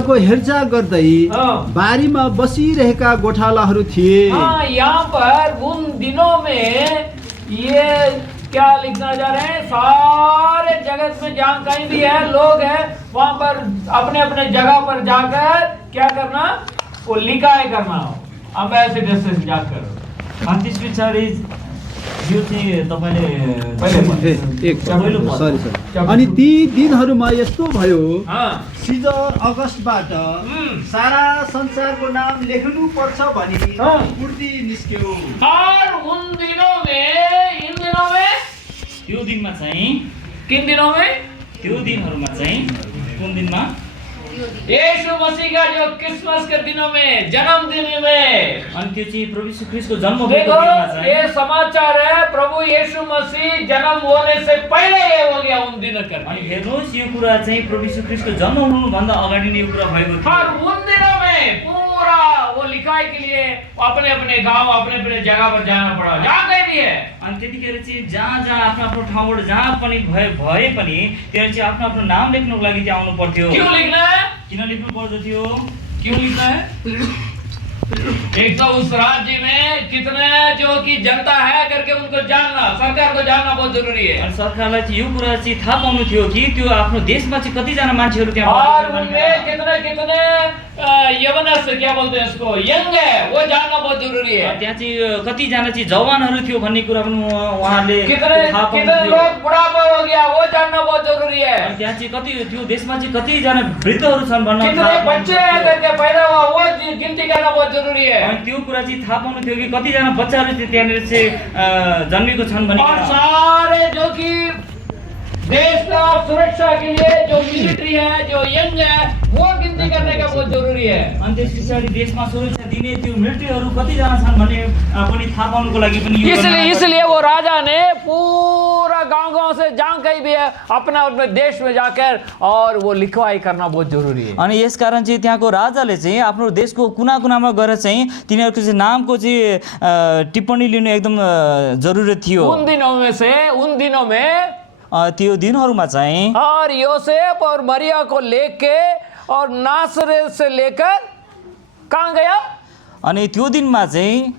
को हेरचाह गर्दै बारीमा बसिरहेका गोठालाहरू थिए। यहाँ पर उन दिनों में ये क्या लिखना जा रहे हैं, सारे जगत में जहाँ कहीं भी है लोग हैं वहाँ पर अपने अपने जगह पर जाकर क्या करना, वो लिखाई करना हो, एम्बेसडर से जाकर। अन्तिस पछाडि यो चाहिँ तपाईले अनि ती दिनहरूमा यस्तो भयो, सिजर अगस्टबाट सारा संसारको नाम लेख्नु पर्छ भनी पूर्ति निस्क्यो। और उन दिनों में, इन दिनों में, त्यो दिनमा चाहिँ, किन दिनों में, त्यो दिनहरुमा चाहिँ, कुन दिनमा, यीशु मसीह का जो क्रिसमस के दिनों में, जन्मदिन में, अनि त्यो चाहिँ प्रभु यीशु ख्रीष्टको जन्म भएको देखो दिनमा चाहिँ, ये समाचार है, प्रभु यीशु मसीह जन्म होने से पहले ये हो गया उन दिनों कर। अनि हेर्नुहोस् यो कुरा चाहिँ प्रभु यीशु ख्रीष्टको जन्म हुनुभन्दा अगाडि नै यो कुरा भएको थियो। और उन दिनों में पूरा वो लिखाई के लिए अपने अपने गांव, अपने अपने जगह पर जाना पड़ा, जहाँ कहीं भी है। अनि त्यतिखेर चाहिँ जहाँ जहाँ आफ्नो आफ्नो ठाउँबाट जहाँ पनि भए पनि त्यहाँ चाहिँ आफ्नो आफ्नो नाम लेख्नको लागि त्यहाँ आउनु पर्थ्यो। क्यों लिखना है? किन लेख्नु पर्दथ्यो? क्यों लिखना है? एक तो उस राज्य में कितने जो की जनता है करके उनको जानना, सरकार को जानना बहुत जरूरी है। अनि सरकारलाई चाहिँ यो कुरा चाहिँ थाहा पाउनु थियो कि त्यो आफ्नो देशमा चाहिँ कतिजना मान्छेहरू त्यहाँ और बस्छन् उनमें कितने कितने यवनस क्या बोलते हैं इसको, यंग है, वो जानना बहुत जरूरी है। त्यहाँ चाहिँ कतिजना चाहिँ जवानहरू थियो भन्ने कुरा पनि उहाँले कितने थाहा पाउनु कितने थियो। लोग बुढ़ापा हो गया वो जानना बहुत जरूरी है। अनि त्यहाँ चाहिँ कति त्यो देशमा चाहिँ कतिजना वृद्धहरू छन् भन्न कितने थाहा पाउनु बच्चे थियो। हैं करके पैदा हुआ वो गिनती करना बहुत जरूरी है। अनि त्यो कुरा चाहिँ थाहा पाउनु थियो कि कतिजना बच्चाहरू चाहिँ त्यहाँनिर चाहिँ जन्मेको छन् भन्ने और कुरा। सारे जो कि देश का सुरक्षा के लिए जो मिलिट्री है, जो यंग है, वो गिनती करने का बहुत जरूरी है। अनि त्यस पछाडि देशमा सुरक्षा दिने त्यो मिलिट्रीहरू कतिजना छन् भन्ने पनि थाहा पाउनुको लागि पनि यो इसलिए वो राजा ने पूरा गांव-गांव से जहाँ कहीं भी है अपना अपने देश में जाकर और वो लिखवाई करना बहुत जरूरी है। अनि यसकारण चाहिँ त्यहाँको राजाले चाहिँ आफ्नो देशको कुना कुनामा गएर चाहिँ तिनीहरूको चाहिँ नामको चाहिँ टिप्पणी लिनु एकदम जरुरी थियो। उन दिनों में त्यो दिनहरूमा चाहिँ और योसेफ और मरिया को लेके और नासरेत से लेकर कहाँ गया? अनि त्यो दिनमा चाहिँ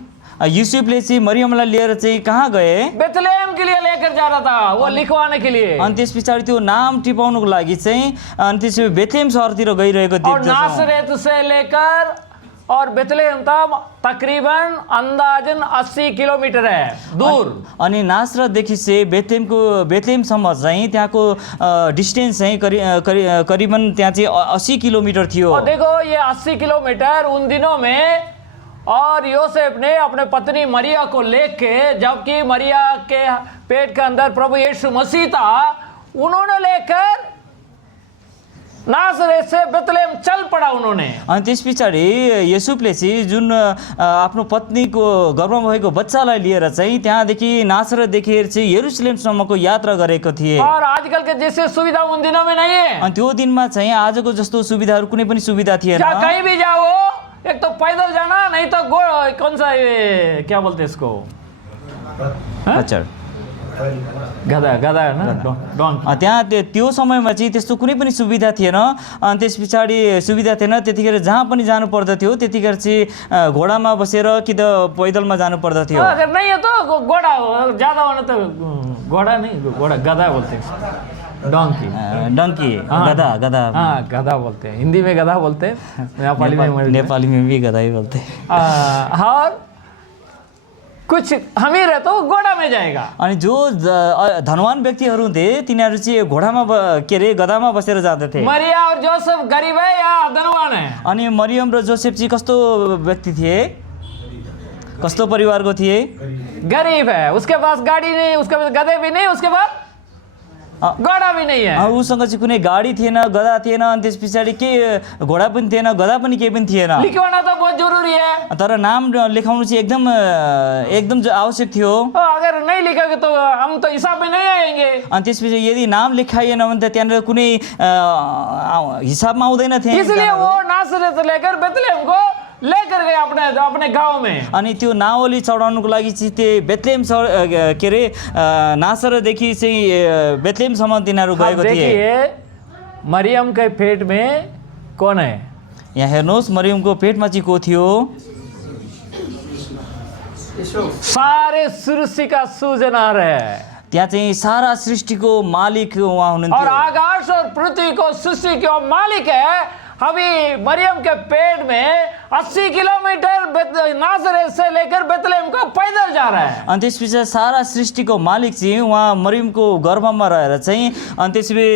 युसुफले चाहिँ मरियमलाई लिएर चाहिँ कहाँ गए? बेथलेहम के लिए लेकर जा रहा था, वो लिखवाने के लिए। अनि त्यस पछाडि त्यो नाम टिपाउनुको लागि चाहिँ अनि त्यसपछि बेथलेहम सहरतिर गइरहेको और देख्दछौँ। नासरेत से लेकर और बेथलेहम तक तकरीबन अंदाजन 80 किलोमीटर है दूर। अनि नासरतदेखि चाहिँ बेथलेमसम्म चाहिँ त्यहाँको डिस्टेन्स चाहिँ करिबन त्यहाँ चाहिँ 80 किलोमिटर थियो। और देखो ये 80 किलोमीटर उन दिनों में, और योसेफ ने अपने पत्नी मरिया को लेके, जबकि मरिया के पेट के अंदर प्रभु यीशु मसीह था, उन्होंने लेकर नासरेत से बेथलेहम चल पड़ा उन्होंने। अनि त्यस पछाडि युसुफले चाहिँ जुन आफ्नो पत्नीको गर्भमा भएको बच्चालाई लिएर चाहिँ त्यहाँदेखि नासरतदेखि चाहिँ यरुशलेमसम्मको यात्रा गरेको थिए। और आजकल के जैसे सुविधा उन दिनों में नहीं है। अनि त्यो दिनमा चाहिँ आजको जस्तो सुविधाहरू कुनै पनि सुविधा थिएन। कहीं भी जाओ, एक तो पैदल जाना, नहीं तो कौन सा ये क्या बोलते हैं इसको, अच्छा गधा है ना, डोंकी। त्यहाँ त्यो समयमा चाहिँ त्यस्तो कुनै पनि सुविधा थिएन। अनि त्यस पछाडि सुविधा थिएन, त्यतिखेर जहाँ पनि जानु पर्दथ्यो त्यतिखेर चाहिँ घोडामा बसेर कि त पैदलमा जानु पर्दथ्यो। अगर नहीं है तो घोड़ा, ज्यादा होना तो घोड़ा नहीं, घोड़ा गधा बोलते हैं, डोंकी, डंकी, गधा, गधा। हाँ गधा बोलते हैं, हिंदी में गधा बोलते हैं, नेपाली में भी गधा ही बोलते हैं। और कुछ अमीर है तो घोड़ा में जाएगा। अनि जो धनवान व्यक्तिहरू थिए तिनीहरू चाहिँ घोडामा के अरे गधामा बसेर जाँदथे। मरिया और जोसेफ गरीब है या धनवान है? अनि मरियम र जोसेफ चाहिँ कस्तो व्यक्ति थिए, कस्तो परिवारको थिए? गरीब है, उसके पास गाड़ी नहीं, उसके पास गधे भी नहीं, उसके पास घोड़ा भी नहीं है। उसँग चाहिँ कुनै गाडी थिएन, गधा थिएन, अनि त्यस पछाडि के घोडा पनि थिएन, गधा पनि केही पनि थिएन। लिखवाना तो बहुत जरूरी है। तर नाम लेखाउनु चाहिँ एकदम आवश्यक थियो। अगर नहीं लिखोगे तो हम तो हिसाब में नहीं आएंगे। अनि त्यसपछि यदि नाम लेखाइएन भने त त्यहाँनिर कुनै हिसाबमा आउँदैन थियो। इसलिए वो नासरत से लेकर बेथलेहम को लेकर गए अपने गांव में। अनि त्यो नावली चढाउनुको लागि चाहिँ त्यो बेथलेहम के अरे नासरतदेखि चाहिँ बेथलेहमसम्म तिनीहरू गएको थिए। देखिए मरियम के पेट में कौन है? यहाँ हेर्नुहोस् मरियमको पेटमा चाहिँ को थियो? सारे सृष्टि का सृजनहार है त्यहाँ चाहिँ सारा सृष्टिको मालिक उहाँ और हुनुहुन्थ्यो आकाश और पृथ्वी को सृष्टि के मालिक है। अभी मरियम के पेट में 80 किलोमीटर नासरेत से लेकर बेतलेहम को पैदल जा रहा है। अनि त्यसपछि सारा सृष्टिको मालिक चाहिँ उहाँ मरियमको गर्भमा रहेर चाहिँ अनि त्यसपछि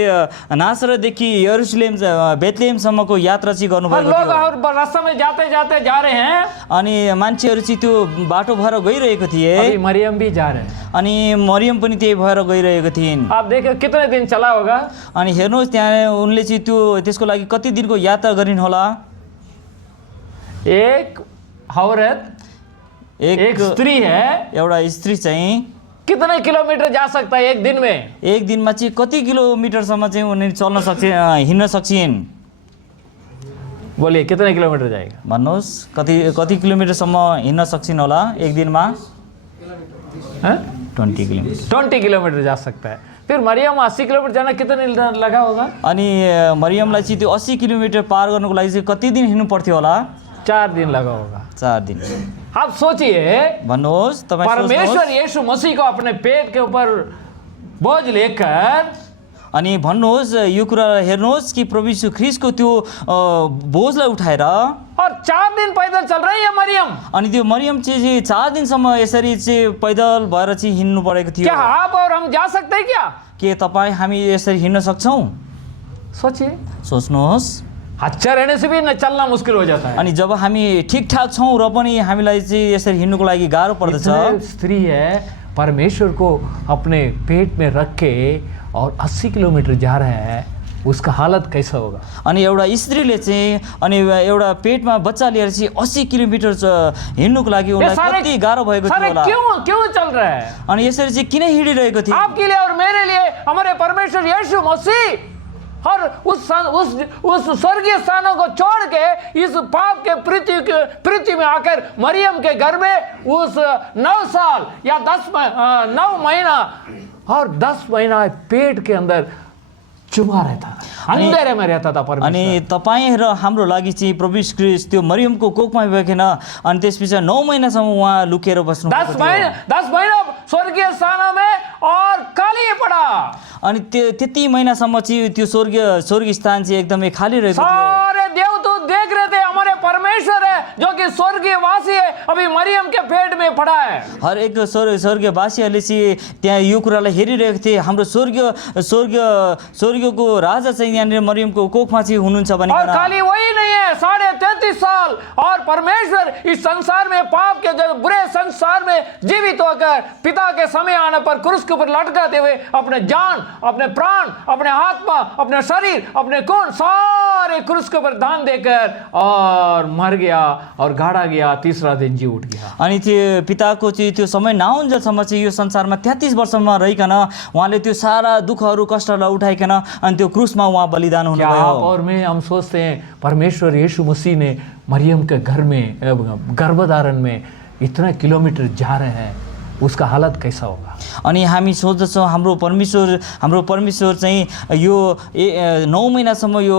नासरतदेखि यरुशलेम बेतलेहमसम्मको यात्रा चाहिँ और गर्नुभएको लोग थियो। और रास्ते में जाते जाते जा रहे हैं। अनि मान्छेहरू चाहिँ त्यो बाटो भएर गइरहेको थिए अभी मरियम भी जा रहे हैं। अनि मरियम पनि त्यही भएर गइरहेको थिइन्। आप देखिए कितने दिन चला होगा। अनि हेर्नुहोस् त्यहाँ उनले चाहिँ त्यो त्यसको लागि कति दिनको यात्रा गरिन् होला। एक औरत एक स्त्री है, एउटा स्त्री चाहिँ कितने किलोमीटर जा सकता है एक दिन में? एक दिनमा चाहिँ कति किलोमिटरसम्म चाहिँ उनी चल्न हिँड्न सक्छिन्? बोलिए कितने किलोमीटर जाएगा? भन्नुहोस् कति किलोमिटरसम्म हिँड्न सक्छिन् होला एक दिनमा? 20 किलोमिटर। 20 किलोमीटर जा सकता है। फिर मरियम 80 किलोमीटर जाना कितने लगा होगा? अनि मरियमलाई चाहिँ त्यो 80 किलोमिटर पार गर्नको लागि चाहिँ कति दिन हिँड्नु पर्थ्यो होला? 4 दिन लगा होगा। 4 दिन। आप सोचिए, भन्नुहोस् तपाईँ परमेश्वर यीशु मसीह को अपने पेट के ऊपर बोझ लेकर अनि भन्नुहोस् यो कुरा हेर्नुहोस् कि प्रभु यीशु ख्रीष्टको त्यो बोझलाई उठाएर और 4 दिन पैदल चल रही है मरियम। अनि त्यो मरियम चाहिँ 4 दिनसम्म यसरी चाहिँ पैदल भएर चाहिँ हिँड्नु परेको थियो। क्या आप और हम जा सकते हैं क्या? के तपाईँ हामी यसरी हिँड्न सक्छौँ? सोचिए, सोच्नुहोस्। अच्छा रहने से भी न चलना मुश्किल हो जाता है। अनि जब हामी ठिकठाक छौँ र पनि हामीलाई चाहिँ यसरी हिँड्नुको लागि गाह्रो पर्दछ। स्त्री है, परमेश्वर को अपने पेट में रख के और 80 किलोमीटर जा रहे हैं, उसका हालत कैसा होगा? अनि एउटा स्त्रीले चाहिँ अनि एउटा पेटमा बच्चा लिएर चाहिँ 80 किलोमिटर हिँड्नुको लागि उनलाई कति गाह्रो भएको थियो होला। क्यों चल रहा है? अनि यसरी चाहिँ किन हिँडिरहेको थियो? आपके लिए और मेरे लिए हमारे परमेश्वर यीशु मसीह और उस स्वर्गीय स्थानों को छोड़ के इस पाप के पृथ्वी में आकर मरियम के घर में उस 9 साल या 9 महीना और 10 महीना पेट के अंदर चुमा रहता था, अंधेरे में रहता था परमेश्वर। अनि तपाईँ र हाम्रो लागि चाहिँ प्रभु ख्रीष्ट त्यो मरियमको कोखमा भएन अनि त्यसपछि 9 महिनासम्म उहाँ लुकेर बस्नु 10 महीना स्वर्गीय स्थानों में और खाली पड़ा। अनि त्यति महिनासम्म चाहिँ त्यो स्वर्गीय स्थान चाहिँ एकदमै खाली रहेको थियो। सारे देवदूत देख रहे थे हमारे परमेश्वर है जो कि स्वर्गीय वासी है, अभी मरियम के पेट में पड़ा है। हर एक स्वर्गीय वासीहरूले चाहिँ त्यहाँ यो कुरालाई हेरिरहेको थिए, हाम्रो स्वर्गीयको राजा चाहिँ यहाँनिर मरियमको कोखमा चाहिँ हुनुहुन्छ भने। और खाली वही नहीं है, 33.5 साल और परमेश्वर इस संसार में पाप के जो बुरे संसार में जीवित होकर पिता के समय आने पर क्रूस के ऊपर लटकाते हुए अपने जान, अपने प्राण, अपने आत्मा, अपने शरीर, अपने खून सारे क्रूस के ऊपर दान देकर और मर गया और गाड़ा गया, तीसरा दिन जी उठ गया। अनि त्यो पिताको चाहिँ त्यो समय नआउन्जेलसम्म चाहिँ यो संसारमा 33 वर्षमा रहिकन उहाँले त्यो सारा दुःखहरू कष्टलाई उठाइकन अनि त्यो क्रुसमा उहाँ बलिदान हुनुभयो। और मैं हम सोचते हैं परमेश्वर यीशु मसीह ने मरियम के घर में गर्भधारण में इतना किलोमीटर जा रहे हैं, उसका हालत कैसा होगा? अनि हामी सोच्दछौँ हाम्रो परमेश्वर चाहिँ यो 9 महिनासम्म यो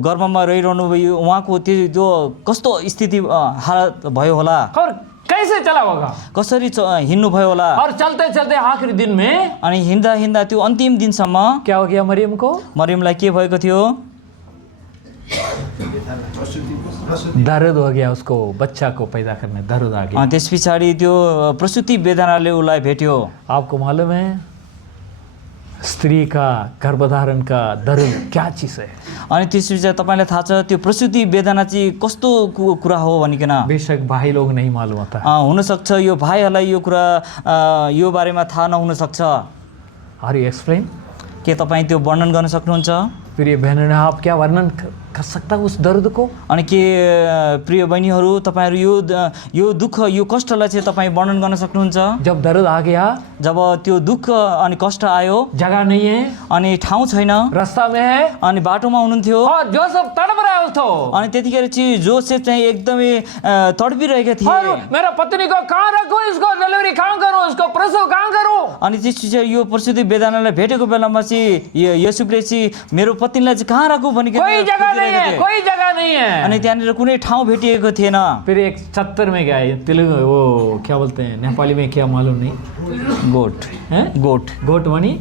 गर्भमा रहिरहनु भयो, उहाँको त्यो कस्तो स्थिति हालत भयो होला, और कैसे चला होगा, कसरी हिँड्नु भयो होला। और चलते चलते आखिरी दिन में अनि हिँड्दा त्यो अन्तिम दिनसम्म क्या हो गया मरियम को? मरियमलाई के भएको थियो? दर्द हो गया, उसको बच्चा को पैदा करने दर्द आ गया। त्यस पछाडि त्यो प्रसूति वेदनाले उसलाई भेट्यो। आपको मालूम है स्त्री का गर्भधारण का दर्द क्या चीज है? अनि त्यसपछि तपाईँलाई थाहा छ त्यो प्रसूति वेदना चाहिँ कस्तो कुरा हो भनिकन? बेशक भाई लोग नहीं मालूम होता, हुनसक्छ यो भाइहरूलाई यो कुरा यो बारेमा थाहा नहुन सक्छ। Are you explain? के तपाईँ त्यो वर्णन गर्न सक्नुहुन्छ? प्रिय बहनों, आप क्या वर्णन कर सकता उस दर्द को? अनि के प्रिय बहिनीहरू तपाईँहरू यो दुःख यो कष्टलाई चाहिँ तपाईँ वर्णन गर्न सक्नुहुन्छ? जब दर्द आ गया, जब त्यो दुःख अनि कष्ट आयो, जगह नहीं है, अनि ठाउँ छैन, रास्ता में है, अनि बाटोमा हुनुहुन्थ्यो, और जोसेफ तड़प रहा है उसको, अनि त्यतिखेर चाहिँ जोसेफ चाहिँ एकदमै तडपिरहेका थिए। और मेरा पत्नी को कहाँ रखूं, इसको डिलीवरी कहाँ करूं, इसको प्रसव कहाँ करूं? अनि त्यसपछि यो प्रसूति वेदनालाई भेटेको बेलामा चाहिँ यसुले चाहिँ मेरो पत्नीलाई चाहिँ कहाँ राखौँ भनिकन कोही जग्गा नहीं भेटिरहेको है, थिए कोई जगह नहीं है। अनि त्यहाँनिर कुनै ठाउँ भेटिएको थिएन। फिर एक चत्तर में गए, तेलुगु वो क्या बोलते हैं, नेपाली में क्या मालूम नहीं, गोठ हैं? गोठ गोट मनी,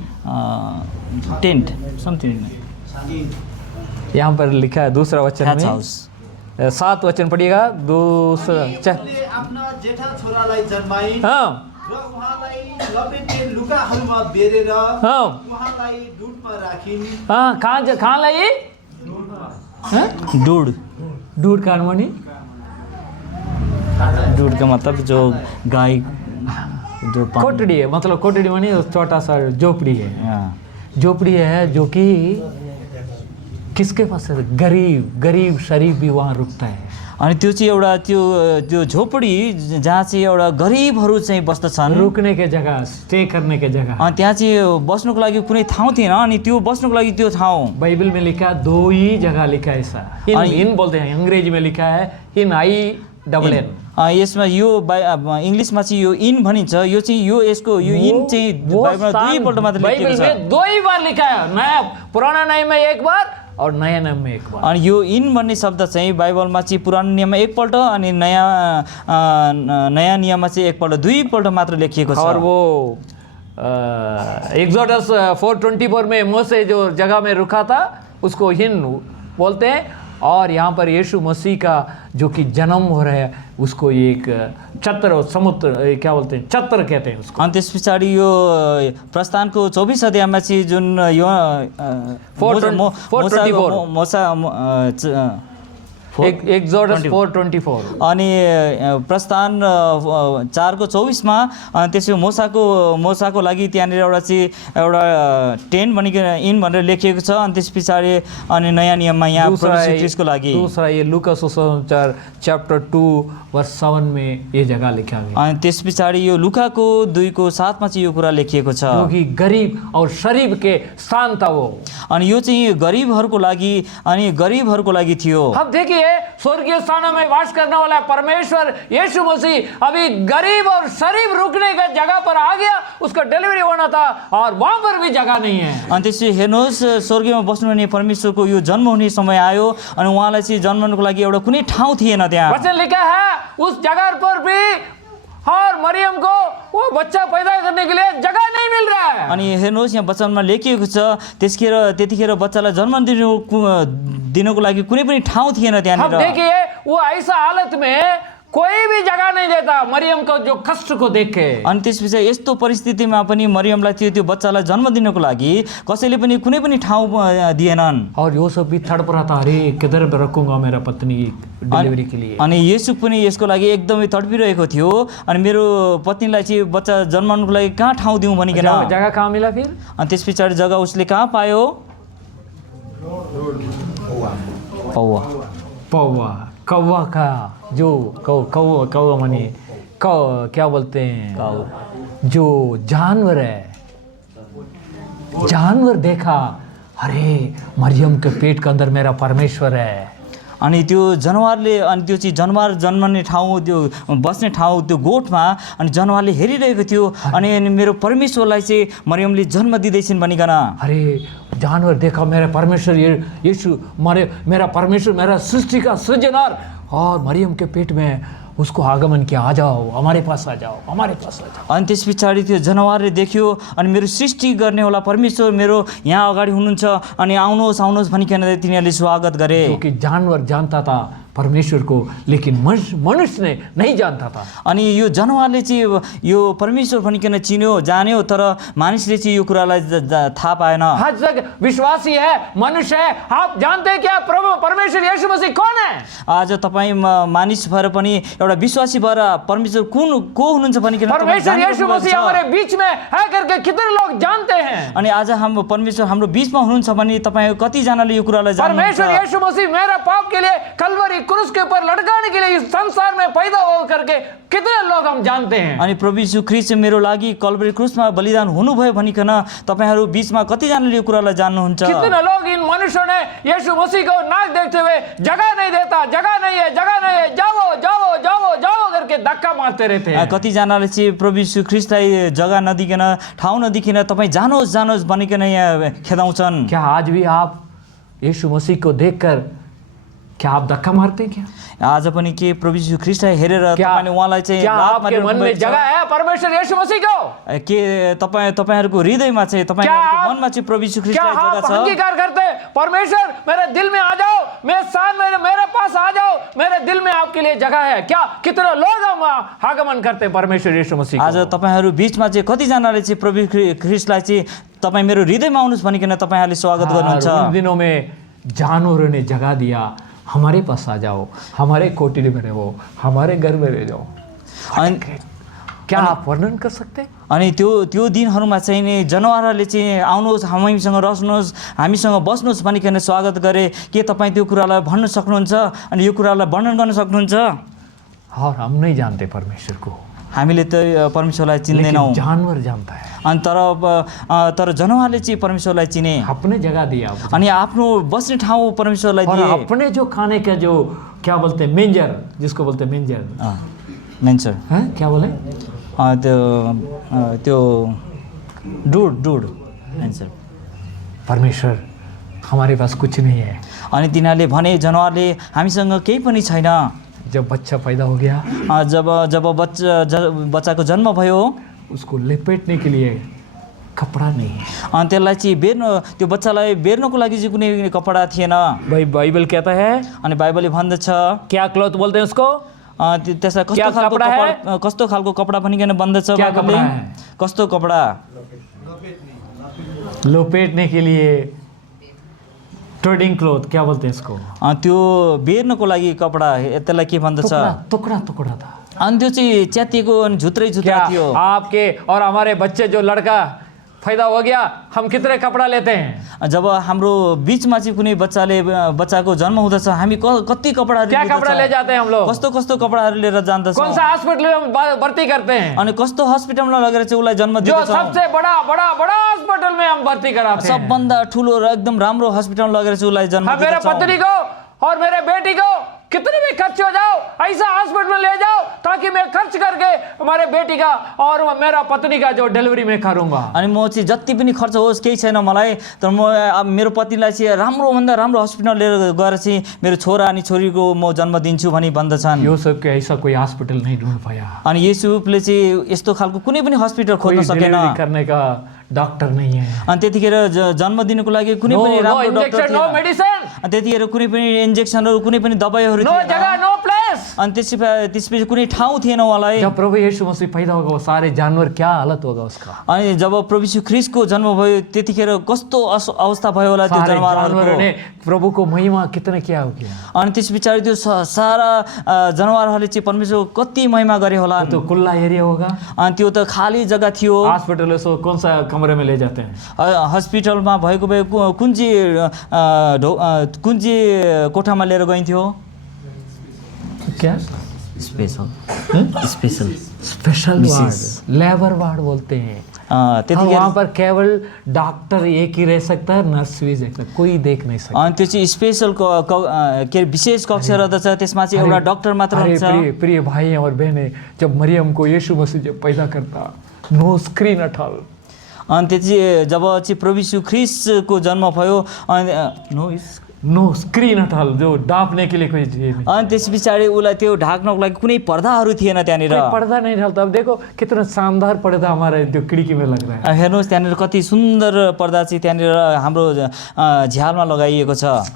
टेन्ट समथिङ यहाँ पर लिखा है दूसरा वचन ह्याच में, हाउस 7 वचन पढ़िएगा, दूसरा उनले आफ्ना जेठा छोरालाई जन्माइन् हाँ र उहाँलाई लपेटे लुगाहरूमा बेरेर हाँ उहाँलाई दुधमा राखिन्। हाँ, कहाँ लाई, डुड दूध कहाँ मनी, डुड का मतलब जो गाय जो पानी- कोटड़ी है, मतलब कोटड़ी मनी छोटा सा झोपड़ी है, हाँ। झोपड़ी है जो कि किसके पास है, गरीब शरीफ भी वहाँ रुकता है। अनि त्यो चाहिँ एउटा त्यो झोपडी जहाँ चाहिँ एउटा गरिबहरू चाहिँ बस्दछन् रुकने के जगह, स्टे करने के जगह। अनि त्यहाँ चाहिँ बस्नुको लागि कुनै ठाउँ थिएन अनि त्यो बस्नुको लागि त्यो ठाउँ बाइबल में लिखा 2 ही जगह लिखा है ऐसा, इन बोलते हैं, अंग्रेजी में लिखा है INN। यसमा यो इङ्ग्लिसमा चाहिँ यो इन भनिन्छ, यो चाहिँ यो यसको यो इन चाहिँ बाइबलमा दुईपल्ट मात्र लेखिएको बाइबल छ में 2 ही बार लिखा है, नया पुराना नियम में एक बार और नया नियम में एक बार। अनि यो इन भन्ने शब्द चाहिँ बाइबलमा चाहिँ पुरानो नियममा एकपल्ट अनि नयाँ नियममा चाहिँ एकपल्ट दुईपल्ट मात्र लेखिएको छ। और वो एक्सोडस 4:24 में मोसे जो जगह में रुका था उसको हिन बोलते हैं, और यहाँ पर यीशु मसीह का जो कि जन्म हो रहा है उसको एक चत्र समुद्र क्या बोलते हैं, चत्र कहते हैं उसको। अनि त्यस पछाडि यो प्रस्थानको 24 अध्यायमा चाहिँ जुन यो 4:24 एक्सोडस 4:24 अनि प्रस्थान 4:24मा त्यसो मोसाको लागि त्यहाँनिर एउटा चाहिँ एउटा 10 भनिकन इन भनेर लेखिएको छ। अनि त्यस पछाडि अनि नयाँ नियममा यहाँ प्रभु यीशु ख्रीष्टको लागि दूसरा ये लूका सुसमाचार चैप्टर 2 वर्स 7 में ये जगह लिखा गया, अनि त्यस पछाडि यो लुकाको 2:7मा चाहिँ यो कुरा लेखिएको छ। जो कि गरीब और शरीफ के स्थान था वो। अनि यो चाहिँ गरिबहरूको लागि थियो। अब देखिए स्वर्गीय स्थानों में वास करने वाला परमेश्वर यीशु मसीह अभी गरीब और शरीफ रुकने का जगह पर आ गया, उसका डिलीवरी होना था और वहां पर भी जगह नहीं है। अनि त्यसपछि हेर्नुहोस् स्वर्गीयमा बस्नुहुने परमेश्वरको यो जन्म हुने समय आयो अनि उहाँलाई चाहिँ जन्मनको लागि एउटा कुनै ठाउँ थिएन त्यहाँ। वचन लिखा है उस जगह पर भी और मरियम को वो बच्चा पैदा करने के लिए जगह नहीं मिल रहा है। अनि हेर्नुहोस् यहाँ वचनमा लेखिएको छ त्यतिखेर बच्चालाई जन्म दिनको लागि कुनै पनि ठाउँ थिएन अब त्यहाँनिर। देखिए वो ऐसा हालत में कोई भी जगह नहीं देता मरियम को जो कष्ट को देख के। अनि त्यसपछि यस्तो परिस्थितिमा पनि मरियमलाई त्यो बच्चालाई जन्म दिनको लागि कसैले पनि कुनै पनि ठाउँ दिएनन्। और योसेफ भी तड़प रहा था, अरे किधर रखूंगा मेरा पत्नी डिलीवरी के लिए। अनि यसु पनि यसको लागि एकदमै तडपिरहेको थियो अनि मेरो पत्नीलाई चाहिँ बच्चा जन्माउनको लागि कहाँ ठाउँ दिउँ भनिकन। जगह कहाँ मिला फिर? अनि त्यस पछाडि जग्गा उसले कहाँ पायो? पौवा कौवा का जो कौवा माने क्या बोलते हैं, जो जानवर है, जानवर देखा, अरे मरियम के पेट के अंदर मेरा परमेश्वर है। अनि त्यो जनावरले अनि त्यो चाहिँ जनावर जन्मने ठाउँ त्यो बस्ने ठाउँ त्यो गोठमा अनि जनावरले हेरिरहेको थियो अनि मेरो परमेश्वरलाई चाहिँ मरियमले जन्म दिँदैछिन् भनिकन। अरे जानवर देखा मेरा परमेश्वर यीशु मेरा परमेश्वर मेरा सृष्टि का सृजनहार, और मरियम के पेट में उसको आगमन किया, आ जाओ हमारे पास आ जाओ, हमारे पास आ जाओ। अनि त्यस पछाडि त्यो जनावरले देख्यो अनि मेरो सृष्टि गर्नेवाला परमेश्वर मेरो यहाँ अगाडि हुनुहुन्छ अनि आउनुहोस् भनिकन तिनीहरूले स्वागत गरे। क्योंकि जानवर जानता था परमेश्वर को, लेकिन मनुष्य ने नहीं जानता था। अनि यो जनावरले चाहिँ यो परमेश्वर भनिकन चिन्यो जान्यो, तर मानिसले चाहिँ यो कुरालाई थाहा पाएन। आज तक विश्वासी है, मनुष्य है, आप जानते हैं क्या प्रभु परमेश्वर यीशु मसीह कौन है? आज तपाईँ मानिस भएर पनि एउटा विश्वासी भएर परमेश्वर को हुनुहुन्छ भनिकन परमेश्वर यीशु मसीह हमारे बीच में है करके कितने लोग जानते हैं? अनि आज हाम्रो परमेश्वर हाम्रो बीचमा हुनुहुन्छ भने तपाईँ कतिजनाले यो कुरालाई जान्नुहुन्छ? परमेश्वर यीशु मसीह मेरा पाप के लिए कलवरी क्रूस के ऊपर लटकाने के लिए इस संसार में पैदा हो करके कितने लोग हम जानते हैं? अनि प्रभु यीशु ख्रीष्ट मेरो लागि कलवरी क्रुसमा बलिदान हुनुभयो भनिकन तपाईहरू बीचमा कतिजनाले यो कुरालाई जान्नुहुन्छ? कितने लोग इन मनुष्यों ने यीशु मसीह को नाक देखते हुए जगह नहीं देता, जगह नहीं है, जाओ जाओ जाओ जाओ करके धक्का मारते रहते हैं। कतिजनाले चाहिँ प्रभु यीशु ख्रीष्टलाई जग्गा नदिकन ठाउँ नदिकन तपाईँ जानुहोस् भनिकन यहाँ खेदाउँछन्। क्या आज भी आप यीशु मसीह को देखकर क्या आप धक्का मारते हैं क्या? आज पनि के प्रभु यीशु ख्रीष्टलाई हेरेर क्या तपाईले उहाँलाई चाहिँ क्या लात आपके मारिरहनु मन में भएको छ? जगह है परमेश्वर यीशु मसीह को? के तपाईहरुको हृदयमा चाहिँ तपाईहरुको मनमा चाहिँ प्रभु यीशु क्या ख्रीष्टलाई आप जग्गा छ? अंगीकार करते हैं परमेश्वर मेरे दिल में आ जाओ, मेरे पास आ जाओ, मेरे दिल में आपके लिए जगह है? क्या कितने लोग हम आगमन करते हैं परमेश्वर यीशु मसीह आज तपाईहरु बीचमा चाहिँ कतिजनाले चाहिँ प्रभु ख्रीष्टलाई चाहिँ तपाई मेरो हृदयमा आउनुस् भनिकन तपाईहरुले स्वागत गर्नुहुन्छ। उन दिनों में जानवरों ने जगह दिया, हमारे पास आ जाओ, हमारे कोठरी में रहो, हमारे घर में रह जाओ। क्या आप वर्णन कर सकते? अनि त्यो दिनहरुमा चाहिँ नि जनावरहरूले चाहिँ आउनुहोस्, हामीसँग रह्नुहोस्, हामीसँग बस्नुहोस् भनिकन स्वागत गरे। के तपाई त्यो कुरालाई भन्न सक्नुहुन्छ अनि यो कुरालाई वर्णन गर्न सक्नुहुन्छ? और हम नहीं जानते परमेश्वर को, हामीले त परमेश्वरलाई चिन्दैनौँ, लेकिन जानवर जानता है। अनि तर जनावरले चाहिँ परमेश्वरलाई चिने, अपने जगह दिया अनि आफ्नो बस्ने ठाउँ परमेश्वरलाई और दिए। अपने जो खाने का जो क्या बोलते हैं मेंजर, जिसको बोलते हैं मेंजर, मेन्सर हैं क्या बोले? त्यो डुड मेन्सर। परमेश्वर हमारे पास कुछ नहीं है। अनि तिनीहरूले भने जनावरले हामीसँग केही पनि छैन। जब बच्चा पैदा हो गया, जब बच्चाको जन्म भयो, उसको लपेटने के लिए कपड़ा नहीं है। अनि त्यसलाई चाहिँ त्यो बच्चालाई बेर्नको लागि चाहिँ कुनै कपडा थिएन। बाइबल कहता है, अनि बाइबलले भन्दछ क्या क्लॉथ बोलते हैं उसको? त्यसलाई क्या कपडा है? कस्तो खालको कपडा भनिकन भन्दछ क्या बाइबलले? कपडा है? कस्तो कपडा? लपेटने के लिए ट्रेडिंग क्लॉथ, क्या बोलते हैं इसको? त्यो बेर्नको लागि कपडा, त्यसलाई के भन्दछ? टुकड़ा टुकड़ा था। अनि त्यो चाहिँ च्यातिएको अनि झुत्रै क्या थियो। आपके और हमारे बच्चे जो लड़का पैदा हो गया, हम कितने कपड़ा लेते हैं? जब हाम्रो बीचमा चाहिँ कुनै बच्चाको जन्म हुँदछ, हामी कति कपडाहरू क्या कपड़ा ले जाते हैं हम लोग? कस्तो कपडाहरू लिएर जान्दछौँ? कौन सा हॉस्पिटल में हम भर्ती करते हैं? अनि कस्तो हस्पिटलमा लगेर चाहिँ उसलाई जन्म जो दिन्छौँ? सबसे बड़ा हॉस्पिटल में हम भर्ती कराते हैं। सबभन्दा ठुलो र एकदम राम्रो हस्पिटलमा लगेर चाहिँ उसलाई जन्म मेरे दिन्छौँ। पत्नी को और मेरे बेटी को कितने भी खर्च हो जाओ, ऐसा हॉस्पिटल में ले जाओ ताकि मैं खर्च करके हमारे बेटी का और मेरा पत्नी का जो डिलीवरी में करूंगा। अनि म चाहिँ जति पनि खर्च होस् केही छैन मलाई, तर म मेरो पत्नीलाई चाहिँ राम्रोभन्दा राम्रो हस्पिटल लिएर गएर चाहिँ मेरो छोरा अनि छोरीको म जन्म दिन्छु भनी भन्दछन्। यूसुफ के ऐसा कोई हॉस्पिटल नहीं ढूंढ पाया। अनि युसुफले चाहिँ यस्तो खालको कुनै पनि हस्पिटल खोज्न सकेन। डिलीवरी करने का डॉक्टर नहीं है। अनि त्यतिखेर जन्म दिनुको लागि कुनै पनि राम्रो डाक्टर थिएन। No medicine. अनि त्यतिखेर कुनै पनि इन्जेक्सनहरू, कुनै पनि दबाईहरू नो जगह, नो प्लेस। अनि त्यसपछि कुनै ठाउँ थिएन उहाँलाई। जब प्रभु यीशु मसीह पैदा होगा, वो सारे जानवर क्या हालत होगा उसका? अनि जब प्रभु यीशु ख्रीष्टको जन्म भयो त्यतिखेर कस्तो अवस्था भयो होला त्यो जानवरहरू ने प्रभु को महिमा कितने किया हो गया। अनि त्यस पछाडि त्यो सारा जनावरहरूले चाहिँ परमेश्वरको कति महिमा गरे होला। तो खुला एरिया होगा। अनि त्यो त खाली जग्गा थियो। हॉस्पिटल में सो कौन सा कमरे में ले जाते हैं? हस्पिटलमा भएको भए कुन चाहिँ कोठामा लिएर गइन्थ्यो? क्या? स्पेशल वार्ड, लेबर वार्ड बोलते हैं। वहाँ पर केवल डॉक्टर एक ही रह सकता है, नर्स भी रह सकता है, कोई देख नहीं सकता। अनि त्यो चाहिँ स्पेशल के विशेष कक्ष रहँदछ, त्यसमा चाहिँ एउटा डाक्टर मात्र हुन्छ। प्रिय भाइ और बहने, जब मरियम को यीशु मसीह जब पैदा करता, नो स्क्रीन एट ऑल। अनि त्यति जब चाहिँ प्रभु यीशु ख्रीष्टको जन्म भयो, अनि नो स्क्रीन एट ऑल, जो ढाक्ने के लिए कोई चीज नहीं। अनि त्यस पछाडि उसलाई त्यो ढाक्नको लागि कुनै पर्दाहरू थिएन त्यहाँनिर। पर्दा नहीं डालता। अब देखो कितना शानदार पर्दा हमारे जो खिड़की में लग रहा है। हेर्नुहोस् त्यहाँनिर कति सुन्दर पर्दा चाहिँ त्यहाँनिर हाम्रो झ्यालमा लगाइएको छ।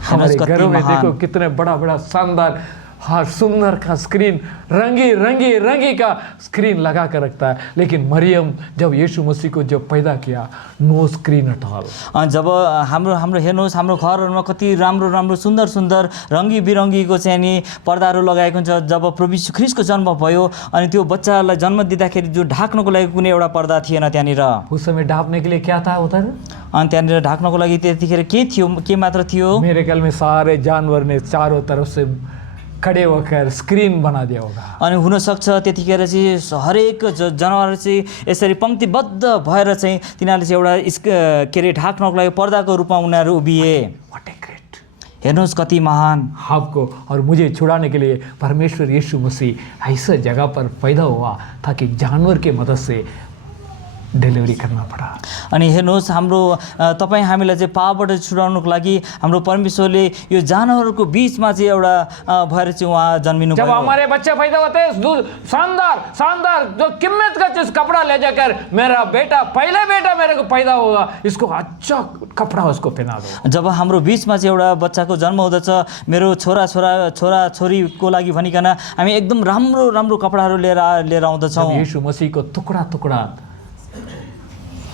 हमारे घरों में देखो कितने बड़ा शानदार हर सुंदर का स्क्रीन, रंगी का स्क्रीन लगा कर रखता है। लेकिन मरियम जब यीशु मसीह को जब पैदा किया, नो स्क्रीन एट ऑल। जब हाम्रो हेर्नुहोस् हाम्रो घरहरूमा कति राम्रो सुन्दर रङ्गी बिरङ्गीको चाहिँ नि पर्दाहरू लगाएको हुन्छ। जब प्रभु यीशु ख्रीष्टको जन्म भयो अनि त्यो बच्चालाई जन्म दिँदाखेरि जो ढाक्नको लागि कुनै एउटा पर्दा थिएन त्यहाँनिर। उस समय ढाक्ने के लिए क्या था उधर? अनि त्यहाँनिर ढाक्नको लागि त्यतिखेर के थियो, के मात्र थियो? मेरे ख्याल में सारे जानवर ने चारों तरफ से खडे होकर स्क्रिन बना दिया होगा। अनि हुनसक्छ त्यतिखेर चाहिँ हरेक जनावर चाहिँ यसरी पङ्क्तिबद्ध भएर चाहिँ तिनीहरूले चाहिँ एउटा के अरे ढाक्नको लागि पर्दाको रूपमा उनीहरू उभिए। What a great! हेर्नुहोस् कति महान। आपको और मुझे छुड़ाने के लिए परमेश्वर यीशु मसीह ऐसा जगह पर पैदा हुआ ताकि जानवर के मदद से डिलिभरी करना पड़ा। अनि हेर्नुहोस् हाम्रो तपाईँ हामीलाई चाहिँ पापबाट छुटाउनुको लागि हाम्रो परमेश्वरले यो जानवरहरूको बिचमा चाहिँ एउटा भएर चाहिँ उहाँ जन्मिनु जब भयो। हमारे बच्चे पैदा होते हैं शानदार शानदार जो कीमत का चीज कपड़ा ले जाकर मेरा बेटा पहले बेटा मेरे को पैदा होगा इसको अच्छा कपड़ा उसको पहना दो। जब हाम्रो बिचमा चाहिँ एउटा बच्चाको जन्म हुँदछ मेरो छोरा छोरीको लागि भनिकन हामी एकदम राम्रो राम्रो कपडाहरू लिएर आउँदछौँ। यीशु मसीह को टुकड़ा टुकड़ा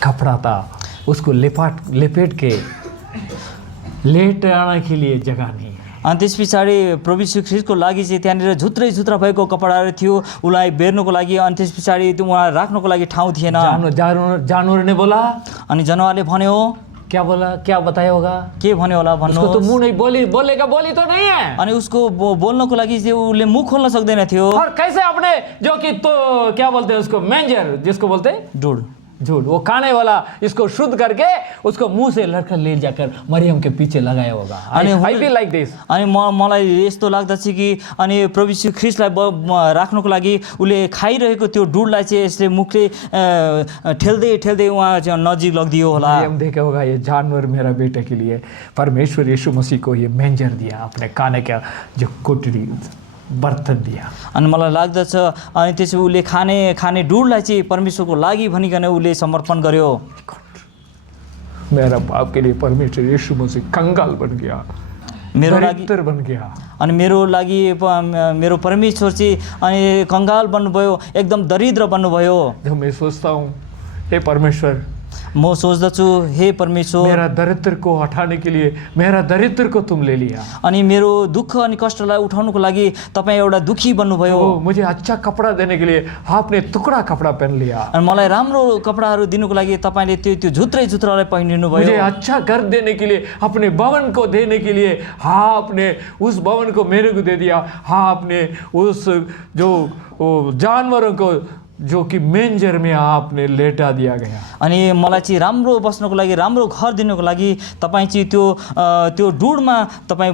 कपड़ा था उसको लपेट के लेटाने के लिए जगह नहीं। अनि त्यस पछाडि प्रभु यीशु ख्रीष्टको लागि चाहिँ त्यहाँनिर झुत्रा भएको कपडाहरू थियो उसलाई बेर्नुको लागि। अनि त्यस पछाडि त्यो उहाँ राख्नुको लागि ठाउँ थिएन। जानवर ने बोला, अनि जनावरले भन्यो, क्या बोला, क्या बताया होगा, के भन्यो होला भन्नु। उसको तो मुंह नहीं बोलेगा बोली तो नहीं है। अनि उसको बोल्नको लागि चाहिँ उसले मुख खोल्न सक्दैन थियो। और कैसे अपने जो कि तो क्या बोलते हैं उसको मेंजर जिसको बोलते हैं झूठ वो खाने वाला इसको शुद्ध करके उसको मुंह से लड़कर ले जाकर मरियम के पीछे लगाया होगा। I feel like this. अनि मलाई यस्तो लाग्दछ कि अनि प्रभु यीशु ख्रीष्टलाई राख्नुको लागि उसले खाइरहेको त्यो डुडलाई चाहिँ यसले मुखले ठेल्दै उहाँ चाहिँ नजिक लगिदियो होला। मरियम देखे होगा ये जानवर मेरा बेटे के लिए परमेश्वर यीशु मसीह को ये मेंजर दिया, अपने खाने का जो कोठरी बर्तन दिया। अनि मलाई लाग्दछ अनि त्यसो उसले खाने डुडलाई चाहिँ परमेश्वरको लागि भनिकन उसले समर्पण गर्यो। मेरा बाप के लिए परमेश्वर यीशु मसीह कंगाल बन गया, मेरो लागि बन गया। अनि मेरो लागि मेरो परमेश्वर चाहिँ अनि कंगाल बन्नुभयो, एकदम दरिद्र बन्नुभयो। जब मैं सोचता हूँ हे परमेश्वर, म सोच्दछु हे परमेश्वर मेरा दरिद्र को हटाने के लिए मेरा दरिद्र को तुम ले लिया। अनि मेरो दुःख अनि कष्टलाई उठाउनको लागि तपाईँ एउटा दुखी बन्नुभयो। मुझे अच्छा कपड़ा देने के लिए आपने टुकड़ा कपड़ा पहन लिया। अनि मलाई राम्रो कपडाहरू दिनुको लागि तपाईँले त्यो झुत्रालाई पहिरिनु भयो। मुझे अच्छा घर देने के लिए अपने भवन को देने के लिए आपने उस भवन को मेरे को दे दिया। आपने उस जो जानवरों को जो कि मेंजर में आपने लेटा दिया गया। अनि मलाई चाहिँ राम्रो बस्नको लागि राम्रो घर दिनुको लागि तपाईँ चाहिँ त्यो डुडमा तपाईँ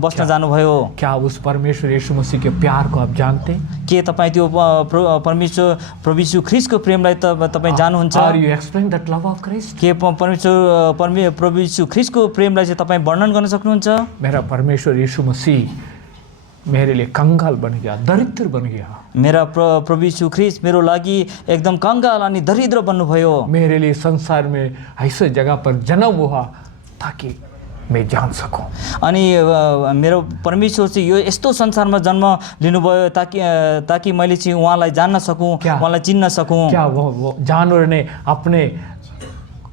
बस्न जानुभयो। क्या उस परमेश्वर यीशु मसीह के प्यार को आप जानते? के तपाईँ त्यो परमेश्वर प्रभु यीशु ख्रीष्टको प्रेमलाई तपाईँ जान्नुहुन्छ? Are you explain that love of Christ? के प्रभु यीशु ख्रीष्टको प्रेमलाई चाहिँ तपाईँ वर्णन गर्न सक्नुहुन्छ? मेरा परमेश्वर यीशु मसीह मेरे लिए कंगाल बन गया, दरिद्र बन गया। मेरा प्रभु यीशु ख्रीष्ट मेरो लागि एकदम कंगाल अनि दरिद्र बन्नुभयो। मेरे लिए संसार में ऐसे जगह पर जन्म हुआ ताकि मैं जान सकूं। अनि मेरो परमेश्वर चाहिँ यो यस्तो संसारमा जन्म लिनुभयो ताकि मैले चाहिँ उहाँलाई जान्न सकूं, उहाँलाई चिन्न सकूं। क्या वो जानवर ने अपने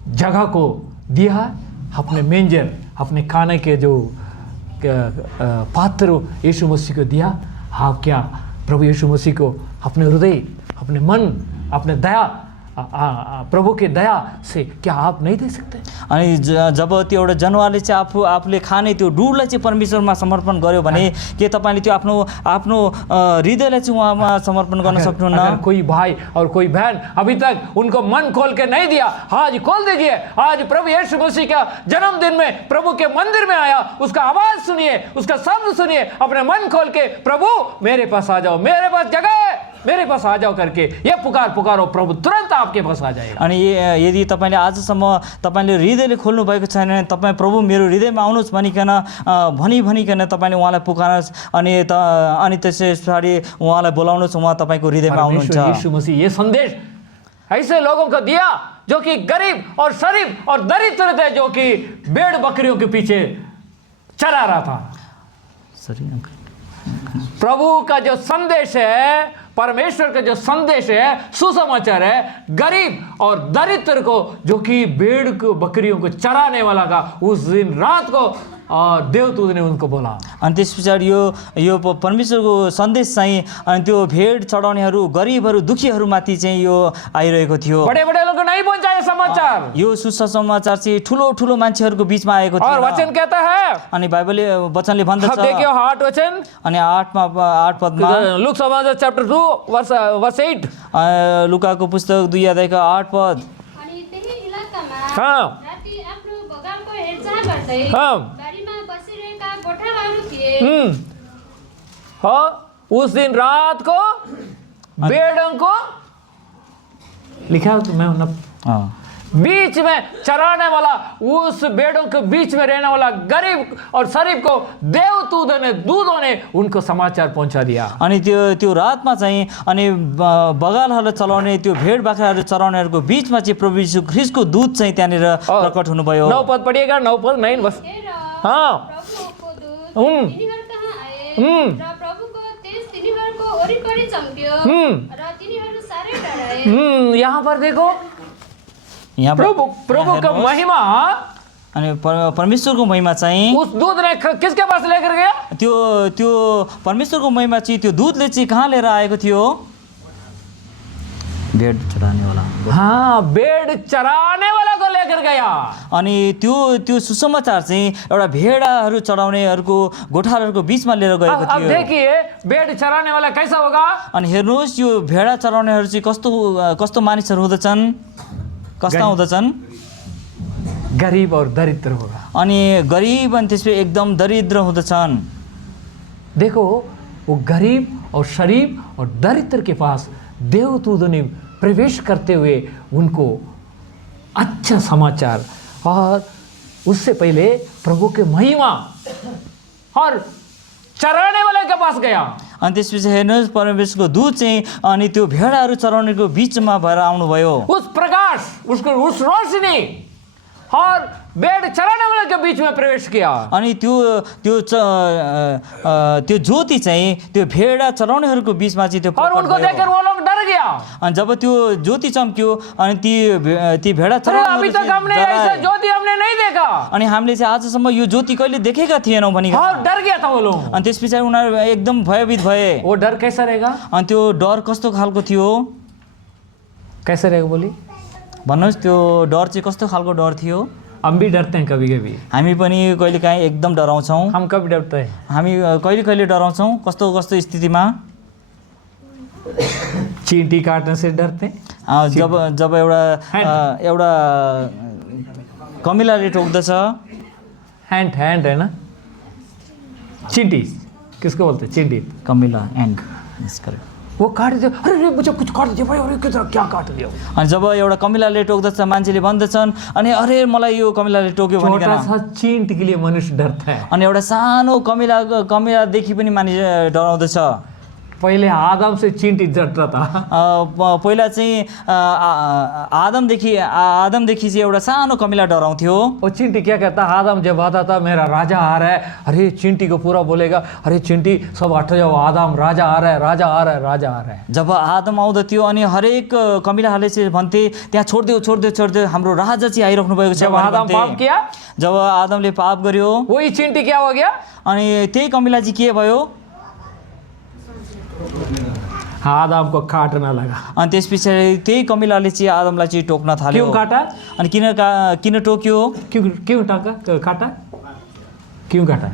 जगह को दिया, अपने मेंजर, अपने खाने के जो पात्र यीशु मसीह को दिया? आप क्या प्रभु यीशु मसीह को अपने हृदय, अपने मन, अपने दया, प्रभु के दया से क्या आप नहीं दे सकते? अनि जब त्यो एउटा जनावरले चाहिँ आफूले खाने त्यो डुडलाई चाहिँ परमेश्वरमा समर्पण गर्यो भने के तपाईँले त्यो आफ्नो हृदयलाई चाहिँ उहाँमा समर्पण गर्न सक्नुहुन्न? अगर कोई भाई और कोई बहन अभी तक उनको मन खोल के नहीं दिया, आज खोल दीजिए। आज प्रभु यीशु मसीह का जन्मदिन में प्रभु के मंदिर में आया, उसका आवाज सुनिए, उसका शब्द सुनिए, अपने मन खोल के प्रभु मेरे पास आ जाओ, मेरे पास जगह है, मेरे पास आ जाओ करके ये पुकारो, प्रभु तुरंत आपके पास आ जाएगा। अनि यदि तपाईँले आजसम्म तपाईँले हृदयले खोल्नु भएको छैन भने तपाईँ प्रभु मेरो हृदयमा आउनुहोस् भनिकन तपाईँले उहाँलाई पुकार्नुहोस् अनि त्यसै पछाडि उहाँलाई बोलाउनुहोस्, उहाँ तपाईँको हृदयमा आउनुहुन्छ। यीशु मसीह ये संदेश ऐसे लोगों को दिया जो कि गरीब और शरीफ और दरिद्र थे, जो कि भेड़ बकरियों के पीछे चला रहा था। प्रभु का जो संदेश है, परमेश्वर का जो संदेश है, सुसमाचार है, गरीब और दरिद्र को, जो कि भेड़ को बकरियों को चराने वाला का, उस दिन रात को और देवदूत ने उनको बोला। अनि त्यस पछाडि यो परमेश्वरको सन्देश चाहिँ अनि त्यो भेड चढाउनेहरू, गरिबहरू, दुखीहरूमाथि चाहिँ यो आइरहेको थियो। बड़े लोग नहीं पहुंचा ये समाचार। यो सुसमाचार चाहिँ ठुलो मान्छेहरूको बीचमा आएको थियो। और वचन कहता है, अनि बाइबलले वचनले भन्दछ, अब देखियो 8 वचन अनि 8 पदमा लुक समाचार चैप्टर 2 वर्स 8, लुकाको पुस्तक 2 अध्यायको 8 पद। अनि त्यही इलाकामा हाँ राति आफ्नो बगानको हेरचाह गर्दै हाँ बारीमा बसिरहेका गोठालाहरू थिए। हाँ, उस दिन रात को भेड़ों को लिखा है तो मैं न अँ, बीच में चराने वाला, उस भेड़ों के बीच में रहने वाला गरीब और शरीफ को दूतों ने उनको समाचार पहुंचा दिया। अनि त्यो रातमा चाहिँ अनि बगालहरू चलाउने त्यो भेड बाख्राहरू चराउनेहरूको बिचमा चाहिँ प्रभु यीशु ख्रीष्टको दूत चाहिँ त्यहाँनिर प्रकट हुनुभयो। 9 पद पढिएगा, 9 पद 9 बस। हेर, हाँ। प्रभुको दूत हुँ। तिनीहरू कहाँ आए हुँ। र प्रभुको तेज तिनीहरूको वरिपरि चम्क्यो हुँ। र तिनीहरू साह्रै डराए। यहाँ पर देखो यहाँ प्रभु का महिमा अनि परमेश्वरको महिमा चाहिँ उस दूत ने किसके पास लेकर गया? त्यो त्यो परमेश्वरको महिमा चाहिँ त्यो दूतले चाहिँ कहाँ लिएर आएको थियो? भेड चराउनेवाला। हाँ, भेड़ चराने वाला को लेकर गया। अनि त्यो त्यो सुसमाचार चाहिँ एउटा भेडाहरू चढाउनेहरूको गोठालाहरूको बिचमा लिएर गएको अब थियो। देखिए भेड़ चराने वाला कैसा होगा? अनि हेर्नुहोस् यो भेडा चराउनेहरू चाहिँ कस्तो कस्तो मानिसहरू हुँदछन्, कस्ता हुँदछन्? गरीब और दरिद्र होगा। अनि गरिब अनि त्यसपछि एकदम दरिद्र हुँदछन्। देखो वो गरीब और शरीफ और दरिद्र के पास देवदूतों ने प्रवेश करते हुए उनको अच्छा समाचार, और उससे पहले प्रभु के महिमा और चराने वाले के पास गया। अनि त्यसपछि हेर्नुहोस् परमेश्वरको दूत चाहिँ अनि त्यो भेडाहरू चराउनेको बिचमा भएर आउनुभयो। उस प्रकाश, उस रोशनी और भेड़ चराने वाले के बीच में प्रवेश किया। अनि त्यो त्यो त्यो ज्योति चाहिँ त्यो भेडा चराउनेहरूको बिचमा चाहिँ त्यो और प्रकट उनको भयो। देखकर वो लोग डर गया। अनि जब त्यो ज्योति चम्क्यो अनि ती भेडा अरे अभी तक हमने ऐसा ज्योति हमने नहीं देखा, अनि हामीले चाहिँ आजसम्म यो ज्योति कहिले देखेका थिएनौँ भनी। और डर गया था वो लोग। अनि त्यस पछाडि उनीहरू एकदम भयभीत भए। वो डर कैसा रहेगा? अनि त्यो डर कस्तो खालको थियो? कैसे रहेगा बोली? भन्नुहोस् त्यो डर चाहिँ कस्तो खालको डर थियो? हम भी डरते हैं कभी कभी। हामी पनि कहिलेकाहीँ एकदम डराउँछौँ। हम कभी डरते हैं? हामी कहिले कहिले डराउँछौँ कस्तो कस्तो स्थितिमा? चींटी काटने से डरते हैं। जब एउटा कमिलाले टोक्दछ। हैंड है ना, चींटी किसको बोलते हैं? चींटी। कमिला एन्ड वो काट दियो, अरे मुझे कुछ काट दिया भाई, अरे क्या काट दिया? अनि जब एउटा कमिलाले टोक्दछ मान्छेले भन्दछन् अनि अरे मलाई यो कमिलाले टोक्यो छोटा भनिकन। सा चींटी के लिए मनुष्य डरता है। अनि एउटा सानो कमिलादेखि पनि मानिस डराउँदछ। पहले आदम से चींटी डरता था। पहिला चाहिँ आदमदेखि चाहिँ एउटा सानो कमिला डराउँथ्यो। वो चींटी क्या कहता? आदम जब आता था मेरा राजा आ रहा है, अरे चींटी को पूरा बोलेगा, अरे चींटी सब हट जाओ, आदम राजा आ रहा है, राजा आ रहा है, राजा आ रहा है। जब आदम आउँदथ्यो अनि हरेक कमिलाहरूले चाहिँ भन्थे त्यहाँ छोडिदेऊ हाम्रो राजा चाहिँ आइराख्नु भएको छ। जब आदम पाप किया, जब आदमले पाप गर्यो वही चींटी क्या हो गया? अनि त्यही कमिला चाहिँ के भयो? आदम को काटना लगा। अनि त्यस पछाडि त्यही कमिलाले चाहिँ आदमलाई चाहिँ टोक्न थाल्यो। क्यों काटा? अनि किन टोक्यो? क्यों काटा? क्यों काटा?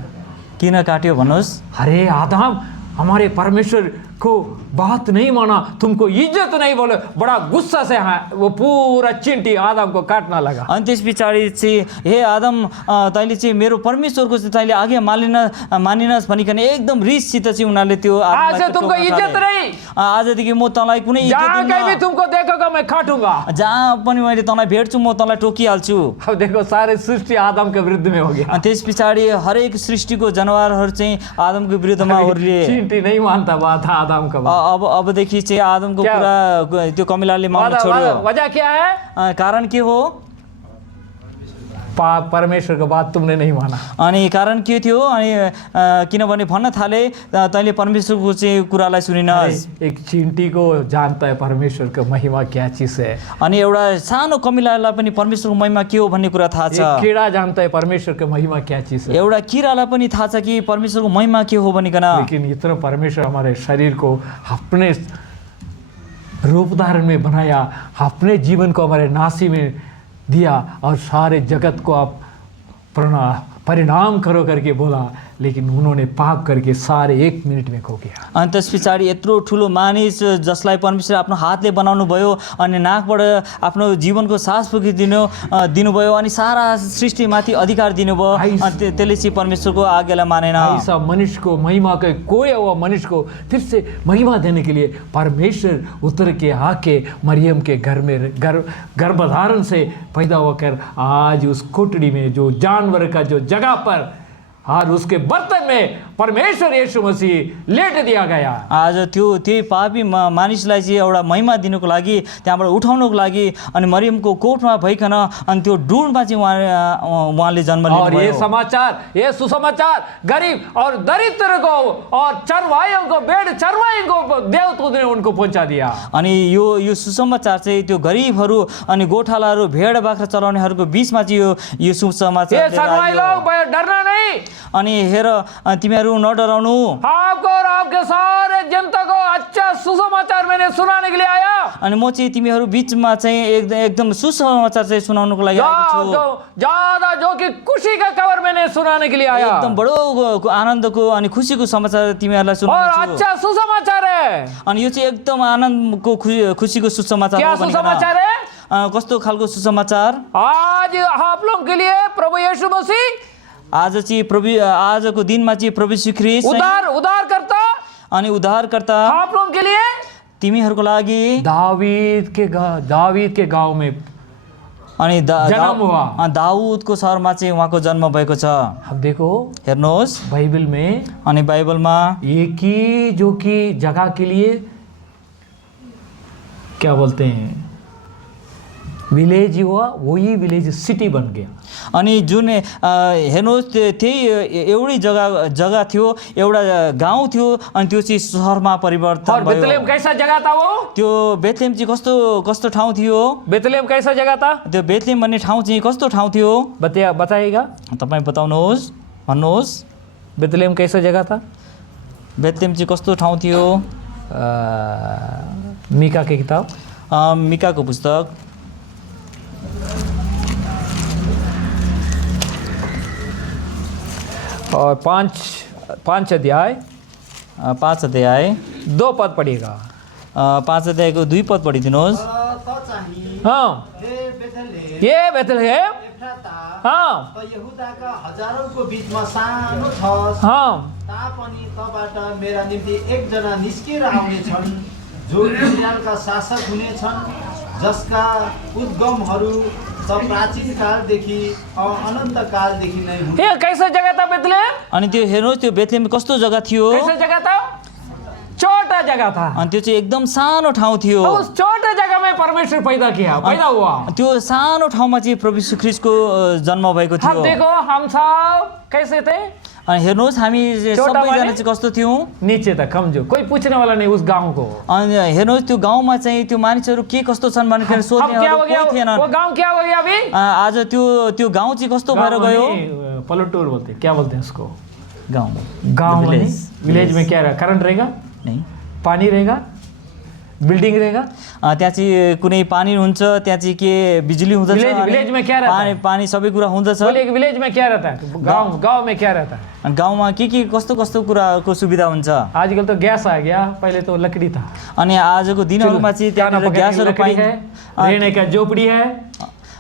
किन काट्यो भन्नुहोस्? अरे आदम, हमारे परमेश्वर को बात नहीं माना, तुमको इज्जत नहीं बोले, बड़ा गुस्सा से वो पूरा चींटी आदम को काटना लगा। अनि त्यस पछाडि चाहिँ हे आदम तैँले चाहिँ मेरो परमेश्वरको चाहिँ तैँले आज्ञा मानिनस् भनिकन एकदम रिससित चाहिँ उनीहरूले त्यो आज से तुमको इज्जत नहीं, आजदेखि म तँलाई कुनै इज्जत जहाँ कहीं भी दिन्न। तुमको देखोगा मैं काटूंगा। जहाँ पनि मैले तँलाई भेट्छु म तँलाई टोकिहाल्छु। अब देखो सारे सृष्टि आदम के विरुद्ध में हो गया। अनि त्यस पछाडि हरेक सृष्टिको जनावरहरू चाहिँ आदमको विरुद्धमा ओर्लिए। चींटी नहीं मानता बात आदम का। अबदेखि चाहिँ आदमको कुरा त्यो कमिलाले मान्न छोड्यो। वजह क्या है? कारण के हो? परमेश्वर का बात तुमने नहीं माना। अनि कारण के थियो? अनि किनभने भन्न थाले तैँले परमेश्वरको चाहिँ कुरालाई सुनिनस्। एक चींटी को जानता है परमेश्वर का महिमा क्या चीज है। अनि एउटा सानो कमिलालाई पनि परमेश्वरको महिमा के हो भन्ने कुरा थाहा छ। एक कीड़ा जानता है परमेश्वर का महिमा क्या चीज है। एउटा किरालाई पनि थाहा छ कि परमेश्वरको महिमा के हो भनिकन। लेकिन इतना परमेश्वर हमारे शरीर को अपने रूप धारण में बनाया, अपने जीवन को हमारे नासी में दिया और सारे जगत को आप परिणाम करो करके बोला, लेकिन उन्होंने पाप करके सारे 1 मिनट में खो गया। अनि त्यस पछाडि यत्रो ठुलो मानिस जसलाई परमेश्वरले आफ्नो हातले बनाउनु भयो अनि नाकबाट आफ्नो जीवनको सास दिनुभयो अनि सारा सृष्टिमाथि अधिकार दिनुभयो, अनि त्यसले चाहिँ परमेश्वरको आज्ञालाई मानेन। ऐसा मनुष्य को महिमा के खोया हुआ मनुष्य को फिर से महिमा देने के लिए परमेश्वर उतर के आके मरियम के घर में गर्भधारण से पैदा होकर आज उस कोठड़ी में जो जानवर का जो जगह पर और उसके बर्तन में परमेश्वर यीशु मसीह लेट दिया गया। आज त्यही पापी मानिसलाई चाहिँ एउटा महिमा दिनुको लागि त्यहाँबाट उठाउनुको लागि अनि मरियमको कोठमा भइकन अनि त्यो डुँडमा चाहिँ उहाँले जन्म लिनुभयो। और ये समाचार, ये सुसमाचार गरीब और दरिद्र को और चरवाहियों को, भेड़ चरवाहियों को देवदूत ने उनको पहुंचा दिया। अनि यो सुसमाचार चाहिँ त्यो गरिबहरू अनि गोठालाहरू भेड बाख्रा चलाउनेहरूको बीचमा चाहिँ यो सुसमाचार। ये चरवाही लोग डरना नहीं, अनि हेर तिमीहरू नडराउनु, आपको और आपके सारे जनता को अच्छा सुसमाचार मैंने सुनाने के लिए आया। अनि म चाहिँ तिमीहरू बीचमा चाहिँ एकदम सुसमाचार चाहिँ सुनाउनको लागि आएको छु। ज्यादा जो कि खुशी का खबर मैंने सुनाने के लिए आया। एकदम बडो आनन्दको अनि खुसीको समाचार तिमीहरूलाई और सुनाउँछु। अच्छा सुसमाचार है। अनि यो चाहिँ एकदम आनन्दको खुसीको सुसमाचार क्या हो भनिकन। सुसमाचार है? कस्तो खालको सुसमाचार? आज आप लोगों के लिए प्रभु यीशु मसीह आज चाहिँ आजको दिनमा चाहिँ प्रभु यीशु ख्रीष्ट उद्धार करता अनि उद्धारकर्ता आप लोगों के लिए तिमीहरूको लागि दावीद के गांव में अनि जन्म हुआ। दाउदको शहरमा चाहिँ उहाँको जन्म भएको छ। अब देखो हेर्नुहोस् बाइबल में अनि बाइबलमा एक ही जो कि जगह के लिए क्या बोलते हैं विलेज हुआ, वही विलेज सिटी बन गया। अनि जुन हेर्नुहोस् त्यही एउटै जग्गा थियो, एउटा गाउँ थियो अनि त्यो चाहिँ सहरमा परिवर्तन भयो। बेथलेम कैसा जगह था वो? त्यो बेथलेम चाहिँ कस्तो ठाउँ थियो? बेथलेम कैसा जगह था? त्यो बेथलेम भन्ने ठाउँ चाहिँ कस्तो ठाउँ थियो? बताइएगा, तपाईँ बताउनुहोस्, भन्नुहोस्। बेथलेम कैसा जगह था? बेथलेम चाहिँ कस्तो ठाउँ थियो? मीका की किताब, मिकाको पुस्तक और 5 अध्याय 2 पद पढ़िएगा। 5 अध्यायको 2 पद पढिदिनुहोस्। हाँ, ये बेथलेम हाँ यहूदाका हजारौंको बीचमा सानो छ, हाँ तापनि तबाट मेरा निम्ति एकजना निस्केर आउने छन् जो इस्राएलका शासक हुनेछन्, जसका उद्गमहरू प्राचीन कालदेखि अनन्त कालदेखि नै हुन्। ये कैसा जगह था बेथलेम? अनि त्यो हेर्नुहोस् त्यो बेथलेम कस्तो जग्गा थियो? कैसा जगह था? छोटा जगह था। अनि त्यो चाहिँ एकदम सानो ठाउँ थियो। उस छोटे जगह में परमेश्वर पैदा हुआ। त्यो सानो ठाउँमा चाहिँ प्रभु यीशु ख्रीष्टको जन्म भएको थियो। हम देखो हम सब कैसे थे? अनि हेर्नुहोस् हामी सबैजना चाहिँ कस्तो थियौँ? नीचे था, कमजोर, कोई पूछने वाला नहीं उस गांव को। अनि हेर्नुहोस् त्यो गाउँमा चाहिँ त्यो मानिसहरू के कस्तो छन् भनेर सोध्नेहरू कोही थिएनन्। वो गांव क्या हो गया अभी? आज त्यो गाउँ चाहिँ कस्तो भएर गयो? पलटूर बोलते, क्या बोलते हैं उसको? गाउँ विलेज में क्या रहेगा? करंट रहेगा नहीं, पानी रहेगा, बिल्डिंग रहेगा, त्यहाँ चाहिँ कुनै पानी हुन्छ, त्यहाँ चाहिँ के बिजुली हुँदछ, विलेज में क्या रहता है? पानी सबै कुरा हुँदछ। विलेज में क्या रहता है? गांव में क्या रहता है? अनि गाउँमा के कस्तो कुराको सुविधा हुन्छ? आजकल तो गैस आ गया, पहले तो लकड़ी था। अनि आजको दिनहरूमा चाहिँ त्यहाँनिर ग्यासहरू पाइन्छ, रहने का झोपडी है,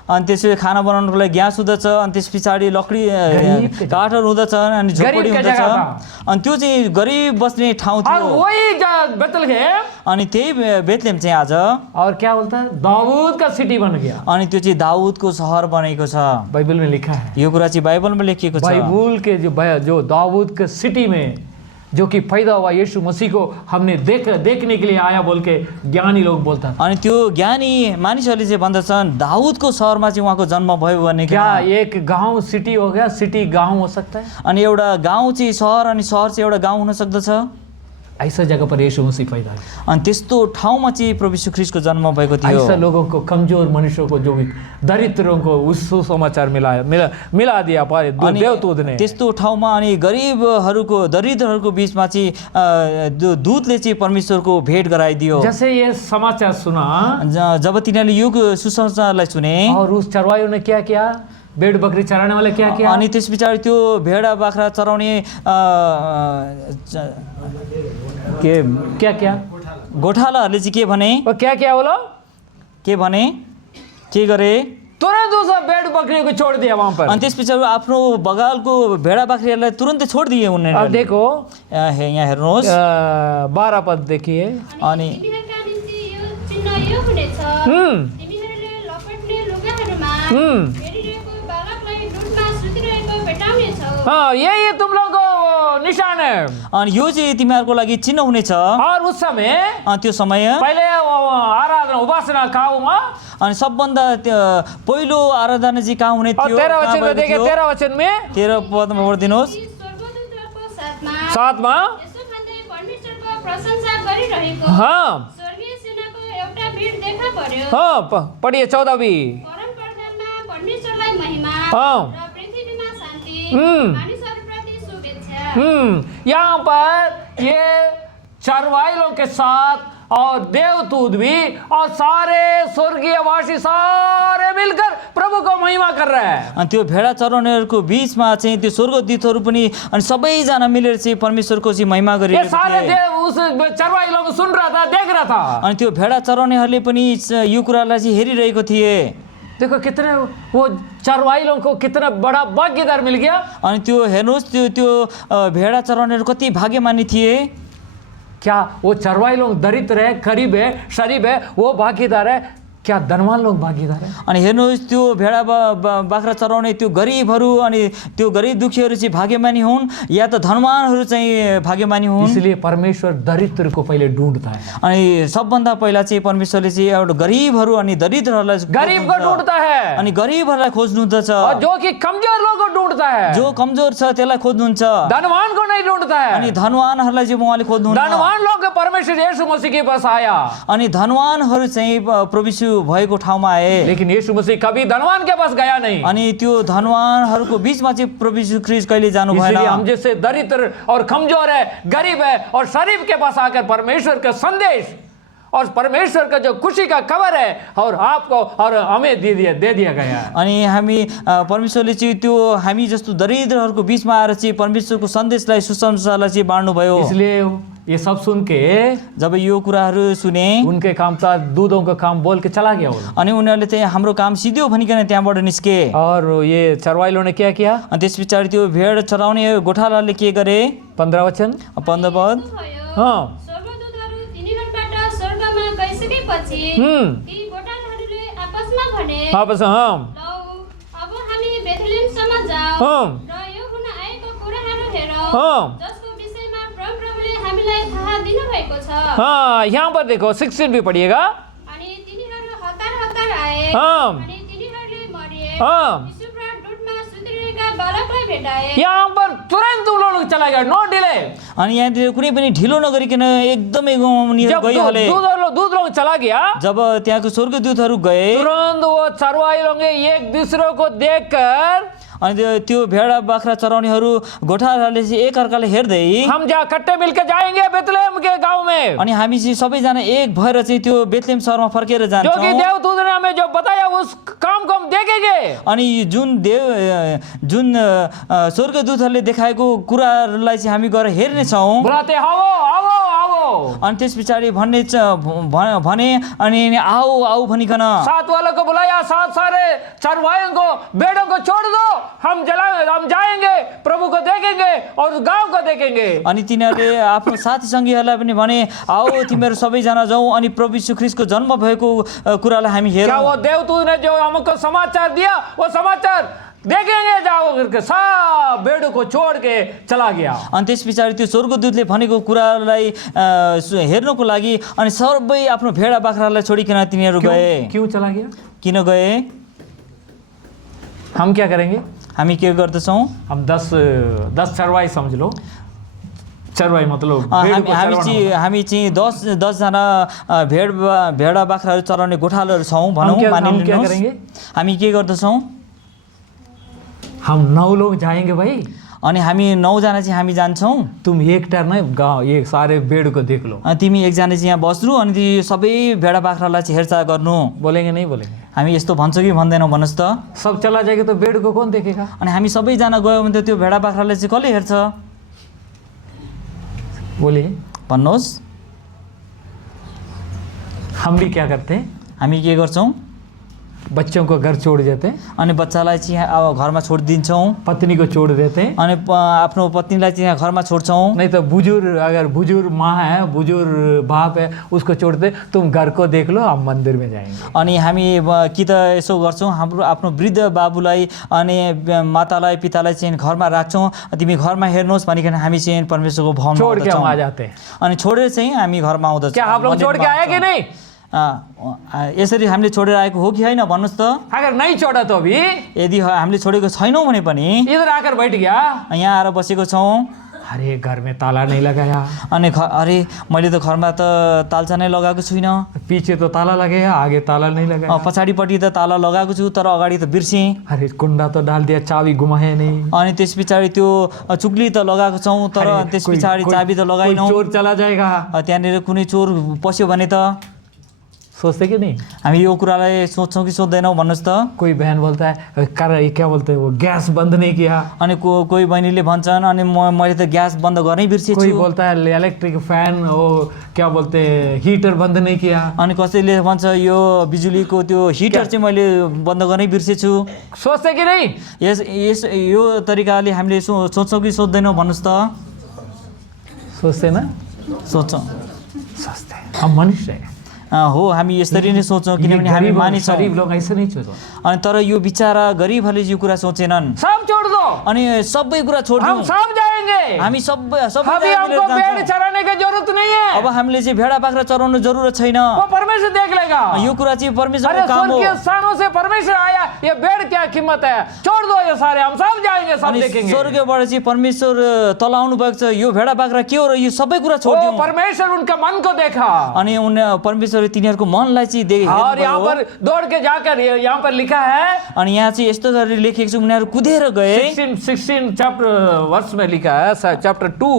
अनि त्यसपछि खाना बनाउनको लागि ग्यास हुँदछ, अनि त्यस पछाडि लकडी काठहरू हुँदछ अनि झोपडी हुँदछ। अनि त्यो चाहिँ गरिब बस्ने ठाउँ थियो। अनि त्यही बेथलेम चाहिँ आज और क्या बोलता है? दाऊद का सिटी बन गया। अनि त्यो चाहिँ दाउदको सहर बनेको छ। बाइबल में लिखा है, यो कुरा चाहिँ बाइबलमा लेखिएको छ। बाइबल के जो दाऊद के सिटी में जो कि पैदा हुआ यीशु मसीह को हमने देखने के लिए आया बोल के ज्ञानी लोग बोलता। अनि त्यो ज्ञानी मानिसहरूले चाहिँ भन्दछन् दाउदको सहरमा चाहिँ उहाँको जन्म भयो भन्ने। क्या एक गांव सिटी हो गया? सिटी गांव हो सकता है? अनि एउटा गाउँ चाहिँ सहर अनि सहर चाहिँ एउटा गाउँ हुन सक्दछ। ऐसा जगह पर यीशु मसीह पैदा हुआ। अनि त्यस्तो ठाउँमा चाहिँ प्रभु यीशु ख्रीष्टको जन्म भएको थियो। ऐसा लोगों को, कमजोर मनुष्यों को, जो दरिद्रों को उस सुसमाचार मिला दिया देवदूत ने। त्यस्तो ठाउँमा अनि गरिबहरूको दरिद्रहरूको बीचमा चाहिँ दूतले चाहिँ परमेश्वरको भेट गराइदियो। जैसे ये समाचार सुना, जब तिनीहरूले यो सुसमाचारलाई सुने और उस चरवाहियों ने क्या किया? भेड़ बकरी चराने वाले क्या किया? अनि त्यस पछाडि त्यो भेडा बाख्रा चराउने क्या क्या? गोठालाहरूले चाहिँ के भने वो क्या क्या बोलो? के गरे तुरंत उस भेड़ बकरी को छोड़ दिया वहां पर। अनि त्यस पछाडि आफ्नो बगालको भेडा बाख्रीहरूलाई तुरन्तै छोडिदिए अब उनीहरूले। देखो यहाँ हेर्नुहोस् 12 पद देखिए। अनि तिनीहरूका निम्ति यो चिन्ह यो हुनेछ, तिनीहरूले लपेट्ने लुगाहरूमा हेरिरहेको बालकलाई दुधमा सुतिरहेको भेटाउनेछौ। हाँ, ये तुम लोग को निशान है। अनि यो चाहिँ तिमीहरूको लागि चिन्ह हुनेछ। और उस समय त्यो समय पहले आराधना उपासना कहाँ हुआ? अनि सबभन्दा पहिलो आराधना चाहिँ कहाँ हुने और थियो? 13 वचन में देखिए, 13 वचन में 13 पदमा पढिदिनुहोस्। ती स्वर्गदूतहरूको साथमा 7 में यसो भन्दै परमेश्वरको प्रशंसा गरिरहेको हाँ स्वर्गीय सेनाको एउटा भिड देखा पर्यो। हाँ पढ़िए 14 भी। परम प्रधानमा परमेश्वरलाई महिमा हाँ। र पृथ्वीमा शान्ति, मानिसहरूप्रति शुभेच्छा। यहाँ पर ये चरवाइलों के साथ और देवदूत भी और सारे स्वर्गीयवासी सारे मिलकर प्रभु को महिमा कर रहे हैं। अनि त्यो भेडा चराउनेहरूको बिचमा चाहिँ त्यो स्वर्गदूतहरू पनि अनि सबैजना मिलेर चाहिँ परमेश्वरको चाहिँ महिमा ये गरिरहेको सारे थिए। देव उस चरवाइलों को सुन रहा था, देख रहा था। अनि त्यो भेडा चराउनेहरूले पनि यो कुरालाई चाहिँ हेरिरहेको थिए। देखो कितने वो चरवाइलों को कितना बड़ा भाग्यदार मिल गया। अनि त्यो हेर्नुहोस् त्यो भेडा चराउनेहरू कति भाग्यमानी थिए। क्या वो चरवाई लोग दरिद्र है, गरीब है, शरीफ है, वो भागीदार है? क्या धनवान लोग भागीदार है? अनि हेर्नुहोस् त्यो भेडा बाख्रा चराउने त्यो गरिबहरू अनि त्यो गरिब दुखीहरू चाहिँ भाग्यमानी हुन् या त धनवानहरू चाहिँ भाग्यमानी हुन्। इसलिए परमेश्वर दरिद्र को पहले ढूंढता है। अनि सबभन्दा पहिला चाहिँ परमेश्वरले चाहिँ एउटा गरिबहरू अनि दरिद्रहरूलाई गरीब को ढूंढता है अनि गरिबहरूलाई खोज्नुहुन्छ। और जो कि कमजोर लोग को ढूंढता है। जो कमजोर छ त्यसलाई खोज्नुहुन्छ। धनवान को नहीं ढूंढता है। अनि धनवानहरूलाई चाहिँ उहाँले खोज्नुहुन्छ। धनवान लोग परमेश्वर यीशु मसीह के पास आया, अनि धनवानहरू चाहिँ प्रभु यीशु भएको ठाउँमा आए। लेकिन यीशु मसीह कभी धनवान के पास गया नहीं। अनि त्यो धनवानहरूको बिचमा चाहिँ प्रभु यीशु ख्रीष्ट कहिले जानु भएन। इसलिए हम जैसे दरिद्र और कमजोर है, गरीब है और शरीफ के पास आकर परमेश्वर का संदेश और परमेश्वर का जो खुशी का खबर है और आपको और हमें दे दिया गया है। अनि हामी परमेश्वरले चाहिँ त्यो हामी जस्तो दरिद्रहरूको बिचमा आएर चाहिँ परमेश्वरको सन्देशलाई सुसमाचारलाई चाहिँ बाँड्नुभयो। इसलिए ये सब सुन के जब यो कुराहरू सुने उनके काम था, दूधों का काम बोल के चला गया वो। अनि उनीहरूले चाहिँ हाम्रो काम सिध्यो भनिकन त्यहाँबाट निस्के। और ये चरवाइलों ने क्या किया? अनि त्यस पछाडि त्यो भेड चराउने गोठालाले के गरे? 15 वचन 15 पद। हाँ स्वर्गदूतहरू तिनीहरूबाट स्वर्गमा गइसकेपछि ती गोठालाहरूले आपसमा भने, वापस हाँ लौ अब हामी बेथलेहमसम्म जाऊ र यो हुन आएको कुराहरू हेरौँ जसको विषयमा प्रभुले हामीलाई थाहा दिनुभएको छ। हाँ यहाँ पर देखो 16 भी पढ़िएगा। अनि तिनीहरू हतार आए अनि तिनीहरूले मरिए। ईश्वरबाट दुधमा सुतिरहेका बालकलाई भेटाए। यहाँ पर तुरंत उन लोग चला गया, नो डिले। अनि यहाँतिर कुनै पनि ढिलो नगरिकन एकदमै जब गइहाले। दूध लोग चला गया, जब त्यहाँको स्वर्गदूतहरू गए तुरंत वो चरवाई लोग एक दूसरे को देखकर अनि त्यो भेडा बाख्रा चराउनेहरू गोठालाले चाहिँ एकअर्काले हेर्दै हम जा कट्टे मिलकर जाएंगे बेथलेहम के गांव में। अनि हामी चाहिँ सबैजना एक भएर चाहिँ त्यो बेथलेहम सहरमा फर्केर जो कि जान्छौँ। देवदूत ने हमें जो बताया उस काम को हम देखेंगे। अनि जुन स्वर्गदूतहरूले देखाएको कुराहरूलाई चाहिँ हामी गएर हेर्नेछौँ। बुलाते आओ आओ आओ। अनि त्यस पछाडि भने अनि आऊ भनिकन 7 वालों को बुलाया, 7 सारे चरवाइयों को, भेड़ों को छोड़ दो, हम जाएंगे, प्रभु को देखेंगे और गांव को देखेंगे। अनि तिनीहरूले आफ्नो साथी सङ्गीहरूलाई पनि भने आओ तिमीहरू सबैजना जाउँ अनि प्रभु यीशु ख्रीष्टको जन्म भएको कुरालाई हामी क्या हेरौँ। वो देवदूत ने जो हमको समाचार दिया वो समाचार देखेंगे जाओ करके सब भेड़ों को छोड़ के चला गया। अनि त्यस पछाडि त्यो स्वर्गदूतले भनेको कुरालाई हेर्नको लागि अनि सबै आफ्नो भेडा बाख्रालाई छोडिकन तिनीहरू गए। क्यों चला गया? किन गए? हम क्या करेंगे? हामी के गर्दछौँ? हम 10 चरवाई समझ लो। चरवाई मतलब भेड़ को चरवाना। हामी चाहिँ 10 जना भेडा बाख्राहरू चराउने गोठालाहरू छौँ भनौँ। हम क्या करेंगे? हामी के गर्दछौँ? हम 9 लोग जाएंगे भाई। अनि हामी 9 जना चाहिँ हामी जान्छौँ। तुम एक टर्न गाँव ये सारे भेड़ को देख लो। अनि तिमी एकजना चाहिँ यहाँ बस्नु अनि ती सबै भेडा बाख्रालाई चाहिँ हेरचाह गर्नु। बोलेंगे नहीं बोलेंगे? हामी यस्तो भन्छौँ कि भन्दैनौँ भन्नुहोस् त? सब चला जाएगा तो भेड़ को कौन देखेगा? अनि हामी सबैजना गयो भने त त्यो भेडा बाख्रालाई चाहिँ कसले हेर्छ? बोलिए। भन्नुहोस्। हम भी क्या करते हैं? हामी के गर्छौँ? बच्चों को घर छोड़ देते हैं, अनि बच्चालाई चाहिँ अब घरमा छोडिदिन्छौँ, पत्नी को छोड़ देते हैं, अनि आफ्नो पत्नीलाई चाहिँ यहाँ घरमा छोड्छौँ। नहीं तो बुजुर्ग, अगर बुजुर्ग माँ है, बुजुर्ग बाप है, उसको छोड़ते तुम घर को देख लो, हम मंदिर में जाएंगे। अनि हामी कि त यसो गर्छौँ, हाम्रो आफ्नो वृद्ध बाबुलाई अनि मातालाई पितालाई चाहिँ घरमा राख्छौँ, तिमी घरमा हेर्नुहोस् भनिकन हामी चाहिँ परमेश्वरको भवनमा छोड़ के हम आ आउँदछौँ। जाते हैं। अनि छोडेर चाहिँ हामी घरमा आउँदछौँ। क्या आप लोग छोड़ के आए कि नहीं? यसरी हामीले छोडेर आएको हो कि होइन भन्नुहोस् त? अगर नहीं छोड़ा तो अभी यदि हामीले छोडेको छैनौँ भने पनि इधर आकर बैठ गया, यहाँ आएर बसेको छौँ, अरे घर में ताला नहीं लगाया, अनि अरे मैले त घरमा त तालचा नै लगाएको छुइनँ, पीछे तो ताला लगाया, आगे ताला नहीं लगाया, पछाडिपट्टि त ताला लगाएको छु तर अगाडि त बिर्सेँ, अरे कुंडा तो डाल दिया, चाबी घुमाए नहीं, अनि त्यस पछाडि त्यो चुक्ली त लगाएको छौँ तर त्यस पछाडि चाबी त लगाइनौँ। चोर चला जाएगा, त्यहाँनिर कुनै चोर पस्यो भने त सोचते कि नहीं? हामी यो कुरालाई सोच्छौँ कि सोच्दैनौँ भन्नुहोस् त? कोई बहन बोलता है क्या बोलते हैं वो गैस बंद नहीं किया, अनि कोही बहिनीले भन्छन् अनि मैले त ग्यास बन्द गर्नै बिर्सेछु, कोई बोलता है इलेक्ट्रिक फैन वो क्या बोलते हैं हीटर बंद नहीं किया, अनि कसैले भन्छ यो बिजुलीको त्यो हिटर चाहिँ मैले बन्द गर्नै बिर्सेछु। सोचते कि नहीं? यस यो तरिकाले हामीले सोच्छौँ कि सोच्दैनौँ भन्नुहोस् त? सोचते ना? सोच्छौँ। सोचते हैं, हम मनुष्य हैं। हो हामी यसरी नै सोच्छौँ किनभने हामी मानिस छौँ। गरीब लोग ऐसे नहीं सोचो। अनि तर यो बिचारा गरिबहरूले यो कुरा सोचेनन्। सब छोड़ दो, अनि सबै कुरा हम छोड्दिउँ, सब जाएंगे, हामी सबै अभी हमको भेड़ चराने की जरूरत नहीं है, अब हामीले चाहिँ भेडा बाख्रा चराउनु जरुरत छैन। वो परमेश्वर देख लेगा। यो कुरा चाहिँ अरे परमेश्वरको काम हो। स्वर्गीय स्थानों से परमेश्वर आया, ये भेड़ क्या कीमत है, छोड़ दो ये सारे, हम सब जाएंगे, सब अनि देखेंगे। स्वर्गबाट चाहिँ परमेश्वर तल आउनु भएको छ, यो भेडा बाख्रा के हो र यो सबै कुरा वो छोड्दिउँ। परमेश्वर उनका मन को देखा, अनि परमेश्वरले तिनीहरूको मनलाई चाहिँ और यहाँ पर दौड़ के जाकर यहाँ पर लिखा है, अनि यहाँ चाहिँ यस्तो गरेर लेखेको छ उनीहरू कुदेर गए। 16 चैप्टर वर्ष में लिखा है, चैप्टर 2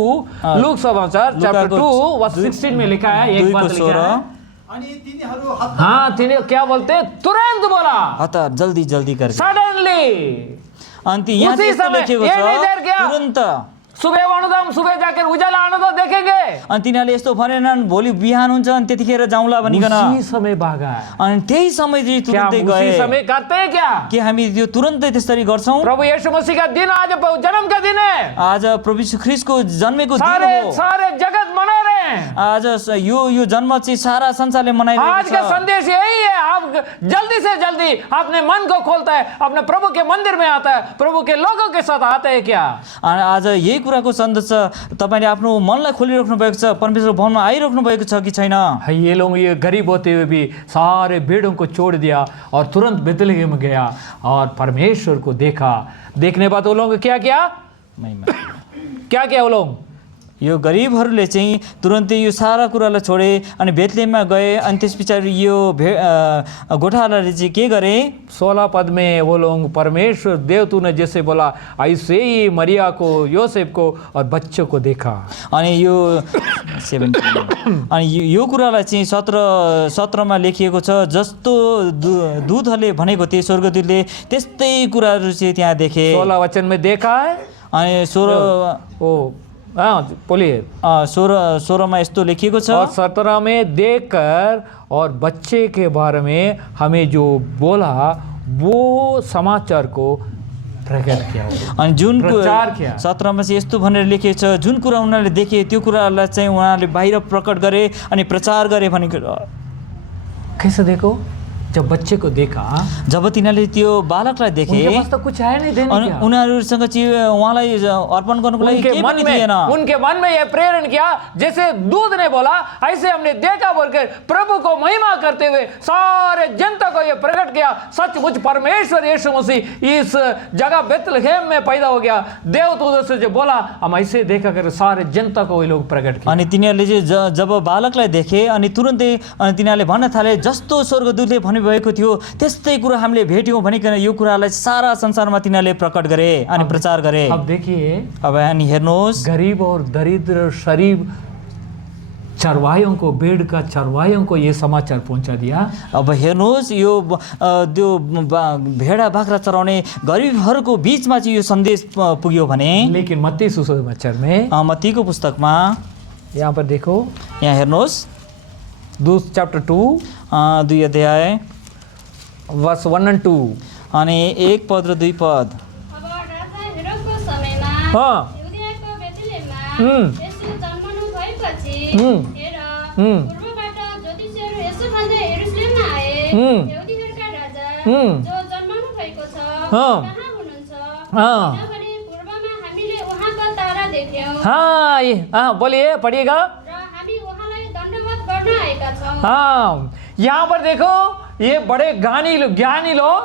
लूक समाचार चैप्टर 2 वर्ष 16 में लिखा है, एक बात लिखा है। अनि तिनीहरू हाँ, तिनी क्या बोलते हैं, तुरंत बोला, हतार जल्दी जल्दी कर सडनली, अनि यहाँ चाहिँ उसी यस्तो समय, लेखेको ये नहीं देर छ क्या? तुरन्त। सुबह आउनु त हम सुबह जाकर उजाला आउनु त देखेंगे, अनि तिनीहरूले यस्तो भनेनन् भोलि बिहान हुन्छ अनि त्यतिखेर जाउँला भनिकन। उसी समय भागा। अनि त्यही समय चाहिँ क्या तुरन्तै हम गए। उसी समय करते हैं क्या? के हामी त्यो तुरन्तै त्यसरी गर्छौँ? प्रभु यीशु मसीह का दिन आज जन्म का दिन है, आज प्रभु यीशु ख्रीष्टको जन्मेको दिन सारे हो। सारे जगत मना रहे हैं। आज यो जन्म चाहिँ सारा संसारले आज मनाइरहेको का छ। संदेश यही है, आप जल्दी से जल्दी अपने मन को खोलता है, अपने प्रभु के मंदिर में आता है, प्रभु के लोगों के साथ आता है क्या? अनि आज यही कुराको सन्देश छ, तपाईँले आफ्नो मनलाई खोलिराख्नु भएको छ, परमेश्वर भवनमा आइराख्नु भएको छ कि छैन? ये लोग ये गरीब होते हुए भी सारे भेड़ों को छोड़ दिया और तुरंत बेतलेहम में गया और परमेश्वर को देखा। देखने बाद वो लोग क्या किया? क्या किया वो लोग? यो गरिबहरूले चाहिँ तुरन्तै यो सारा कुरालाई छोडे अनि बेतलेहममा गए। अनि त्यस पछाडि यो गोठालाले चाहिँ के गरे? 16 पद में वो लोग परमेश्वर देवतू ने जैसे बोला ऐसे ही मरिया को, योसेफ को और बच्चों को देखा। अनि यो 17 अनि यो कुरालाई चाहिँ 17मा लेखिएको छ, जस्तो दूतहरूले भनेको थिए स्वर्गदूतले त्यस्तै कुराहरू चाहिँ त्यहाँ देखे। 16 वचन में देखा है। अनि 16मा यस्तो लेखिएको छ, और 17 में देखकर और बच्चे के बारे में हमें जो बोला वो समाचार को प्रकट किया। अनि जुन प्रचार किया। 17मा चाहिँ यस्तो भनेर लेखिएको छ, जुन कुरा उनीहरूले देखे त्यो कुराहरूलाई चाहिँ उनीहरूले बाहिर प्रकट गरे अनि प्रचार गरे भनेको। कैसे देखो? जब बच्चे को देखा, जब तिनीहरूले त्यो बालकलाई देखे उनके पास तो कुछ है नहीं देने अनि क्या? उनीहरूसँग चाहिँ उहाँलाई अर्पण गर्नुको लागि केही पनि थिएन। उनके मन में यह प्रेरण किया, जैसे दूध ने बोला ऐसे हमने देखा बोलकर प्रभु को महिमा करते हुए सारे जनता को यह प्रकट किया। सचमुच परमेश्वर यीशु मसीह इस जगह बेतलहम में पैदा हो गया। देवदूतों से जो बोला हम ऐसे देखा कर सारे जनता को वे लोग प्रकट किया। अनि तिनीहरूले चाहिँ जब बालकलाई देखे अनि तुरन्तै अनि तिनीहरूले भन्न थाले जस्तो स्वर्गदूतले भन्नुभएको थियो त्यस्तै कुरा हामीले भेट्यौँ भनिकन यो कुरालाई सारा संसारमा तिनीहरूले प्रकट गरे अनि प्रचार गरे। अब देखिए, अब अनि हेर्नुहोस्, गरीब और दरिद्र शरीफ चरवाहियों को, भेड़ का चरवाहियों को ये समाचार पहुंचा दिया। अब हेर्नुहोस् यो त्यो भेडा बाख्रा चराउने गरिबहरूको बिचमा चाहिँ यो सन्देश पुग्यो भने लेकिन मत्ती सुसमाचार में मत्तीको पुस्तकमा यहाँ पर देखो, यहाँ हेर्नुहोस् चैप्टर 2 2 अध्याय वर्स 1 and 2। अनि 1 पद र 2 पद। अब राजा हेरोदको समयमा युदेयाको बेथलेहममा येशू जन्मनु भएपछि हेर पूर्वबाट ज्योतिषीहरू यसो भन्दै यरुशलेममा आए, यहुदीहरूका राजा जो जन्मनु भएको छ कहाँ हुनुहुन्छ, किनभने पूर्वमा हामीले उहाँको तारा देख्यौँ हाँ बोलिए, पढ़िएगा। र हामी उहाँलाई दण्डवत गर्न आएका छौँ। हाँ, यहाँ पर देखो, ये बड़े ज्ञानी लोग,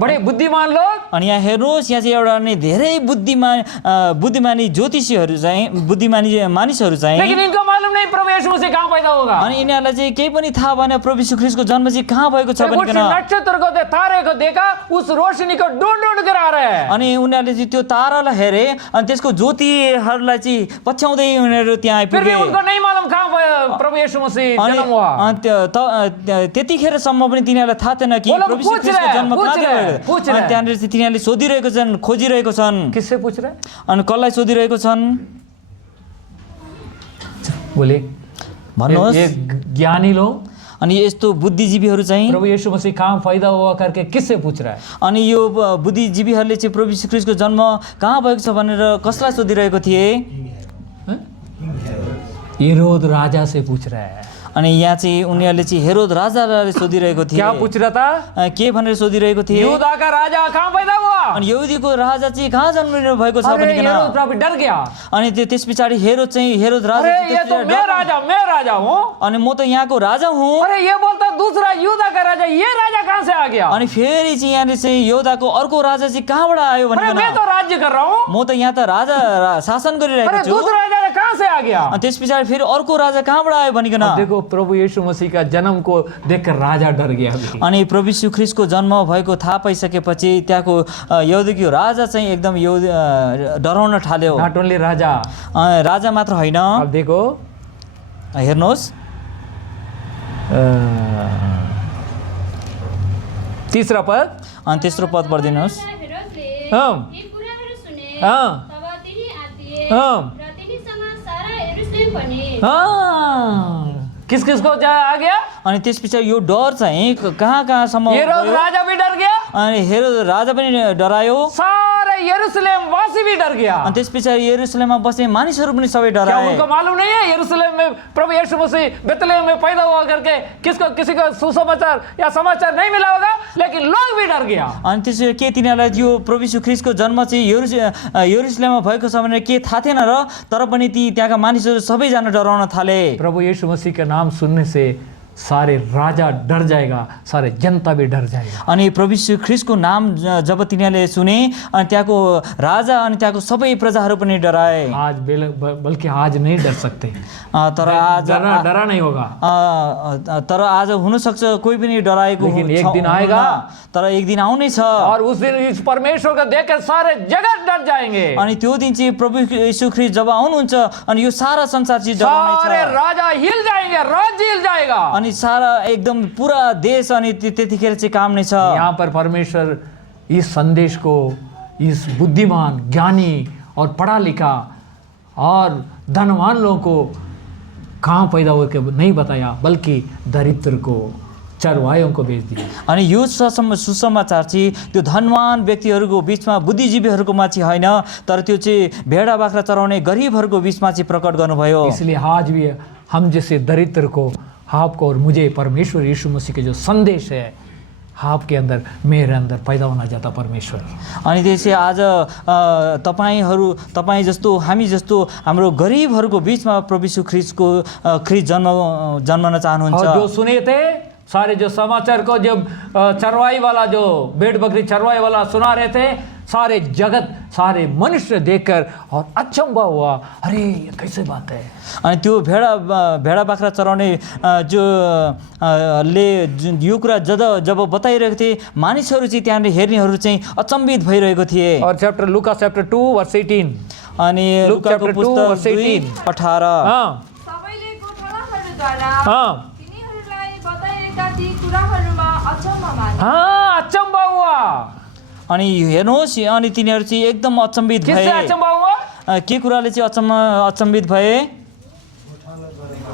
बड़े बुद्धिमान लोग। अनि यहाँ हेर्नुहोस्, यहाँ चाहिँ एउटा नि धेरै बुद्धिमानी ज्योतिषीहरू चाहिँ, बुद्धिमानी मानिसहरू चाहिँ, लेकिन इनको मालूम नहीं प्रभु यीशु मसीह कहाँ पैदा होगा। अनि यिनीहरूलाई चाहिँ केही पनि थाहा भएन प्रभु यीशु ख्रीष्टको जन्म चाहिँ कहाँ भएको छ उस भनिकन। नक्षत्र को, तारे को देखा, उस रोशनी को ढूंढ कर आ रहे हैं। अनि उनीहरूले चाहिँ त्यो तारालाई हेरे अनि त्यसको ज्योतिहरूलाई चाहिँ पछ्याउँदै उनीहरू त्यहाँ फिर भी आइपुगे। उनको नहीं मालूम कहाँ प्रभु यीशु मसीह अनि जन्म हुआ। त्यतिखेरसम्म पनि तिनीहरूलाई थाहा थिएन कि वो लोग प्रभु यीशु पूछ ख्रीष्टको रहे हैं, जन्म पूछ कहाँ रहे हैं, थियो। पूछ रहे अनि हैं। त्यहाँनिर चाहिँ तिनीहरूले सोधिरहेको छन्, खोजिरहेको छन्। किससे पूछ रहे हैं? अनि कसलाई सोधिरहेको छन् बोले, भन्नुहोस्। ये ज्ञानी लोग अनि यस्तो बुद्धिजीवीहरू चाहिँ, प्रभु यीशु मसीह कहाँ पैदा हुआ करके किससे पूछ रहा है? अनि यो बुद्धिजीवीहरूले चाहिँ प्रभु यीशु ख्रीष्टको जन्म कहाँ भएको छ भनेर कसलाई सोधिरहेको थिए? हेरोद राजा से पूछ रहा है। अनि यहाँ चाहिँ उनीहरूले चाहिँ हेरोद राजालाई सोधिरहेको थिए। क्या पूछ रहा था? के भनेर सोधिरहेको थिए? यहूदा का राजा कहाँ पैदा हुआ? अनि यहुदीको राजा चाहिँ कहाँ जन्मिनु भएको छ अरे भनिकन। हेरोद प्रभु डर गया। अनि त्यस पछाडि हेरोद राजा अरे चाहिँ ये तो त्यसले मैं डर- राजा हूँ। अनि म त यहाँको राजा हुँ। अरे ये बोलता दूसरा यहूदा का राजा, ये राजा कहाँ से आ गया? अनि फेरि चाहिँ यहाँले चाहिँ योदाको अर्को राजा चाहिँ कहाँबाट आयो अरे भनिकन। मैं तो राज्य कर रहा हूँ। म त यहाँ त राजा शासन गरिरहेको अरे छु। दूसरा राजा कहाँ से आ गया? अनि त्यस पछाडि फेरि अर्को राजा कहाँबाट आयो भनिकन। देखो प्रभु यीशु मसीह का जन्म को देखकर राजा डर गया। अनि प्रभु यीशु ख्रीष्टको जन्म भएको थाहा पाइसकेपछि त्यहाँको यहुदीको राजा चाहिँ एकदम डराउन थाल्यो। नॉट ओनली राजा, राजा मात्र होइन। अब देखो हेर्नुहोस् तीसरा पद। अनि तेस्रो पद पढिदिनुहोस्। हेरोदले हाँ। यी कुराहरू सुने, हाँ। तब तिनी आत्तिए हाँ। र तिनीसँग सारा यरुशलेम पनि। किस किस को आ गया? अनि त्यस पछाडि यो डर चाहिँ कहाँ कहाँसम्म हेरोद गयो? राजा भी डर गया, अनि हेरोद राजा पनि डरायो। सारे यरूशलेम वासी भी डर गया। अनि त्यस पछाडि यरुशलेममा बस्ने मानिसहरू पनि सबै क्या डराए। उनको मालूम नहीं है यरूशलेम में प्रभु यीशु मसीह बेथलेहम में पैदा हुआ करके किसी को सुसमाचार या समाचार नहीं मिला होगा, लेकिन लोग भी डर गया। अनि त्यसो के तिनीहरूलाई यो प्रभु यीशु ख्रीष्टको जन्म चाहिँ यरुशलेममा भएको छ भनेर के थाहा थिएन र? तर पनि त्यहाँका मानिसहरू सबैजना डराउन थाले। प्रभु यीशु मसीह का नाम सुनने से सारे राजा डर जाएगा, सारे जनता भी डर जाएगा। अनि प्रभु यीशु ख्रीष्टको नाम जब तिनीहरूले सुने अनि त्यहाँको राजा अनि त्यहाँको सबै प्रजाहरू पनि डराए। आज बल्कि आज नहीं डर सकते, तर आज डरा नहीं होगा। तर आज हुनसक्छ कोही पनि डराएको लेकिन एक दिन हुन्न, आएगा। तर एक दिन आउने छ। और उस दिन इस परमेश्वर को देखकर सारे जगत डर जाएंगे। अनि त्यो दिन चाहिँ प्रभु यीशु ख्रीष्ट जब आउनुहुन्छ अनि यो सारा संसार चाहिँ डराउने सारे छ। राजा हिल जाएंगे, राज्य हिल जाएगा। अनि सारा एकदम पुरा देश अनि त्यतिखेर चाहिँ काम नै छ। यहाँ पर परमेश्वर इस संदेश को इस बुद्धिमान, ज्ञानी और पढ़ा लिखा और धनवान लोगों को कहाँ पैदा होकर नहीं बताया, बल्कि दरिद्र को, चरवाहियों को भेज दिया। अनि यो सुसमाचार चाहिँ त्यो धनवान व्यक्तिहरूको बिचमा, बुद्धिजीवीहरूकोमा चाहिँ होइन, तर त्यो चाहिँ भेडा बाख्रा चराउने गरिबहरूको बिचमा चाहिँ प्रकट गर्नुभयो। इसलिए आज भी हम जैसे दरिद्र को, आपको और मुझे परमेश्वर यीशु मसीह के जो संदेश है आपके अंदर, मेरे अंदर पैदा होना चाहता परमेश्वर। अनि त्यसै आज तपाईँ जस्तो, हामी जस्तो हाम्रो गरिबहरूको बिचमा प्रभु यीशु ख्रीष्टको जन्मन चाहनुहुन्छ। और जो सुने थे सारे जो समाचार को, जब चरवाई वाला, जो भेड़ बकरी चरवाई वाला सुना रहे थे, सारे जगत, सारे मनुष्य देखकर और अचंभा हुआ, अरे ये कैसे बात है। अनि त्यो भेडा बाख्रा चराउने जो ले यो कुरा जब बताइरहेको थिए, मानिसहरू चाहिँ त्यहाँनिर हेर्नेहरू चाहिँ अचम्बित भइरहेको थिए। और लुका चैप्टर 2 वर्स 18। अनि लुकाको chapter 2 पुस्तक verse 18 2:18। हाँ, सबैले गोठालाहरू द्वारा तिनीहरूलाई बताइएका ती कुराहरूमा अचम्म माने। अचम्भा हुआ। अनि हेर्नुहोस् अनि तिनीहरू चाहिँ एकदम अचम्बित किससे भए। अचम्भा हुआ? के कुराले चाहिँ अचम्बित भए?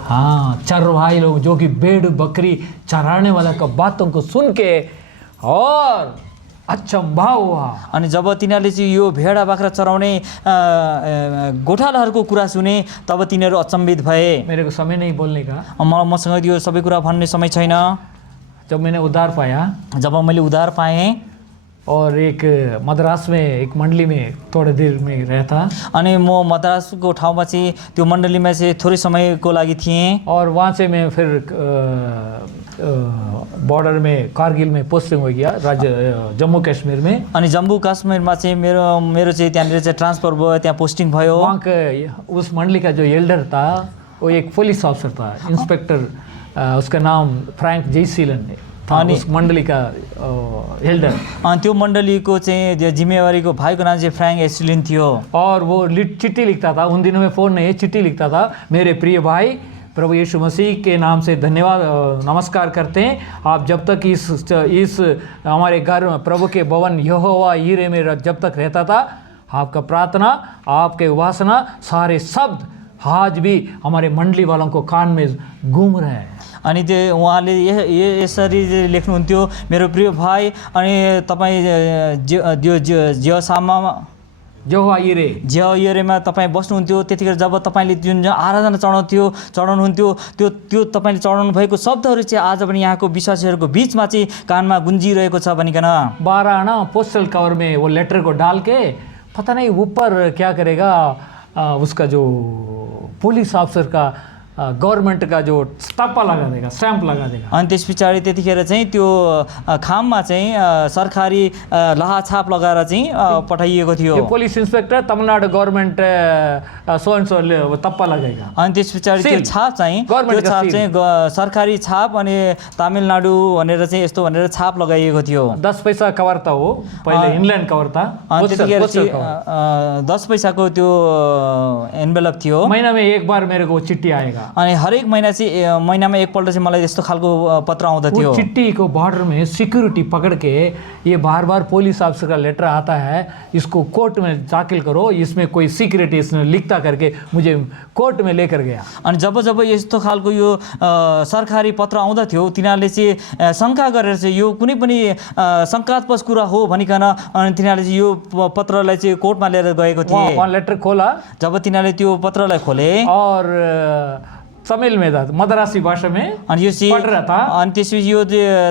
हाँ, चरवाही लोग जो कि भेड़ बकरी चराने वाला का बातों को सुन के और अचम्भा हुआ। अनि जब तिनीहरूले चाहिँ यो भेडा बाख्रा चराउने गोठालाहरूको कुरा सुने तब तिनीहरू अचम्बित भए। मेरे को समय नहीं बोलने का। मसँग यो सबै कुरा भन्ने समय छैन। जब मैंने उधार पाया, जब मैले उधार पाएँ और एक मद्रास में एक मंडली में थोड़े देर में रहता, अनि म मद्रासको ठाउँमा चाहिँ त्यो मण्डलीमा चाहिँ थोरै समयको लागि थिएँ। और वहाँ से मैं फिर बॉर्डर में कारगिल में पोस्टिंग हो गया, राज्य जम्मू कश्मीर में। अनि जम्मू काश्मीरमा चाहिँ मेरो चाहिँ त्यहाँनिर चाहिँ ट्रान्सफर भयो, त्यहाँ पोस्टिङ भयो। वहाँ के उस मंडली का जो एल्डर था वो एक पुलिस अफसर था, इंस्पेक्टर, उसका नाम फ्रैंक जयसीलन था, उस मंडली का एल्डर। अनि त्यो मण्डलीको चाहिँ जिम्मेवारीको भाइको नाम चाहिँ फ्रैंक एसिलिन थियो। और वो चिट्ठी लिखता था, उन दिनों में फ़ोन नहीं, चिट्ठी लिखता था, मेरे प्रिय भाई प्रभु यीशु मसीह के नाम से धन्यवाद नमस्कार करते हैं। आप जब तक इस हमारे घर प्रभु के भवन यहोवा यीरे में जब तक रहता था, आपका प्रार्थना, आपके उपासना, सारे शब्द आज भी हमारे मंडली वालों को कान में घूम रहे हैं। अनि त्यो उहाँले यसरी लेख्नुहुन्थ्यो, मेरो प्रिय भाइ अनि तपाईँ यहोवा यिरेमा तपाईँ बस्नुहुन्थ्यो, त्यतिखेर जब तपाईँले जुन आराधना चढाउनुहुन्थ्यो त्यो तपाईँले चढाउनु भएको शब्दहरू चाहिँ आज पनि यहाँको विश्वासीहरूको बिचमा चाहिँ कानमा गुन्जिरहेको छ भनिकन। 12 ना पोस्टल कवर में वो लेटर को डाल के पता नहीं ऊपर क्या करेगा, उसका जो पुलिस अफसर का गभर्नमेंट का जो स्टाम्प लगा देगा, स्टैम्प लगा देगा। अनि त्यस पछाडि त्यतिखेर चाहिँ त्यो खाममा चाहिँ सरकारी लहाछाप लगाएर चाहिँ पठाइएको थियो। ये police inspector Tamil Nadu government so and so तप्पा लगाएगा। अनि त्यस पछाडि त्यो छाप चाहिँ त्यो छाप चाहिँ सरकारी छाप अनि तमिलनाडु भनेर चाहिँ यस्तो भनेर छाप लगाइएको थियो। 10 पैसा कवर था वो, पहले इनलैंड कवर था। अनि त्यतिखेर चाहिँ 10 पैसाको त्यो एन्भेलप थियो। महीना में एक बार मेरे को चिट्ठी आएगा। अनि हरेक महिनामा एकपल्ट चाहिँ मलाई यस्तो खालको पत्र आउँदा थियो। चिट्ठी को बॉर्डर में सिक्योरिटी पकड़ के ये बार-बार पुलिस अफसर का लेटर आता है, इसको कोर्ट में दाखिल करो, इसमें कोई सीक्रेट इसने लिखता करके मुझे कोर्ट में लेकर गया। अनि जब यस्तो खालको यो सरकारी पत्र आउँदा थियो तिनीहरूले चाहिँ शङ्का गरेर चाहिँ यो कुनै पनि शङ्कास्पद कुरा हो भनिकन अनि तिनीहरूले चाहिँ यो पत्रलाई चाहिँ कोर्टमा लिएर गएको थिए। वहाँ लेटर खोला, जब तिनीहरूले त्यो पत्रलाई खोले और तमिल में था, मद्रासी भाषा में अनि यो पढ़ रहा था। अनि त्यसपछि यो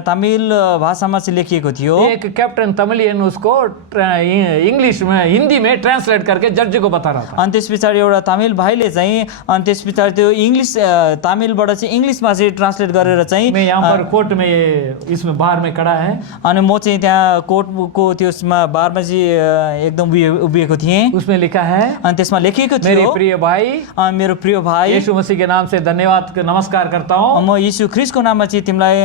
तमिल भाषामा चाहिँ लेखिएको थियो। एक कैप्टन तमिलियन उसको इंग्लिश में हिंदी में ट्रांसलेट करके जज को बता रहा था। अनि त्यस पछाडि एउटा तमिल भाइले चाहिँ अनि त्यस पछाडि त्यो इंग्लिश तमिलबाट चाहिँ इंग्लिशमा चाहिँ ट्रान्सलेट गरेर चाहिँ मैं यहाँ पर कोर्ट में इसमें बाहर में खड़ा है, अनि म चाहिँ त्यहाँ कोर्टको त्यसमा बारमा चाहिँ एकदम उभिएको थिएँ। उसमें लिखा है, अनि त्यसमा लेखिएको थियो, मेरे प्रिय भाई, मेरो प्रिय भाइ, यीशु मसीह के नाम से धन्यवाद नमस्कार करता हूँ। म यीशु ख्रीष्टको नाममा चाहिँ तिमीलाई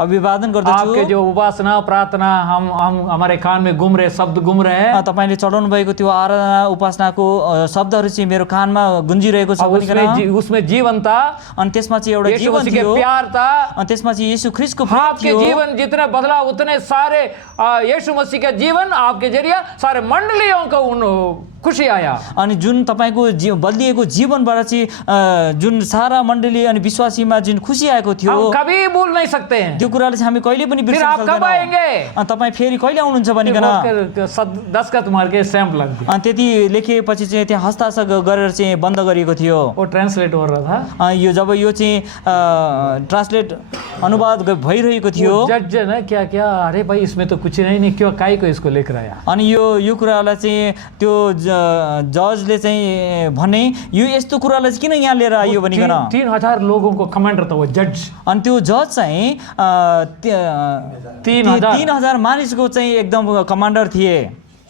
अभिवादन गर्दछु। आपके जो उपासना प्रार्थना हम हमारे कान में घूम रहे, शब्द घूम रहे हैं। तपाईले चढाउनु भएको त्यो आराधना उपासनाको शब्दहरू चाहिँ मेरो कानमा गुन्जिरहेको छ भनिकन। उसमें जीवन था, अनि त्यसमा चाहिँ एउटा यीशु जीवन मसीह के थियो, प्यार था। अनि त्यसमा चाहिँ यीशु ख्रीष्टको प्रेम आपके थियो। जीवन जितने बदला उतने सारे यीशु मसीह का जीवन आपके जरिए सारे मंडलियों को खुशी आया। अनि जुन तपाईको बदलिएको जीवनबाट चाहिँ जुन सारा मण्डली अनि विश्वासीमा जुन खुसी आएको थियो, हम कभी भूल नहीं सकते हैं। त्यो कुराले चाहिँ हामी कहिले पनि फिर बिर्सन आप कब आएंगे? सक्दैनौँ। अनि तपाईँ फेरि कहिले आउनुहुन्छ भनिकन दस्तखत मार के स्टैम्प लग दिया। अनि त्यति लेखिएपछि चाहिँ त्यहाँ हस्ताक्षर गरेर चाहिँ बन्द गरिएको थियो। वो ट्रांसलेट हो रहा था। यो जब यो चाहिँ ट्रान्सलेट अनुवाद भइरहेको थियो, जज ने क्या क्या, अरे भाई इसमें तो कुछ नहीं, क्यों काई को इसको लेकर आया। अनि यो कुरालाई चाहिँ त्यो जजले चाहिँ भने यो यस्तो कुरालाई चाहिँ किन यहाँ लिएर आयो भनिकन 3000 लोगों को कमांडर था वो जज। अनि त्यो जज चाहिँ 3000 मानिसको चाहिँ एकदम कमान्डर थिए।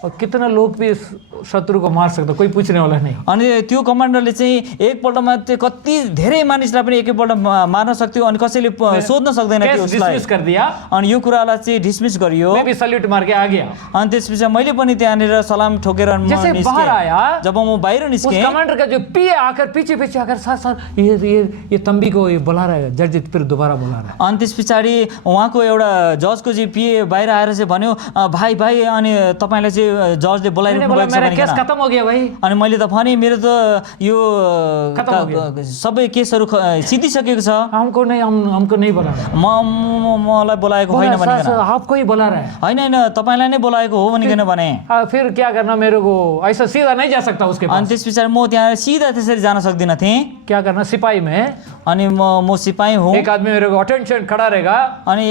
और कितना लोग भी इस शत्रु को मार सकता, कोई पूछने वाला नहीं। अनि त्यो कमान्डरले चाहिँ एकपल्टमा चाहिँ कति धेरै मानिसलाई पनि एकैपल्ट मार्न सक्थ्यो अनि कसैले सोध्न सक्दैन थियो केस उसलाई। डिसमिस कर दिया, अनि यो कुरालाई चाहिँ डिसमिस गरियो। मैं भी सल्यूट मार के आ गया। अनि त्यसपछि मैले पनि त्यहाँनिर सलाम ठोकेर म जैसे निस्केँ। बाहर आया, जब म बाहिर उस निस्केँ कमांडर का जो पीए आकर पीछे पीछे आकर साथ साथ ये तंबी को ये बुला रहा है, जज फिर दोबारा बुला रहा है। अनि त्यस पछाडि उहाँको एउटा जजको चाहिँ पिए बाहिर आएर चाहिँ भन्यो भाइ भाइ अनि तपाईँलाई चाहिँ जजले बोलाइरहनु बोला भएको छ मेरा केस भनिकन। खत्म हो गया भाई। अनि मैले त भने मेरो त यो खत्म हो गया। सबै केसहरू सिद्धिसकेको छ, हमको नहीं बोला रहा है। मलाई बोलाएको होइन बोला, भनिकन। आपको ही बुला रहा है। होइन होइन तपाईँलाई नै बोलाएको हो भनिकन भने। फिर क्या करना, मेरे को ऐसा सीधा नहीं जा सकता उसके अनि पास। त्यस पछाडि म त्यहाँ सिधा त्यसरी जान सक्दिनँ थिएँ। क्या करना, सिपाही में अनि म सिपाही हुँ। एक आदमी मेरे को अटेंशन खड़ा रहेगा, अनि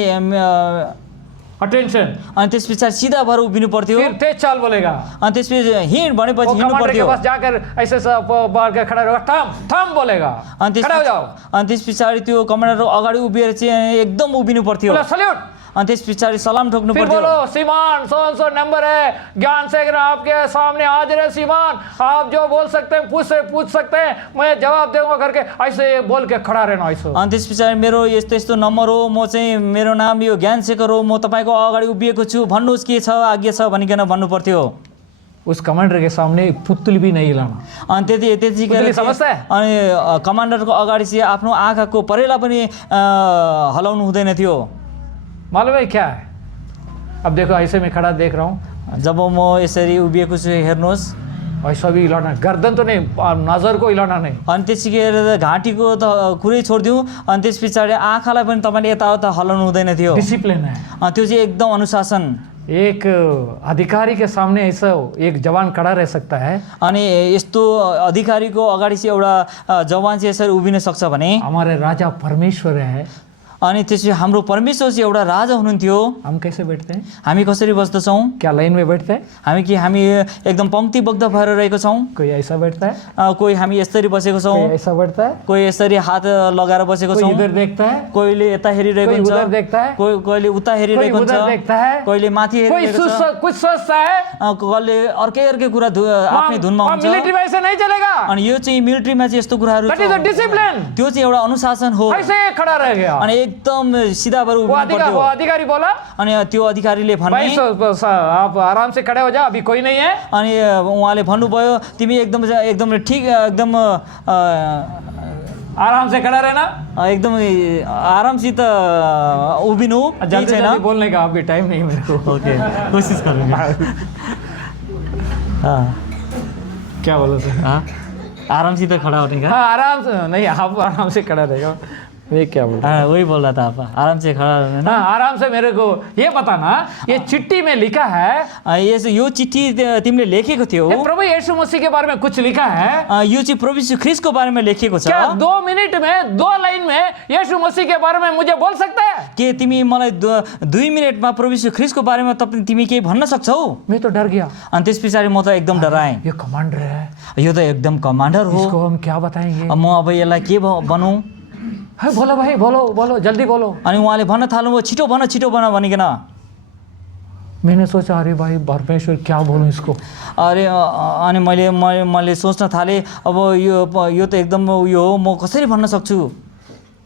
अटेंशन, अनि त्यस पछाडि सिधा भएर उभिनु पर्थ्यो। फिर तेज चाल बोलेगा। अनि त्यसपछि हिँड भनेपछि वो हिँड्नु कमांडर के पर्थ्यो। पास जाकर ऐसे बाहर के खड़ा रहेगा, थम थम बोलेगा, अनि खड़ा हो जाओ, त्यस पछाडि त्यो कमान्डर अगाडि उभिएर चाहिँ एकदम उभिनु पर्थ्यो। बोला सल्यूट। अनि त्यस पछाडि सलाम ठोक्नु फिर पर्थ्यो। बोलो सीमान सो नंबर है, ज्ञान से आपके सामने हाजिर है सीमान, आप जो बोल सकते हैं पूछ सकते हैं, मैं जवाब दूंगा करके ऐसे बोल के खड़ा रहना ऐसे। अनि त्यस पछाडि मेरो यस्तो यस्तो नम्बर हो, म चाहिँ मेरो नाम यो ज्ञानशेखर हो, म तपाईँको अगाडि उभिएको छु, भन्नुहोस् के छ आज्ञा छ भनिकन भन्नु पर्थ्यो। उस कमांडर के सामने पुतली भी नहीं हिलाना। अनि त्यतिखेर पुतली समझता है? अनि कमान्डरको अगाडि चाहिँ आफ्नो आँखाको परेला पनि हलाउनु हुँदैन थियो। मालूम है क्या है, अब देखो ऐसे मैं खड़ा देख रहा हूँ, जब म यसरी उभिएको छु हेर्नुहोस्। ऐसा भी हिलाना, गर्दन तो नहीं, नजर को हिलाना नहीं। अनि त्यतिखेर घाँटीको त कुरै छोडिदिउँ, अनि त्यस पछाडि आँखालाई पनि तपाईँले यताउता हलाउनु हुँदैन थियो। डिसिप्लिन है। त्यो चाहिँ एकदम अनुशासन। एक अधिकारी के सामने ऐसा एक जवान खड़ा रह सकता है। अनि यस्तो अधिकारीको अगाडि चाहिँ एउटा जवान चाहिँ यसरी उभिन सक्छ भने। हमारे राजा परमेश्वर है। अनि त्यसपछि हाम्रो परमेश्वर चाहिँ एउटा राजा हुनुहुन्थ्यो। हम कैसे बैठते हैं, हामी कसरी बस्दछौँ, क्या लाइन में बैठते हैं, हामी एकदम पंक्तिबद्ध भएर रहेको छौँ। कोई ऐसा बैठता है, कोही हामी यसरी बसेको छौँ, कोई ऐसा बैठता है, कोही यसरी हात लगाएर बसेको कोई छौँ, इधर देखता है, कोहीले यता हेरिरहेको कोई हुन्छ, उधर देखता है, कोहीले उता कोई हेरिरहेको उधर हुन्छ, देखता है, कोहीले माथि कोई हेरिरहेको छ, कुछ सोचता है। कसले अर्कै कुरा आफ्नै धुनमा हुन्छ। मिलिट्री में ऐसा नहीं चलेगा। अनि यो चाहिँ मिलिट्रीमा चाहिँ यस्तो कुराहरू That is a discipline। त्यो चाहिँ एउटा अनुशासन हो। ऐसे खड़ा रह गया। अनि एकदम सिधा भएर वो उभिनु पर्यो। अधिकारी बोला, अनि त्यो अधिकारीले भने, भाई आप आराम से खड़े हो जाओ, अभी कोई नहीं है। अनि उहाँले भन्नुभयो तिमी एकदम ठिक एकदम आराम से खड़ा रहना, एकदम आरामसित उभिनु, केही जल्दी छैन। जल्दी बोलने का अभी टाइम नहीं मेरे को। ओके, कोशिश करूँगा। क्या बोला तुम? आरामसित खड़ा होने का। हाँ आराम से नहीं, आप आराम से खड़ा रहेगा। ये क्या बोल रहा वही बोल रहा था आप, आराम से खड़ा रहना ना। हाँ आराम से। मेरे को ये बताना, ये चिट्ठी में लिखा है, यो चिट्ठी तिमीले लेखेको थियौ, ये प्रभु यीशु मसीह के बारे में कुछ लिखा है यो चाहिँ प्रभु यीशु ख्रीष्टको बारेमा लेखेको छ। क्या 2 मिनट में 2 लाइन में यीशु मसीह के बारे में मुझे बोल सकता है? के तिमी मलाई 2 मिनेटमा प्रभु यीशु ख्रीष्टको बारेमा तिमी केही भन्न सक्छौ? मैं तो डर गया। अनि त्यस पछाडि म त एकदम डराएँ। ये कमांडर है, यो त एकदम कमान्डर हो, इसको हम क्या बताएंगे? म अब यसलाई के बनौँ? है बोलो भाई, बोलो जल्दी बोलो। अनि उहाँले भन्न थाल्नुभयो छिटो भन भनिकन। मैंने सोचा अरे भाई परमेश्वर क्या बोलूं इसको। अरे अनि मैले सोच्न थालेँ अब यो त एकदम यो हो, म कसरी भन्न सक्छु?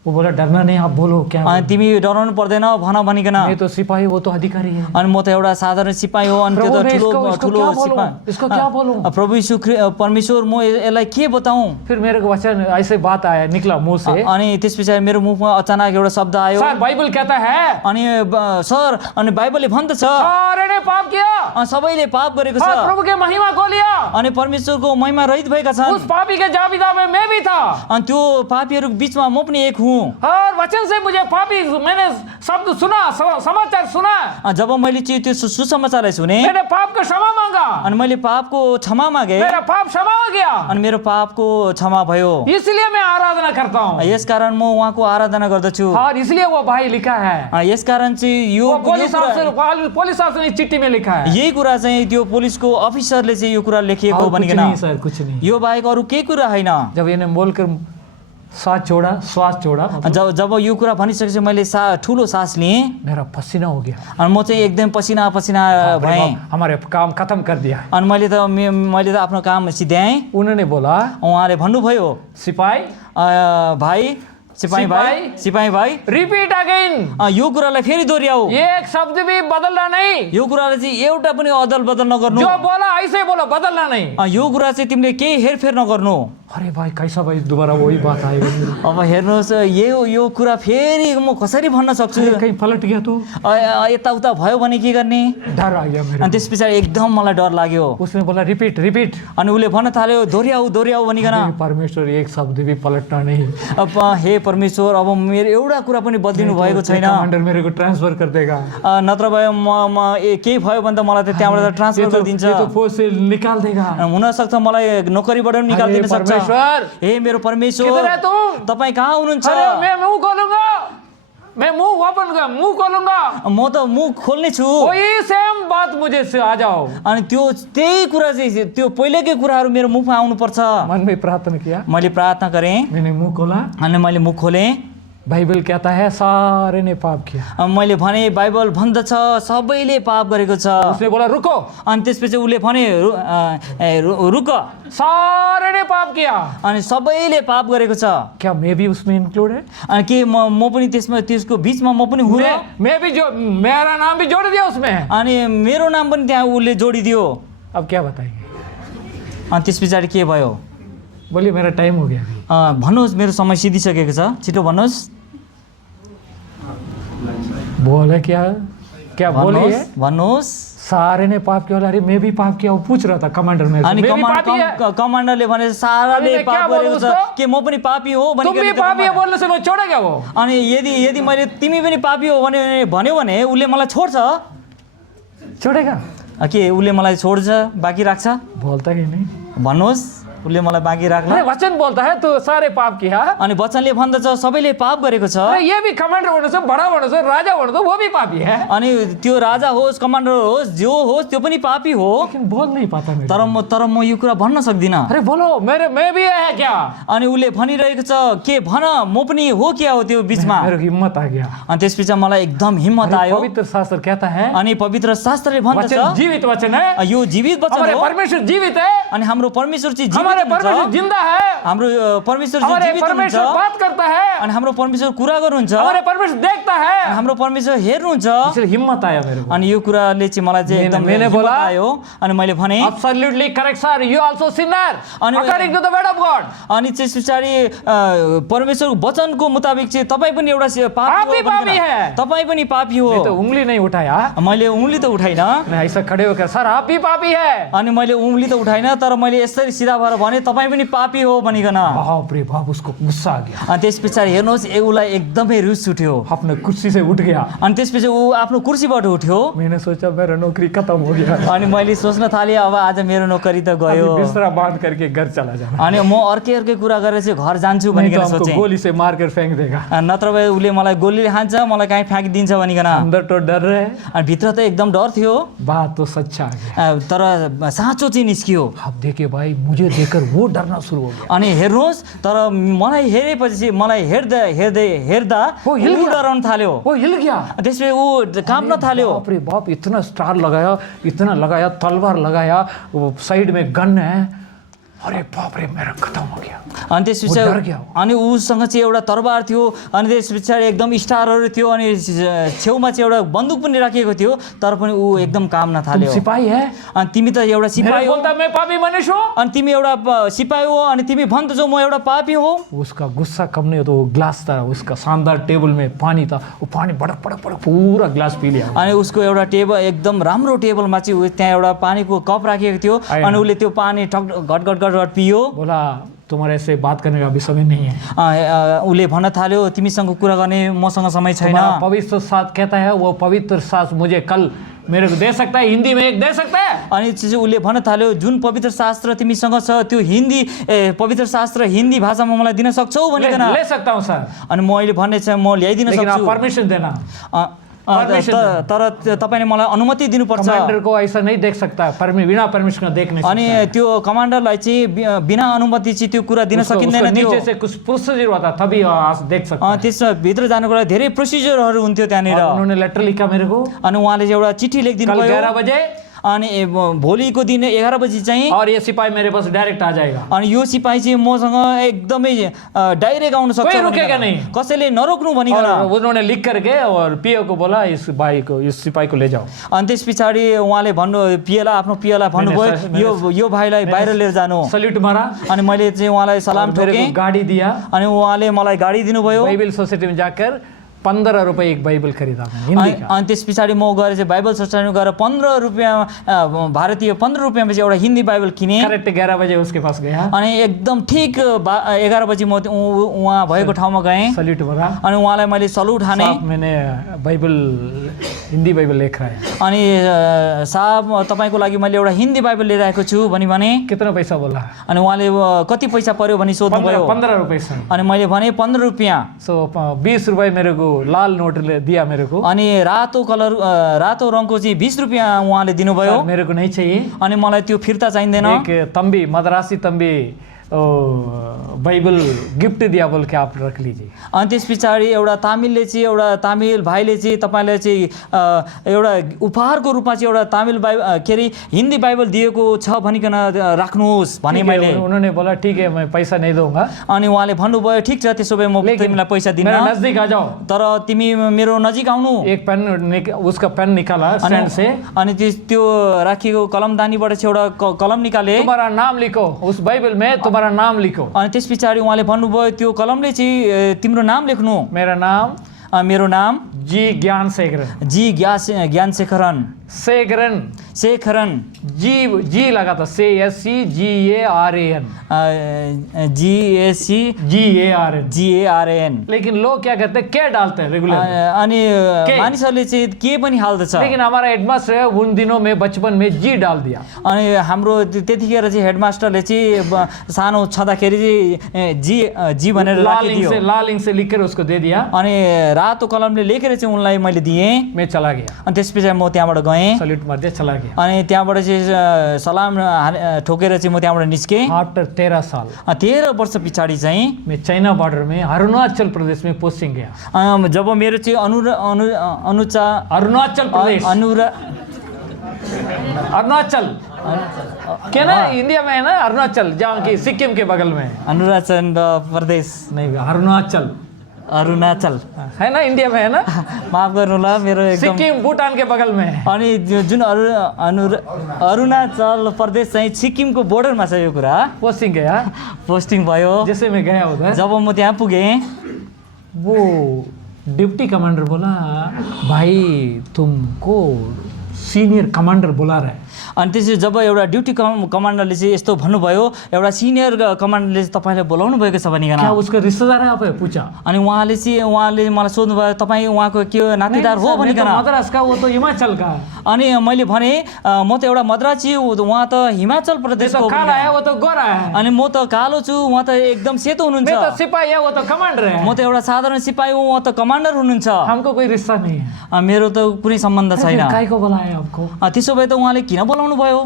वो बोला डरना नहीं, आप बोलो क्या। अनि तिमी डराउनु पर्दैन भन भनिकन। मैं तो सिपाही, वो तो अधिकारी है। अनि म त एउटा साधारण सिपाही हो, अनि त्यो त ठुलो सिपाही। इसको क्या बोलूं? प्रभु यीशु परमेश्वर म यसलाई के बताऊँ? फिर मेरे को वचन ऐसे बात आया, निकला मुंह से। अनि त्यस पछाडि मेरो मुखमा अचानक एउटा शब्द आयो। सर बाइबल कहता है, अनि सर अनि बाइबलले भन्दछ सारे ने पाप किया, सबैले पाप गरेको छ, और प्रभु के महिमा को लिया। अनि परमेश्वरको महिमा रहित भएका छन्। उस पापी के जाबिता में मैं भी था। अनि त्यो पापीहरूको बीचमा म पनि एक हुँ। और वचन से मुझे पापी, मैंने शब्द सुना, समाचार सुना। जब मैले चाहिँ त्यो सुसमाचारलाई सुने, मैंने पाप का क्षमा मांगा, अनि मैले पापको क्षमा मागे, मेरा पाप क्षमा हो गया, अनि मेरो पापको क्षमा भयो। इसलिए मैं आराधना करता हूँ। यसकारण म उहाँको आराधना गर्दछु। और इसलिए वो भाई लिखा है, यसकारण चाहिँ यो पुलिस अफसर इस चिट्ठी में लिखा है। यही कुरा चाहिँ त्यो पुलिसको अफिसरले चाहिँ यो कुरा लेखिएको और कुछ भनिकन। नहीं सर, कुछ नहीं। यो बाहेक अरू केही कुरा होइन। जब इन्हें बोलकर श्वास छोड़ा मतलब जब यो कुरा भनिसकेपछि मैले ठुलो सास लिएँ, मेरा पसीना हो गया अनि म चाहिँ एकदम पसिना भएँ। हमारे काम खत्म कर दिया। अनि मैले त आफ्नो काम सिध्याएँ। उन्होंने बोला, उहाँले भन्नुभयो, सिपाही सिपाही भाइ रिपीट अगेन, यो कुरालाई फेरि दोहोऱ्याऊ, एक शब्द भी बदलना नहीं, यो कुरालाई चाहिँ एउटा पनि अदल बदल नगर्नु, जो बोला ऐसे बोलो, बदलना नहीं। यो कुरा चाहिँ तिमीले केही हेरफेर नगर्नु। अरे भाई कैसा भाई, दोबारा वही बात आयो। अब हेर्नुहोस्, यो कुरा फेरि म कसरी भन्न सक्छु? कहीं पलट गया तू, यताउता भयो भने के गर्ने? डर आ गया मेरे। अनि त्यस पछाडि एकदम मलाई डर लाग्यो। उसने बोला रिपीट, अनि उसले भन्न थाल्यो दोहोऱ्याऊ भनिकन। परमेश्वर एक शब्द भी पलटना नहीं। अब हे परमेश्वर, अब मेरो एउटा कुरा पनि बदलिनु भएको छैन। कमान्डर मेरे को ट्रान्सफर कर देगा, नत्र भए म केही भयो भने त मलाई त त्यहाँबाट ट्रान्सफर गरिदिन्छ, ये तो फोर्स से निकाल देगा। हुन सक्छ मलाई नोकरीबाट पनि निकालिदिन सक्छ। हे मेरो परमेश्वर, किधर है तू? तपाईँ कहाँ हुनुहुन्छ? मैं मुंह खोलूंगा, मैं मुंह खोलूंगा, म त मुख खोल्ने छु। वही सेम बात मुझे से आ जाओ। अनि त्यही कुरा चाहिँ त्यो पहिलेकै कुराहरू मेरो मुखमा आउनुपर्छ। मन में प्रार्थना किया, मैले प्रार्थना गरेँ, मैंने मुंह खोला, अनि मैले मुख खोलेँ। बाइबल कहता है सारे ने पाप किया। मैले भने बाइबल भन्दछ सबैले पाप गरेको छ। उसने बोला रुको, अनि त्यसपछि उसले भने रुक, सारे ने पाप किया। अनि सबैले पाप गरेको छ। क्या मैं भी उसमें इंक्लूड है? अनि के म पनि त्यसको बिचमा म पनि हुँ? मैं भी जो मेरा नाम भी जोड़ दिया उसमें। अनि मेरो नाम पनि त्यहाँ उसले जोडिदियो। अब क्या बताएंगे? अनि त्यस पछाडि के भयो? बोलिए मेरा टाइम हो गया। भन्नुहोस्, मेरो समय सिधिसकेको छ, छिटो भन्नुहोस्। बोले क्या बोलिए, भन्नुहोस्। सारे ने पाप किया। अरे मैं भी पाप किया, वो पूछ रहा था कमांडर में। अनि कमान्डरले भने साराले पाप गरेको छ, के म पनि पापी हो तुम भी पापी हो बोल्ने से मैं छोडेगा वो। अनि यदि मैले तिमी पनि पापी हो भन्यो भने उसले मलाई छोड्छ? छोडेगा? के उसले मलाई छोड्छ, बाँकी राख्छ? बोलता कि नहीं? भन्नुहोस्, उसले मलाई बाँकी राख्ला? अरे वचन बोलता है तो सारे पाप किया। अनि वचनले भन्दछ सबैले पाप गरेको छ। अरे ये भी कमांडर होने से, बड़ा होने से, राजा होने से वो भी पापी है। अनि त्यो राजा होस्, कमान्डर होस्, जो होस्, त्यो पनि पापी हो। लेकिन बोल नहीं पाता मेरे। तर म यो कुरा भन्न सक्दिनँ। अरे बोलो, मैं भी है क्या? अनि उसले भनिरहेको छ, के भन, म पनि हो क्या हो त्यो बिचमा? मेरे को हिम्मत आ गया। अनि त्यसपछि मलाई एकदम हिम्मत आयो। पवित्र शास्त्र कहता है, अनि पवित्र शास्त्रले भन्दछ जीवित वचन है, यो जीवित वचन हो। परमेश्वर जीवित है, अनि हाम्रो परमेश्वर चाहिँ जीवित परमेश्वर जिंदा है, हाम्रो परमेश्वर चाहिँ जीवित हुनुहुन्छ। परमेश्वर बात करता है, अनि हाम्रो परमेश्वर कुरा गर्नुहुन्छ। हमारे परमेश्वर देखता है, हाम्रो परमेश्वर हेर्नुहुन्छ। इसलिए हिम्मत आया मेरे को। अनि यो कुराले चाहिँ मलाई चाहिँ एकदम मैंने बोला आयो। अनि मैले भने absolutely correct sir, you also sinner according to the word of God। अनि त्यस पछाडि परमेश्वरको वचनको मुताबिक चाहिँ तपाईँ पनि एउटा पापी है, तपाईँ पनि पापी हो। मैं तो उंगली नहीं उठाया, मैले उंगली त उठाइन, मैं ऐसा खड़े होकर सर आप भी पापी है। अनि मैले उंगली त उठाइन, तर मैले यसरी सिधा भएर भने तपाईँ पनि पापी हो भनिकन। बाप रे बाप, उसको गुस्सा आ गया। अनि त्यस पछाडि हेर्नुहोस्, उसलाई एकदमै रिस उठ्यो। अपने कुर्सी से उठ गया। अनि त्यसपछि ऊ आफ्नो कुर्सीबाट उठ्यो। मैंने सोचा मेरा नौकरी खत्म हो गया। अनि मैले सोच्न थालेँ, अब आज मेरो नोकरी त गयो, बिस्तरा बांध करके घर चला जाना। अनि म अर्कै कुरा गरेर चाहिँ घर जान्छु भनिकन सोचेँ। गोली से मार कर फेंक देगा, नत्र भए उसले मलाई गोलीले खान्छ, मलाई कहीँ फ्याँकिदिन्छ भनिकन। अंदर तो डर रहे, अनि भित्र त एकदम डर थियो। बात तो सच्चा आ गया, तर साँचो चाहिँ निस्कियो। अब देखिए भाई, मुझे देखकर वो डरना शुरू हो गया। अनि हेर्नुहोस्, तर मलाई हेरेपछि मलाई हेर्दा वो डराउन थाल्यो। वो हिल गया, त्यसपछि ऊ काँप्न थाल्यो। बाप रे बाप, इतना स्टार लगाया, इतना लगाया, तलवार लगाया, वो साइड में गन है। अरे बाप रे, मेरा खत्म हो गया। अनि त्यस पछाडि अनि उसँग चाहिँ एउटा तरबार थियो, अनि त्यस पछाडि एकदम स्टारहरू थियो, अनि छेउमा चाहिँ एउटा बन्दुक पनि राखिएको थियो, तर पनि ऊ एकदम काम्न थाल्यो। सिपाही है, अनि तिमी त एउटा सिपाही हो, बोलता मैं पापी मनुष्य हूं, अनि तिमी एउटा सिपाही हो, अनि तिमी भन्छौ म एउटा पापी हो। उसका गुस्सा कम नहीं, तो ग्लास था, उसका शानदार टेबल में पानी था, वो पानी बड़क बड़क बड़क पूरा ग्लास पी लिया। अनि उसको एउटा टेबल, एकदम राम्रो टेबलमा चाहिँ त्यहाँ एउटा पानीको कप राखिएको थियो, अनि उसले त्यो पानी घट पियो। बोला तुम्हारे से बात करने का अभी समय नहीं है। उसले भन्न थाल्यो, तिमीसँग कुरा गर्ने मसँग समय छैन। पवित्र शास्त्र कहता है, वो पवित्र शास्त्र मुझे कल मेरे को दे सकता है, हिंदी में एक दे सकता है। अनि उसले भन्न थाल्यो, जुन पवित्र शास्त्र तिमीसँग छ त्यो हिन्दी पवित्र शास्त्र हिन्दी भाषामा मलाई दिन सक्छौ भनिकन। ले सकता हूं सर। अनि मैले भन्ने छ, म ल्याइदिन सक्छु, लेकिन आप परमिशन देना। परमिशन तर तपाईले मलाई अनुमति दिनुपर्छ। कमांडर को ऐसा नहीं देख सकता है, बिना परमिशन का देख नहीं सकता अनि है। त्यो कमान्डरलाई चाहिँ बिना अनुमति चाहिँ त्यो कुरा दिन सकिँदैन थियो। नीचे से कुछ प्रोसीजर होता तभी देख सकता है। त्यसमा भित्र जानको लागि धेरै प्रोसिजरहरू हुन्थ्यो त्यहाँनिर। उन्होंने लेटर लिखा मेरे को, अनि उहाँले चाहिँ एउटा चिठी लेखिदिनु कल भयो 11 बजे, अनि भोलिको दिन 11 बजी चाहिँ और ये सिपाही मेरे पास डायरेक्ट आ जाएगा। अनि यो सिपाही चाहिँ मसँग एकदमै डाइरेक्ट आउन सक्छ, कोही रुकेगा नहीं। कसैले नरोक्नु भनिकन। और उन्होंने लिख करके और पीओ को बोला इस सिपाही को ले जाओ। अनि त्यस पछाडि उहाँले आफ्नो पिएलाई भन्नुभयो यो भाइलाई बाहिर लिएर जानु। सल्यूट मारा, अनि मैले चाहिँ उहाँलाई सलाम ठोके। गाड़ी दिया, अनि उहाँले मलाई गाडी दिनुभयो। बाइबल सोसाइटी में जाकर 15 रुपए एक बाइबल खरीदा मैं, हिंदी का। अनि त्यस पछाडि म गएर चाहिँ बाइबल सोसाइटीमा गएर 15 रुपियाँ भारतीय 15 रुपियाँमा चाहिँ एउटा हिन्दी बाइबल किने। करेक्ट 11 बजे उसके पास गया, अनि एकदम ठीक 11 बजी म उहाँ भएको ठाउँमा गएँ। सल्यूट मारा, अनि उहाँलाई मैले सल्युट हाने। मैंने बाइबल हिंदी बाइबल लेख रहा है। अनि साहब तपाईको लागि मैले एउटा हिन्दी बाइबल लिएर आएको छु भने कितना पैसा बोला? अनि उहाँले कति पैसा पर्यो भनी सोध्नुभयो। 15 रुपए से। अनि मैले भने 15 रुपियाँ। सो 20 रुपए मेरे को लाल नोट दिया मेरे को। अनि रातो रङको चाहिँ 20 रुपियाँ उहाँले दिनुभयो। मेरे को नहीं चाहिए। अनि मलाई त्यो फिर्ता चाहिँदैन। एक तंबी, मद्रासी तंबी बाइबल गिफ्ट दिया बोल के आप रख लीजिए। अनि त्यस पछाडि एउटा तामिल भाइले चाहिँ तपाईलाई चाहिँ एउटा उपहारको रूपमा चाहिँ एउटा तामिल हिन्दी बाइबल दिएको छ भनिकन राख्नुहोस् भने मैले। उन्होंने बोला ठीक है मैं पैसा नहीं दूंगा। अनि उहाँले भन्नुभयो ठीक छ त्यसो भए म तिमीलाई पैसा दिन्न, मेरा नजदीक आ जाओ। तर तिमी मेरो नजिक आउनु। एक पेन उसका पेन निकाला स्टैंड से। अनि त्यो राखिएको कलमदानीबाट चाहिँ एउटा कलम निकाले। तुम्हारा नाम लिखो उस बाइबल में, तुम्हारा नाम लिखो। अनि त्यस पछाडि उहाँले भन्नुभयो त्यो कलमले चाहिँ तिम्रो नाम लेख्नु। मेरो नाम जी ज्ञान शेखरन जी लगा था SEGARAN GARAN। लेकिन लोग क्या करते हैं, के डालते हैं रेगुलर। अनि मानिसहरूले चाहिँ के पनि हाल्दछ। लेकिन हमारा हेडमास्टर उन दिनों में बचपन में जी डाल दिया। अनि हाम्रो त्यतिखेर चाहिँ हेडमास्टरले चाहिँ सानो छँदाखेरि चाहिँ जी भनेर राखिदियो। लाल इंक से लिखकर उसको दे दिया। अनि रातो कलमले लेखेर चाहिँ उनलाई मैले दिएँ। मैं चला गया। अनि त्यसपछि म त्यहाँबाट गएँ। सल्यूट मार्दै चला गया। अनि त्यहाँबाट चाहिँ सलाम ठोकेर चाहिँ म त्यहाँबाट निस्केँ। आफ्टर 13 साल 13 वर्ष पछाडि चाहिँ मैं चाइना बॉर्डर में अरुणाचल प्रदेश में पोस्टिंग गया। जब मेरो चाहिँ अरुणाचल क्या ना, इंडिया में है ना अरुणाचल, जहाँ की सिक्किम के बगल में। अरुणाचल प्रदेश नहीं, अरुणाचल है ना, इंडिया में है ना। माफ गर्नु ल, मेरो एकदम सिक्किम भूटान के बगल में। अनि जुन अरुणाचल प्रदेश चाहिँ सिक्किमको बोर्डरमा छ यो कुरा। पोस्टिङ भयो। जैसे मैं गया उधर, जब म त्यहाँ पुगेँ, वो डिप्टी कमांडर बोला भाई तुमको सीनियर कमांडर बुला रहा है। अनि त्यसपछि जब एउटा ड्युटी कमान्डरले चाहिँ यस्तो भन्नुभयो, एउटा सिनियर कमान्डरले चाहिँ तपाईँलाई बोलाउनु भएको छ भनिकन। क्या उसका रिश्तेदार है आप पूछा? अनि उहाँले मलाई सोध्नुभयो तपाईँ उहाँको के नातेदार हो भनिकन। मद्रास का, वो तो हिमाचल का। अनि मैले भने म त एउटा मद्रासी हो, उहाँ त हिमाचल प्रदेशको। काला है वो तो गोरा है। अनि म त कालो छु, उहाँ त एकदम सेतो हुनुहुन्छ। मैं तो सिपाही है, वो तो कमांडर है। म त एउटा साधारण सिपाही हो, उहाँ त कमान्डर हुनुहुन्छ। हमको कोई रिश्ता नहीं है। मेरो त कुनै सम्बन्ध छैन। काहे को बोलाए आपको? त्यसो भए त उहाँले किन बोलाउनु भयो?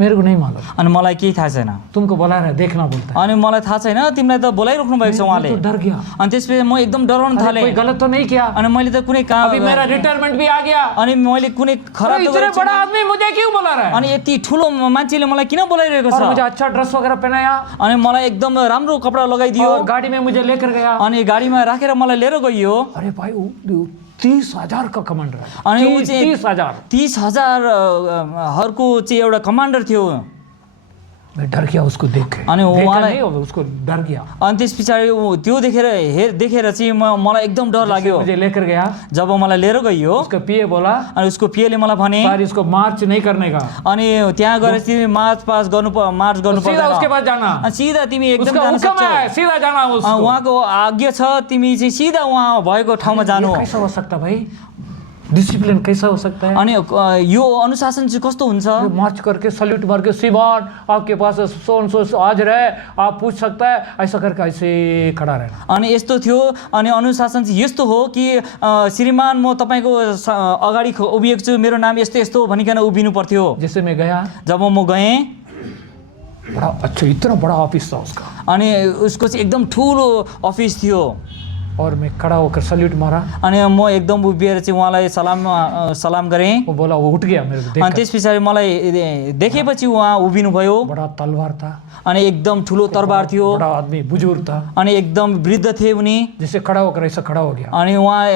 मेरे को नहीं मालूम। अनि मलाई केही थाहा छैन। तुमको बोला रहा है, देखना बोलता है। अनि मलाई थाहा छैन, तिमीलाई त बोलाइराख्नु भएको छ उहाँले। डर गया। अनि त्यसपछि म एकदम डराउन थालेँ। कोई गलत तो नहीं किया? अनि मैले त कुनै काम, अभी मेरा रिटायरमेन्ट भी आ गया। अनि मैले कुनै खराब इतने बड़ा आदमी मुझे क्यों बुला रहा है? अनि यति ठुलो मान्छेले मलाई किन बोलाइरहेको छ? मुझे अच्छा ड्रेस वगैरह पहनाया। अनि मलाई एकदम राम्रो कपडा लगाइदियो। गाडी में मुझे लेकर गया। अनि गाडीमा राखेर मलाई लिएर गइयो। अरे भाई 30,000 का कमांडर है। अनि उ चाहिँ 30,000 हरको चाहिँ एउटा कमान्डर थियो। मैं डर गया उसको देख के। अनि उहाँलाई उसको डर गया। अनि त्यस पछाडि त्यो देखेर चाहिँ मलाई एकदम डर लाग्यो। मुझे लेकर गया। जब मलाई लिएर गइयो, उसका पीए बोला, अनि उसको पीएले मलाई भने सर इसको मार्च नहीं करने का। अनि त्यहाँ गएर चाहिँ मार्च गर्नु पर्दैन। सीधा उसके पास जाना। अनि सीधा तिमी एकदम जान सक्छौ। सीधा जाना उसको। उहाँको आज्ञा छ, तिमी चाहिँ सीधा उहाँ भएको ठाउँमा जानु। कैसा हो सकता भाई? डिसिप्लिन कैसा हो सकता है? अनि यो अनुशासन चाहिँ कस्तो हुन्छ? मार्च करके सल्यूट मार के श्रीमान आपके पास सो आज रहे आप पूछ सकता है ऐसा करके ऐसे खड़ा रहना। अनि यस्तो थियो। अनि अनुशासन चाहिँ यस्तो हो कि श्रीमान म तपाईँको अगाडि उभिएको छु, मेरो नाम यस्तो यस्तो भनिकन उभिनु पर्थ्यो। जैसे मैं गया, जब म गएँ, बड़ा अच्छा इतना बड़ा ऑफिस था उसका, अनि उसको चाहिँ एकदम ठुलो अफिस थियो। और मैं खड़ा होकर सल्यूट मारा। अनि म एकदम उभिएर चाहिँ उहाँलाई सलाम गरेँ। वो बोला, वो उठ गया मेरे को अनि देख। त्यस पछाडि मलाई देखेपछि उहाँ उभिनुभयो। बड़ा तलवार था, अनि एकदम ठुलो तरबार थियो। बड़ा आदमी बुजुर्ग था, अनि एकदम वृद्ध थिए उनी। जैसे खड़ा होकर ऐसा खड़ा हो गया। अनि उहाँ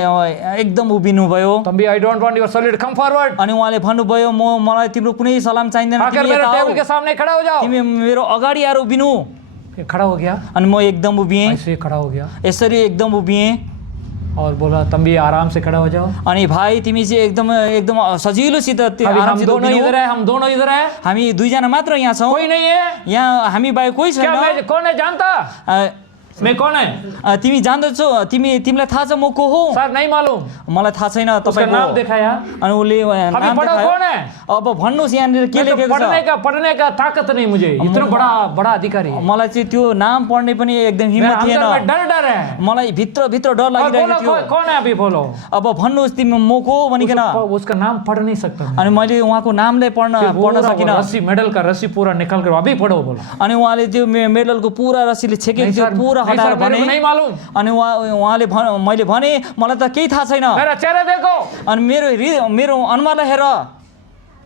एकदम उभिनुभयो। Thambi I don't want your salute, come forward. अनि उहाँले भन्नुभयो मलाई तिम्रो कुनै सलाम चाहिँदैन, आकर तिमी मेरे यता आऊ, टेबल के सामने खड़ा हो जाओ। तिमी मेरो अगाडि आएर उभिनु। ये खड़ा हो गया, अनि म एकदम उभिएँ, ऐसे खड़ा हो गया यसरी एकदम उभिएँ। और बोला तंबी आराम से खड़ा हो जाओ। अनि भाइ तिमी चाहिँ एकदम एकदम सजिलोसित अभी हम आरामसित दोनों उभिनु। इधर है, हम दोनों इधर है, हामी दुईजना मात्र यहाँ छौँ, कोई नहीं है। यहाँ हामी बाहेक कोही क्या छैन। मैं कौन है जानता? मैं कौन है? तिमी जान्दछौ, तिमीलाई थाहा छ म को हो? सर नहीं मालूम। मलाई थाहा छैन उसका तपाईको। नाम दिखाया। अनि उसले नाम अभी पढ़ो देखायो। कौन है? अब भन्नुहोस् यहाँनिर के मैं तो लेखेको छ? पढ़ने का ताकत नहीं मुझे, इतना बड़ा अधिकारी है। मलाई चाहिँ त्यो नाम पढ्ने पनि एकदम मेरा हिम्मत थिएन। अंदर में डर है। मलाई भित्र डर और लागिरहेको थियो। बोलो कौन है अभी बोलो। अब भन्नुहोस् तिमी म को हो भनिकन। उसका नाम पढ़ नहीं सकता मैं। अनि मैले उहाँको नामलाई पढ्न सकिन। रस्सी मेडल का रस्सी पूरा निकाल कर अभी पढ़ो बोलो। अनि उहाँले त्यो मेडलको पुरा रस्सीले छेकेको थियो, पुरा हटाएर भने। नहीं मालूम। अनि उहाँले मैले भने मलाई त केही थाहा छैन। मेरा चेहरा देखो। अनि मेरो अनुहारलाई हेर,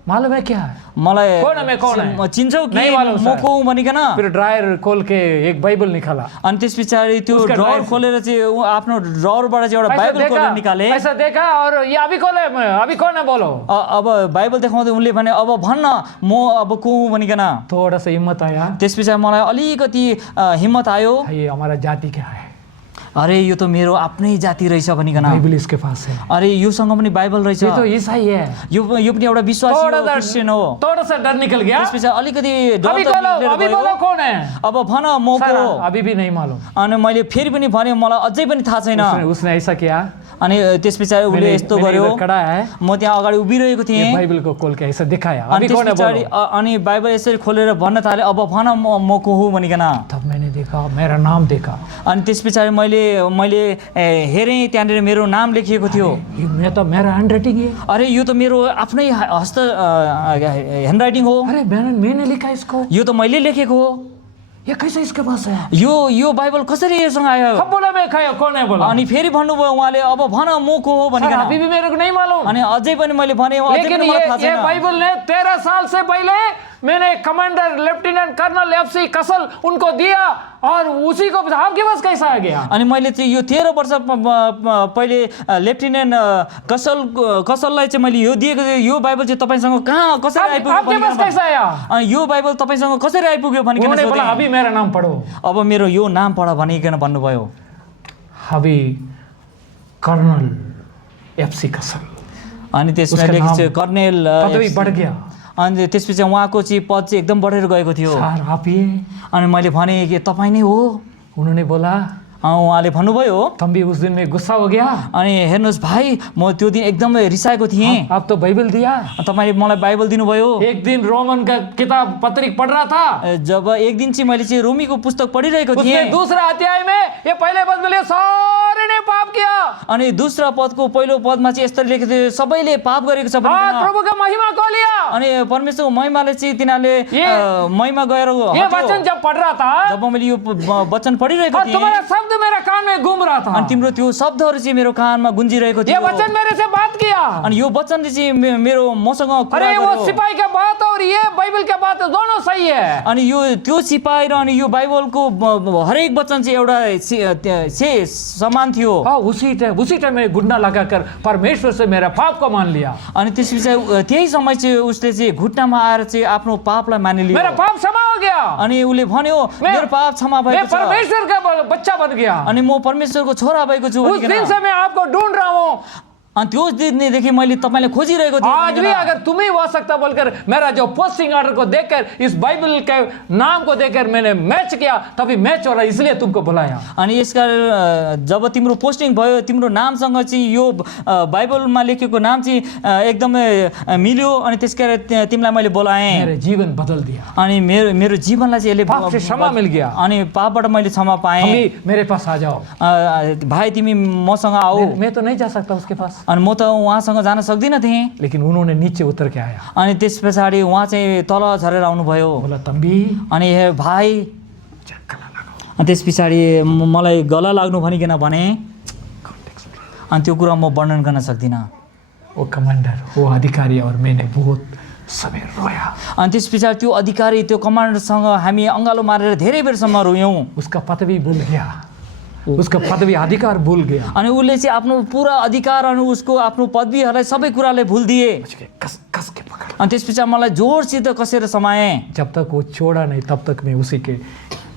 मालूम है क्या है? मलाई कौन है, मैं कौन है? चिन्छौ कि नहीं मालूम म सर। को हुँ भनिकन। फिर ड्रायर खोल के एक बाइबल निकाला। अनि त्यस पछाडि त्यो उसका ड्रअर ड्रायर खोलेर चाहिँ आफ्नो ड्रअरबाट चाहिँ एउटा ऐसा बाइबल खोलेर देखा, निकाले। ऐसा देखा और ये अभी कौन है, अभी कौन है बोलो। अब बाइबल देखाउँदै उनले भने अब भन्न म अब को हुँ भनिकन। थोड़ा सा हिम्मत आया, त्यस पछाडि मलाई अलिकति हिम्मत आयो। ये हमारा जाति क्या है, अरे यो त मेरो आफ्नै जाति रहेछ भनिकन। बाइबल इसके पास है, अरे योसँग पनि बाइबल रहेछ, ये तो ईसाई है। यो पनि एउटा विश्वासी हो, क्रिस्चियन हो। थोड़ा सा डर निकल गया। त्यस पछाडि अलिकति डर अभी त बोलो, निक्लेर अभी गयो। बोलो कौन है। अब भन म को सर, हो। अभी भी नहीं मालूम। अनि मैले फेरि पनि भने मलाई अझै पनि थाहा छैन। उसने ऐसा किया, अनि त्यस पछाडि उसले यस्तो गर्यो। इधर खड़ा है, म त्यहाँ अगाडि उभिरहेको थिएँ। ये बाइबल को खोल के ऐसा दिखाया, अनि अभी त्यस कौन है पछाडि बोलो। अनि बाइबल यसरी खोलेर भन्न थाले अब भन म को हुँ भनिकन। तब मैंने देखा, मेरा नाम देखा। अनि त्यस पछाडि मैले हेरेँ, त्यहाँनिर मेरो नाम लेखिएको थियो। ये मैं तो मेरा हैंड राइटिंग है। अरे यो त मेरो आफ्नै हस्त ह्यान्डराइटिङ हो, अरे मैंने लिखा इसको, यो त मैले लेखेको हो। ये कैसे इसके पास है। यो बाइबल कसरी योसँग आयो? कब बोला मैं खाया, कौन है बोला। अनि फेरि भन्नुभयो उहाँले अब भन म को हो सर, भनिकन। अभी भी मेरे को नहीं मालूम। अनि अझै पनि मैले भने अझै लेकिन पनि मलाई थाहा ये छैन। बाइबल ने 13 साल से पहले मैंने कमांडर लेफ्टिनेंट कर्नल एफसी कसल उनको दिया और उसी को आपके पास कैसा आ गया। अनि मैले चाहिँ यो 13 वर्ष पहिले लेफ्टिनेन्ट कसललाई चाहिँ मैले यो दिएको थिएँ। यो बाइबल चाहिँ तपाईँसँग कहाँ कसरी आइपुग्यो आपके पास भनिकन। कैसा आया। अनि यो बाइबल तपाईँसँग कसरी आइपुग्यो भनिकन उन्होंने बोला सोधेँ। अभी मेरा नाम पढ़ो। अब मेरो यो नाम पढ भनिकन भन्नुभयो। अभी कर्नल एफसी कसल, अनि त्यसमा उसका लेखेको नाम, थियो कर्नेल पदवी बढ़ गया। अनि त्यसपछि उहाँको चाहिँ पद चाहिँ एकदम बढेर गएको थियो। सर आप ये, अनि मैले भने कि तपाईँ नै हो। उन्होंने बोला, उहाँले भन्नुभयो। तुम भी उस दिन में गुस्सा हो गया। अनि हेर्नुहोस् भाइ, म त्यो दिन एकदमै रिसाएको थिएँ। आप तो बाइबल दिया। तपाईँले मलाई बाइबल दिनुभयो। एक दिन रोमन का किताब पत्रिक पढ़ रहा था, जब एक दिन चाहिँ मैले चाहिँ रोमीको पुस्तक पढिरहेको थिएँ। उसमें दूसरा अध्याय में ये पहले पद में सारे ने पाप किया। अनि दूसरा पदको पहिलो पदमा चाहिँ यस्तो लेखेको थियो सबैले पाप गरेको छ और भनिकन। प्रभु का महिमा को लिया। अनि परमेश्वरको महिमाले चाहिँ तिनीहरूले महिमा गएर ये वचन जब पढ़ रहा था, जब मैले यो वचन पढिरहेको और थिएँ तुम्हारा शब्द मेरे कान में घूम रहा था। अनि तिम्रो त्यो शब्दहरू चाहिँ मेरो कानमा गुन्जिरहेको ये थियो। वचन मेरे से बात किया। अनि यो वचनले चाहिँ मेरो मसँग कुरा अरे वो गर्यो। सिपाही का बात और ये बाइबल का बात दोनों सही है। अनि यो त्यो सिपाही र अनि यो बाइबलको हरेक वचन चाहिँ एउटा समान थियो। हाँ, उसी टाइम में घुटना लगाकर परमेश्वर से मेरा पाप को मान लिया। अनि त्यसपछि त्यही समय चाहिँ उसले चाहिँ घुट्नामा आएर चाहिँ आफ्नो पापलाई मानिलियो। मेरा पाप क्षमा हो गया। अनि उसले भन्यो मेरो पाप क्षमा मैं भएको छ। परमेश्वर का बच्चा बन गया। अनि म परमेश्वरको छोरा भएको छु उस दिन भनिकन। से मैं आपको ढूंढ रहा हूँ। अनि त्यो दिनदेखि मैले तपाईँलाई खोजिरहेको थिएँ आज भी भनिकन। अगर तुम ही हो सकता बोलकर मेरा जो पोस्टिंग ऑर्डर को देखकर इस बाइबल के नाम को देखकर मैंने मैच किया, तभी मैच हो रहा है, इसलिए तुमको बुलाया। अनि यसकारण जब तिम्रो पोस्टिङ भयो तिम्रो नामसँग चाहिँ यो बाइबलमा लेखेको नाम चाहिँ एकदमै मिल्यो अनि त्यसकारण तिमीलाई मैले बोलाएँ मेरे जीवन बदल दिया, अनि मेरो जीवनलाई चाहिँ यसले पाप से क्षमा मिल गया। अनि पापबाट मैले क्षमा पाएँ। अभी मेरे पास आ जाओ। भाइ तिमी मसँग आऊ। मैं तो नहीं जा सकता उसके पास, अनि म त उहाँसँग जान सक्दिनँ थिएँ। लेकिन उन्होंने नीचे उतर के आया, अनि त्यस पछाडि उहाँ चाहिँ तल झरेर आउनुभयो। बोला तंबी अनि हे भाइ, अनि त्यस पछाडि मलाई गला लाग्नु भनिकन भने अनि त्यो कुरा म वर्णन गर्न सक्दिनँ। वो कमांडर, वो अधिकारी और मैंने बहुत समय रोया। अनि त्यस पछाडि त्यो अधिकारी त्यो कमान्डरसँग हामी अँगालो मारेर धेरै बेरसम्म रोयौँ। उसका पदवी भूल गया, उसका पदवी अधिकार भूल गया। अनि उसले चाहिँ आफ्नो पुरा अधिकार अनि उसको आफ्नो पदवीहरूलाई सबै कुराले भुलिदिए। कस कस के पकड़। अनि त्यस पछाडि मलाई जोरसित कसेर समाए। जब तक वो छोड़ा नहीं तब तक मैं उसी के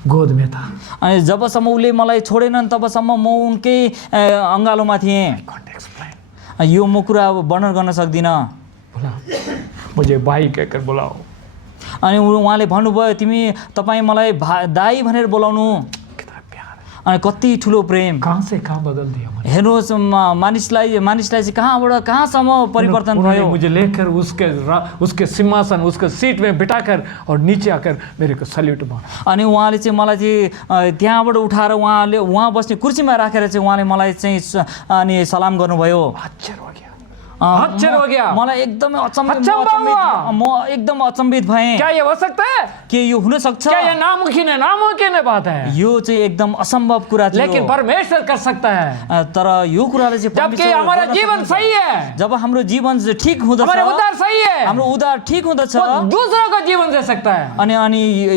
गोद में था। अनि जबसम्म उसले मलाई छोडेनन् तबसम्म म उनकै अँगालोमा थिएँ। यो म कुरा वर्णन गर्न सक्दिनँ। बोला मुझे भाई कहकर बुलाओ। अनि उहाँले भन्नुभयो तपाईँ मलाई दाई भनेर बोलाउनु। अनि कति ठुलो प्रेम। कहाँ से कहाँ बदल दिया मुझे। हेर्नुहोस् मानिसलाई चाहिँ कहाँबाट कहाँसम्म परिवर्तन भयो। मुझे लेकर उसके सिंहासन उसके सीट में बिठाकर और नीचे आकर मेरे को सल्यूट मारा। अनि उहाँले चाहिँ मलाई चाहिँ त्यहाँबाट उठाएर उहाँ बस्ने कुर्सीमा राखेर चाहिँ उहाँले मलाई चाहिँ अनि सलाम गर्नुभयो। आश्चर्य हो गया। मलाई एकदमै म एकदम अचम्बित भएँ। क्या ये हो सकता है? के यो हुन सक्छ? क्या ये नामुमकिन है? नामुमकिन है बात है। यो चाहिँ एकदम असम्भव कुरा थियो। लेकिन परमेश्वर कर सकता है। तर यो कुराले चाहिँ जबकि हमारा जीवन सही है, जब हाम्रो जीवन ठीक हुँदछ, हमारे उद्धार सही है, हाम्रो उद्धार ठीक हुँदछ, दूसरों को जीवन दे सकता है। अनि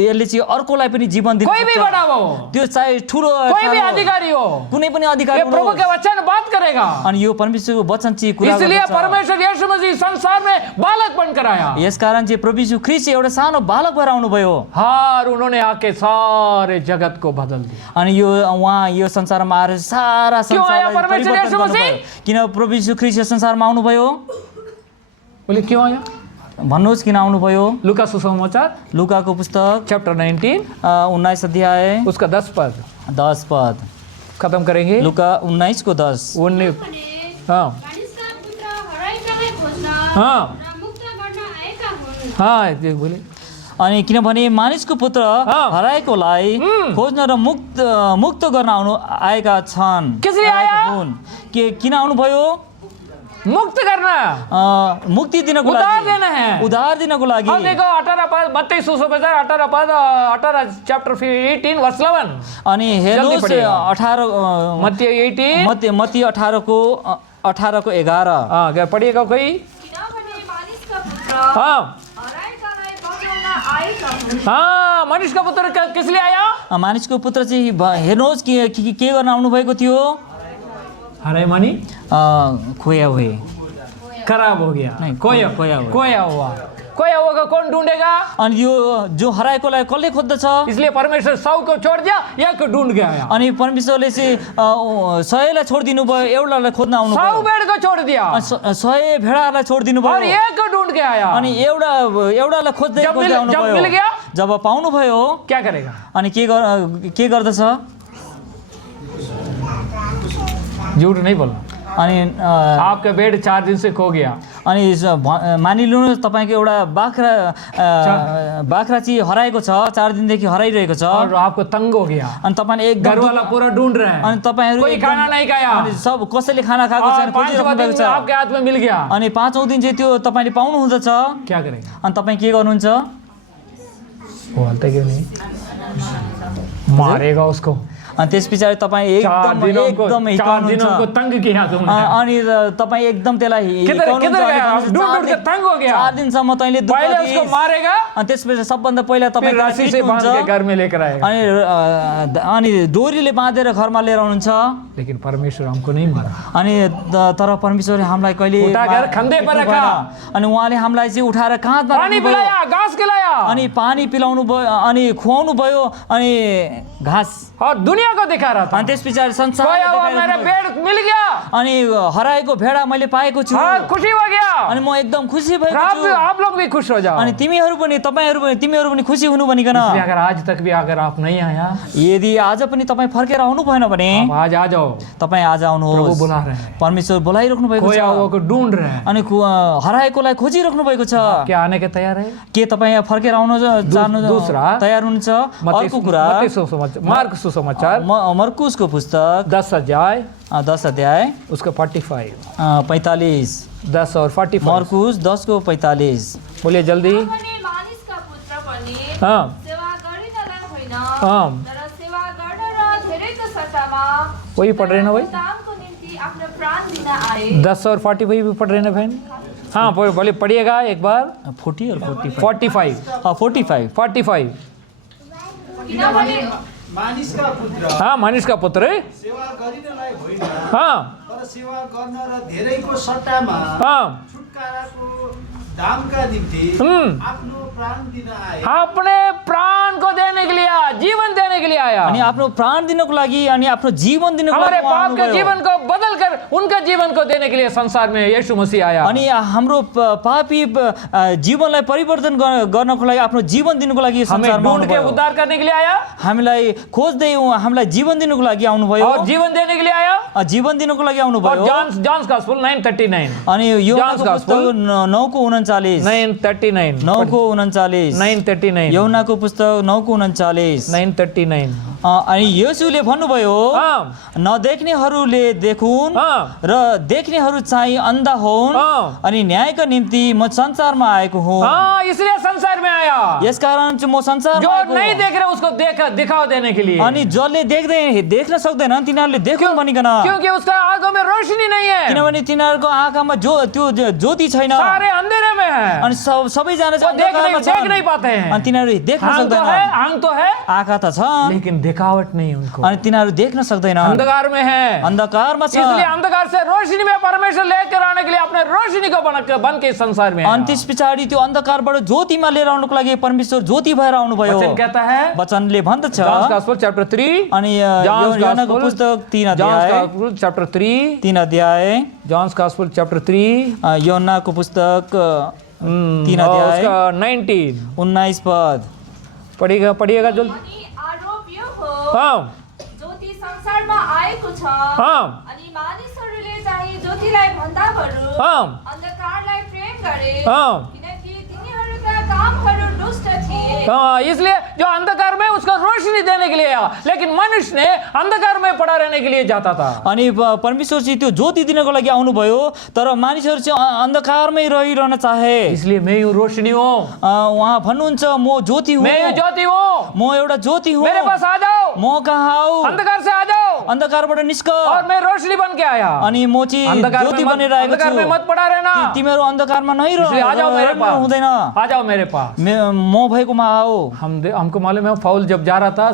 यसले चाहिँ अर्कोलाई पनि जीवन दिन सक्छ। कोई भी बड़ा हो, त्यो चाहे ठुलो कोई भी अधिकारी हो, कुनै पनि अधिकारी ये प्रभु के वचन बात करेगा। अनि यो परमेश्वरको वचन चाहिँ कुरा गर्छ। इसलिए परमेश्वर यीशु मसीह संसार में बालक बनकर आया। यसकारण चाहिँ प्रभु यीशु ख्रीष्ट एउटा सानो बालक भएर आउनुभयो। और उन्होंने आके सारे जगत को बदल दिया। अनि उहाँ यो संसारमा आएर सारा संसारलाई परमेश्वर यीशु मसीह? किन प्रभु यीशु ख्रीष्ट यो संसारमा आउनुभयो? बोले क्यों आया? भन्नुहोस् किन आउनुभयो? लुका सुसमाचार लुकाको पुस्तक चैप्टर 19 19 अध्याय उसका 10 पद 10 पद खत्म करेंगे। लुका 19 को 10। हाँ हाँ हाँ ये बोले। अनि किनभने मानिसको पुत्र हराएकोलाई खोज्न र मुक्त गर्न आएका छन्। किसले आया? किन आउनुभयो? मुक्त करना, मुक्ति दिनको लागि, उद्धार देना है, उद्धार दिनको लागि। अब देखो 18 पद मत्ती सुसमाचार 18 पद 18 चैप्टर 18 वर्स 11। अनि हेर्नुहोस् 18 मत्ती 18 को 11। हाँ क्या पढ़िएगा कोई? हाँ हाँ मनुष्य का पुत्र किस लिए आया? मानिसको पुत्र चाहिँ हेर्नुहोस् के गर्न आउनुभएको थियो? हराए मानी खोया हुए, खराब हो गया, खोया हुआ का कौन ढूंढेगा? अनि यो जो हराएकोलाई कसले खोज्दछ? इसलिए परमेश्वर 100 को छोड़ दिया, एक को ढूंढ के आया। अनि परमेश्वरले चाहिँ 100लाई छोडिदिनु भयो, एउटालाई खोज्न आउनु 100 भेड़ को छोड़ दिया, 100 भेडालाई छोडिदिनु भयो और एक को ढूंढ के आया। अनि एउटालाई खोज्दै आउनु जब भयो। मिल गया, जब पाउनु भयो क्या करेगा? अनि के गर्दछ? झूठ नहीं बोलना। अनि आपका भेड़ 4 दिन से खो गया। अनि मानिलिनु तपाईको एउटा बाख्रा चाहिँ हराएको छ, 4 दिनदेखि हराइरहेको छ, और आपको तंग हो गया। अनि तपाईले एकदम घर वाला पूरा ढूंढ रहे हैं, अनि तपाईहरु कोई खाना नहीं खाया, अनि सब कसैले खाना खाएको छैन, खोजिरहेको छ। आपके हाथ में मिल गया, अनि 5औं दिन चाहिँ त्यो तपाईले पाउनु हुँदछ, क्या करेगा? अनि तपाई के गर्नुहुन्छ? बोलते क्यों नहीं? मारेगा उसको। अनि त्यसपछि तपाईँ एकदम तंग किया तुमने। अनि तपाईँ एकदम त्यसलाई 4 दिनसम्म तैँले दुःख दिइस्, मारेगा। अनि त्यसपछि सबभन्दा पहिला तपाईँ रस्सी से बांध के घर में लेकर आएगा, अनि डोरीले बाँधेर घरमा लिएर आउनुहुन्छ। लेकिन परमेश्वर हमको नहीं मारा। अनि तर परमेश्वरले हामीलाई कहिले उठाकर खंदे पर रखा, अनि उहाँले हामीलाई चाहिँ उठाएर काँधमा पानी पिलाया, घास खिलाया, अनि पानी पिलाउनु भयो, अनि खुवाउनु भयो, अनि घाँस और दुनिया को दिखा रहा था। अनि त्यस पछाडि संसार खोया हुआ मेरा भेड़ मिल गया, अनि हराएको भेडा मैले पाएको छु हाँ खुशी हो गया। अनि म एकदम खुसी भएको आप छु आप लोग भी खुश हो जाओ। अनि तिमीहरू पनि खुसी हुनु भनिकन इसलिए अगर आज तक भी अगर आप नहीं आया, यदि आज पनि तपाईँ फर्केर आउनु भएन भने आप आज आ जाओ। तपाईँ आज प्रभु आउनुहोस्। बुला रहे हैं, परमेश्वर बोलाइराख्नु भएको खोया हुआ छ को ढूंढ रहे हैं। अनि हराएकोलाई खोजिराख्नु भएको छ। क्या आने के तैयार है? के तपाईँ फर्केर आउन जानु दूसरा, तयार हुनुहुन्छ? अर्को कुरा मार्क सुसमाचार मर्कुसको पुस्तक 10 अध्याय 10 उसका 45 45 10 और 45 मर्कुस 10 को 45 बोलिए जल्दी। किनभने मानिसका पुत्र पनि हाँ सेवा गरिनलाई होइन, हाँ तर सेवा गर्न र धेरैको सट्टामा वही पढ़ रहे हैं ना भाई? दामको निम्ति आफ्नो प्राण दिन आए। 10 और 45 भी पढ़ रहे हैं ना बहन? हाँ बोले पढ़िएगा एक बार। 40 और 45 45 45 45 किनभने मानिसका पुत्र हाँ मानिस का पुत्र है। सेवा गरिनलाई होइन, हाँ तर सेवा गर्न र धेरैको सट्टामा हाँ छुटकाराको दामका निम्ति आफ्नो प्राण दिन आए। अपने प्राण को देने के लिए आया, जीवन देने के लिए आया। अनि आफ्नो प्राण दिनको लागि अनि आफ्नो जीवन दिनको हमारे लागि पाप के आउनुभयो। जीवन को बदल कर उनका जीवन को देने के लिए संसार में यीशु मसीह आया। अनि हाम्रो पापी जीवनलाई परिवर्तन गर्नको लागि आफ्नो जीवन दिनको लागि यो हमें संसारमा ढूंढ के आउनुभयो। उद्धार करने के लिए आया हामीलाई खोज्दै हामीलाई जीवन दिनको लागि आउनुभयो। और जीवन देने के लिए आया। जीवन दिनको लागि और आउनुभयो। जॉन्स गॉस्पेल 9:39 अनि यो John's Gospel 9:39 9:39 यौनाको पुस्तक 9:39 9:39 अनि येशूले भन्नुभयो हाँ नदेख्नेहरूले देखुन् हाँ र देख्नेहरू चाहिँ अन्धा हुन् हाँ अनि न्यायका निम्ति म संसारमा आएको हुँ। हाँ इसलिए संसार में आया। यसकारण चाहिँ म संसारमा जो आएको नहीं देख रहे उसको दिखावा देने के लिए। अनि जसले देख्न सक्दैनन् तिनीहरूले देखुन् भनिकन, क्योंकि उसका आंखों में रोशनी नहीं है, किनभने तिनीहरूको आँखामा त्यो ज्योति छैन सारे अंधेरे में है। अनि सबैजना वो चाहिँ देख अन्धकारमा नहीं छन्। पाते हैं। अनि तिनीहरू देख्न आंख तो है, सक्दैनन्, आंख तो है आँखा त छन् लेकिन दिखावट नहीं उनको, अनि तिनीहरू देख्न सक्दैनन्, अंधकार में है। अन्धकारमा छ। इसलिए अंधकार से रोशनी में परमेश्वर लेकर आने के लिए अपने रोशनी को बन के संसार में आया। अनि त्यस पछाडि त्यो अन्धकारबाट ज्योतिमा लिएर आउनुको लागि परमेश्वर ज्योति भएर आउनुभयो। वचन कहता है वचनले भन्दछ जॉन्स गॉस्पेल चैप्टर 3 अनि योनाको पुस्तक 3 अध्याय चैप्टर 3 3 अध्याय जॉन्स गॉस्पेल चैप्टर 3 योनाको पुस्तक 3 अध्याय उसका 19 पद पढ़िएगा जल्दी। अनि आरोप यो हो, हाँ ज्योति संसारमा आएको छ, हाँ अनि मानिसहरूले चाहिँ ज्योतिलाई भन्दा बरु हाँ अन्धकारलाई प्रेम गरे, हाँ किनकि तिनीहरूका कामहरू दुष्ट थिए। हाँ इसलिए जो अंधकार में उसको रोशनी देने के लिए आया, लेकिन मनुष्य ने अंधकार में पड़ा रहने के लिए जाता था। अनि परमेश्वर चाहिँ त्यो ज्योति दिनको लागि आउनुभयो, तर मानिसहरू चाहिँ अन्धकारमै रहिरहन चाहे। इसलिए मैं यूं रोशनी हूँ, उहाँ भन्नुहुन्छ म ज्योति हुँ, मैं यूं ज्योति हूँ, म एउटा ज्योति हुँ, मेरे पास आ जाओ, म कहाँ आऊ, अंधकार से आ जाओ, अन्धकारबाट निस्क। और मैं रोशनी बन के आया। अनि म चाहिँ ज्योति बनेर आएको अंधकार में छु। मत पड़ा रहना, तिमीहरू अन्धकारमा नै इसलिए आ जाओ मेरे पास, हुँदैन, आ जाओ मेरे पास। म भएकोमा आओ। हमको मालूम है साउल जब जा रहा था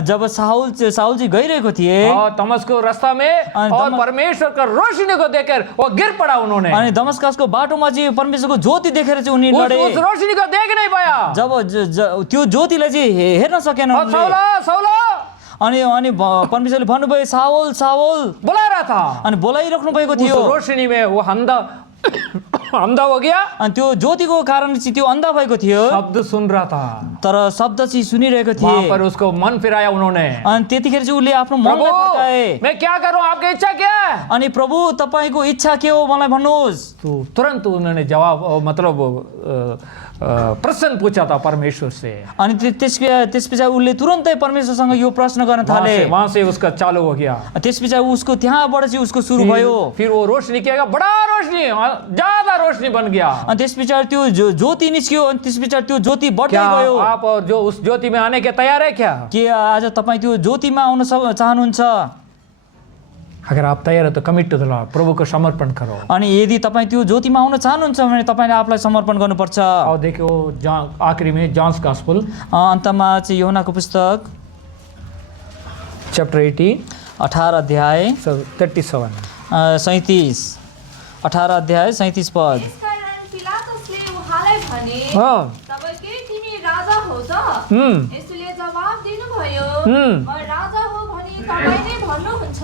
जब साउल चाहिँ गइरहेको थिए और दमस्को रास्ता में और परमेश्वर का रोशनी को देखकर वो गिर पड़ा उन्होंने। अनि दमस्कसको बाटोमा चाहिँ परमेश्वरको ज्योति देखेर चाहिँ उनी लडे। उस रोशनी को देख नहीं पाया। जब त्यो ज्योतिलाई चाहिँ हेर्न सकेन और साउल अनि परमेश्वरले भन्नुभयो साउल साउल बुला रहा था, अनि बोलाइराख्नु भएको थियो। उस रोशनी में वो अंधा हो गया। अनि त्यो ज्योतिको कारण चाहिँ त्यो अन्धा भएको थियो, शब्द सुन रहा था, तर शब्द चाहिँ सुनिरहेको वहां थिए। पर उसको मन फिराया उन्होंने। अनि त्यतिखेर चाहिँ उसले आफ्नो मनलाई फर्काए। मैं क्या करूं, आपकी इच्छा क्या है? अनि प्रभु तपाईको इच्छा के हो मलाई भन्नुहोस्। तो तुरंत उन्होंने जवाब मतलब प्रश्न पूछा था परमेश्वर से। अनि त्यसपछि उसले तुरन्तै परमेश्वरसँग यो प्रश्न गर्न थाले। वहां से उसका चालू हो गया। त्यसपछि उसको त्यहाँबाट चाहिँ उसको सुरु भयो। फिर वो रोशनी क्या, बड़ा रोशनी, ज्यादा रोशनी बन गया। अनि त्यस पछाडि त्यो ज्योति निस्क्यो, अनि त्यस पछाडि त्यो ज्योति बढ्दै गयो। आप और जो उस ज्योति में आने के तैयार है क्या? के आज तपाईँ त्यो ज्योतिमा आउन चाहनुहुन्छ? अगर आप तैयार हो तो कमिट टू द लॉर्ड, प्रभु को समर्पण करो। अनि यदि तपाईँ त्यो ज्योतिमा आउन चाहनुहुन्छ भने तपाईले आफूलाई समर्पण गर्नुपर्छ। और देखियो आखिरी में जॉन्स गॉस्पेल अन्तमा चाहिँ योनाको पुस्तक चैप्टर 18 अध्याय 37 18 अध्याय 37 पद। यसकारण पिलातसले उहाँलाई भने, हाँ तब के तिमी राजा हो त? यसुले जवाब दिनुभयो, म राजा हो भनी तपाईँ नै भन्नुहुन्छ।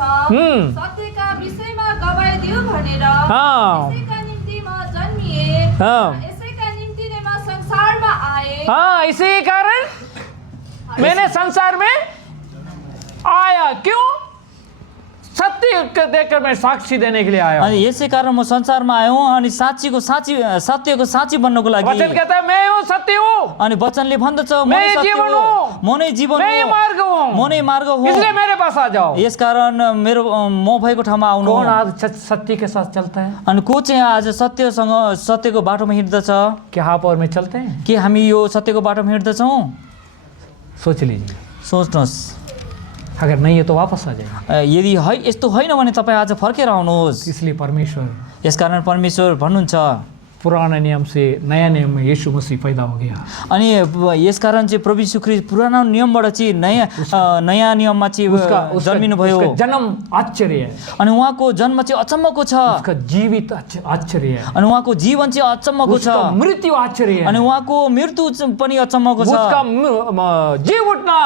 सत्यका विषयमा गवाई दियो भनेर यसैका निम्ति म जन्मिए, यसैका निम्ति नै म संसारमा आए। हाँ, इसी कारण मैंने संसार में आया। क्यों? सत्य को देखकर मैं साक्षी देने के लिए आया। अनि यसै कारण म संसारमा आएँ अनि सत्यको साँची बन्नको लागि। वचन कहता है मैं हूँ सत्य हूँ। अनि वचनले भन्दछ म मैं नै सत्य जीवन हो, हूँ। म नै जीवन मैं हो, मार्ग हूँ। म नै मार्ग हो। इसलिए मेरे पास आ जाओ। यसकारण म भएको ठाउँमा आउनु। कौन आज सत्य के साथ चलता है? अनि को चाहिँ आज सत्यको बाटोमा हिँड्दछ? क्या आप और मैं चलते हैं? के हामी यो सत्यको बाटोमा हिँड्दछौँ? सोच लीजिए। सोच्नुहोस्, अगर नहीं है तो वापस आ जाइए। यदि यस्तो होइन भने तपाईँ आज फर्केर आउनुहोस्। इसलिए परमेश्वर यसकारण परमेश्वर भन्नुहुन्छ पुराना नियम से नया नियम में यीशु मसीह पैदा हो गया। अनि यसकारण चाहिँ प्रभु यीशु ख्रीष्ट पुरानो नियमबाट चाहिँ नयाँ नियममा चाहिँ जन्मिनु भयो। उसका जन्म आश्चर्य है। अनि उहाँको जन्म चाहिँ अचम्मको छ। उसका जीवित आश्चर्य है। अनि उहाँको जीवन चाहिँ अचम्मको छ। उसका मृत्यु आश्चर्य है। अनि उहाँको मृत्यु पनि अचम्मको छ। उसका जीव उठना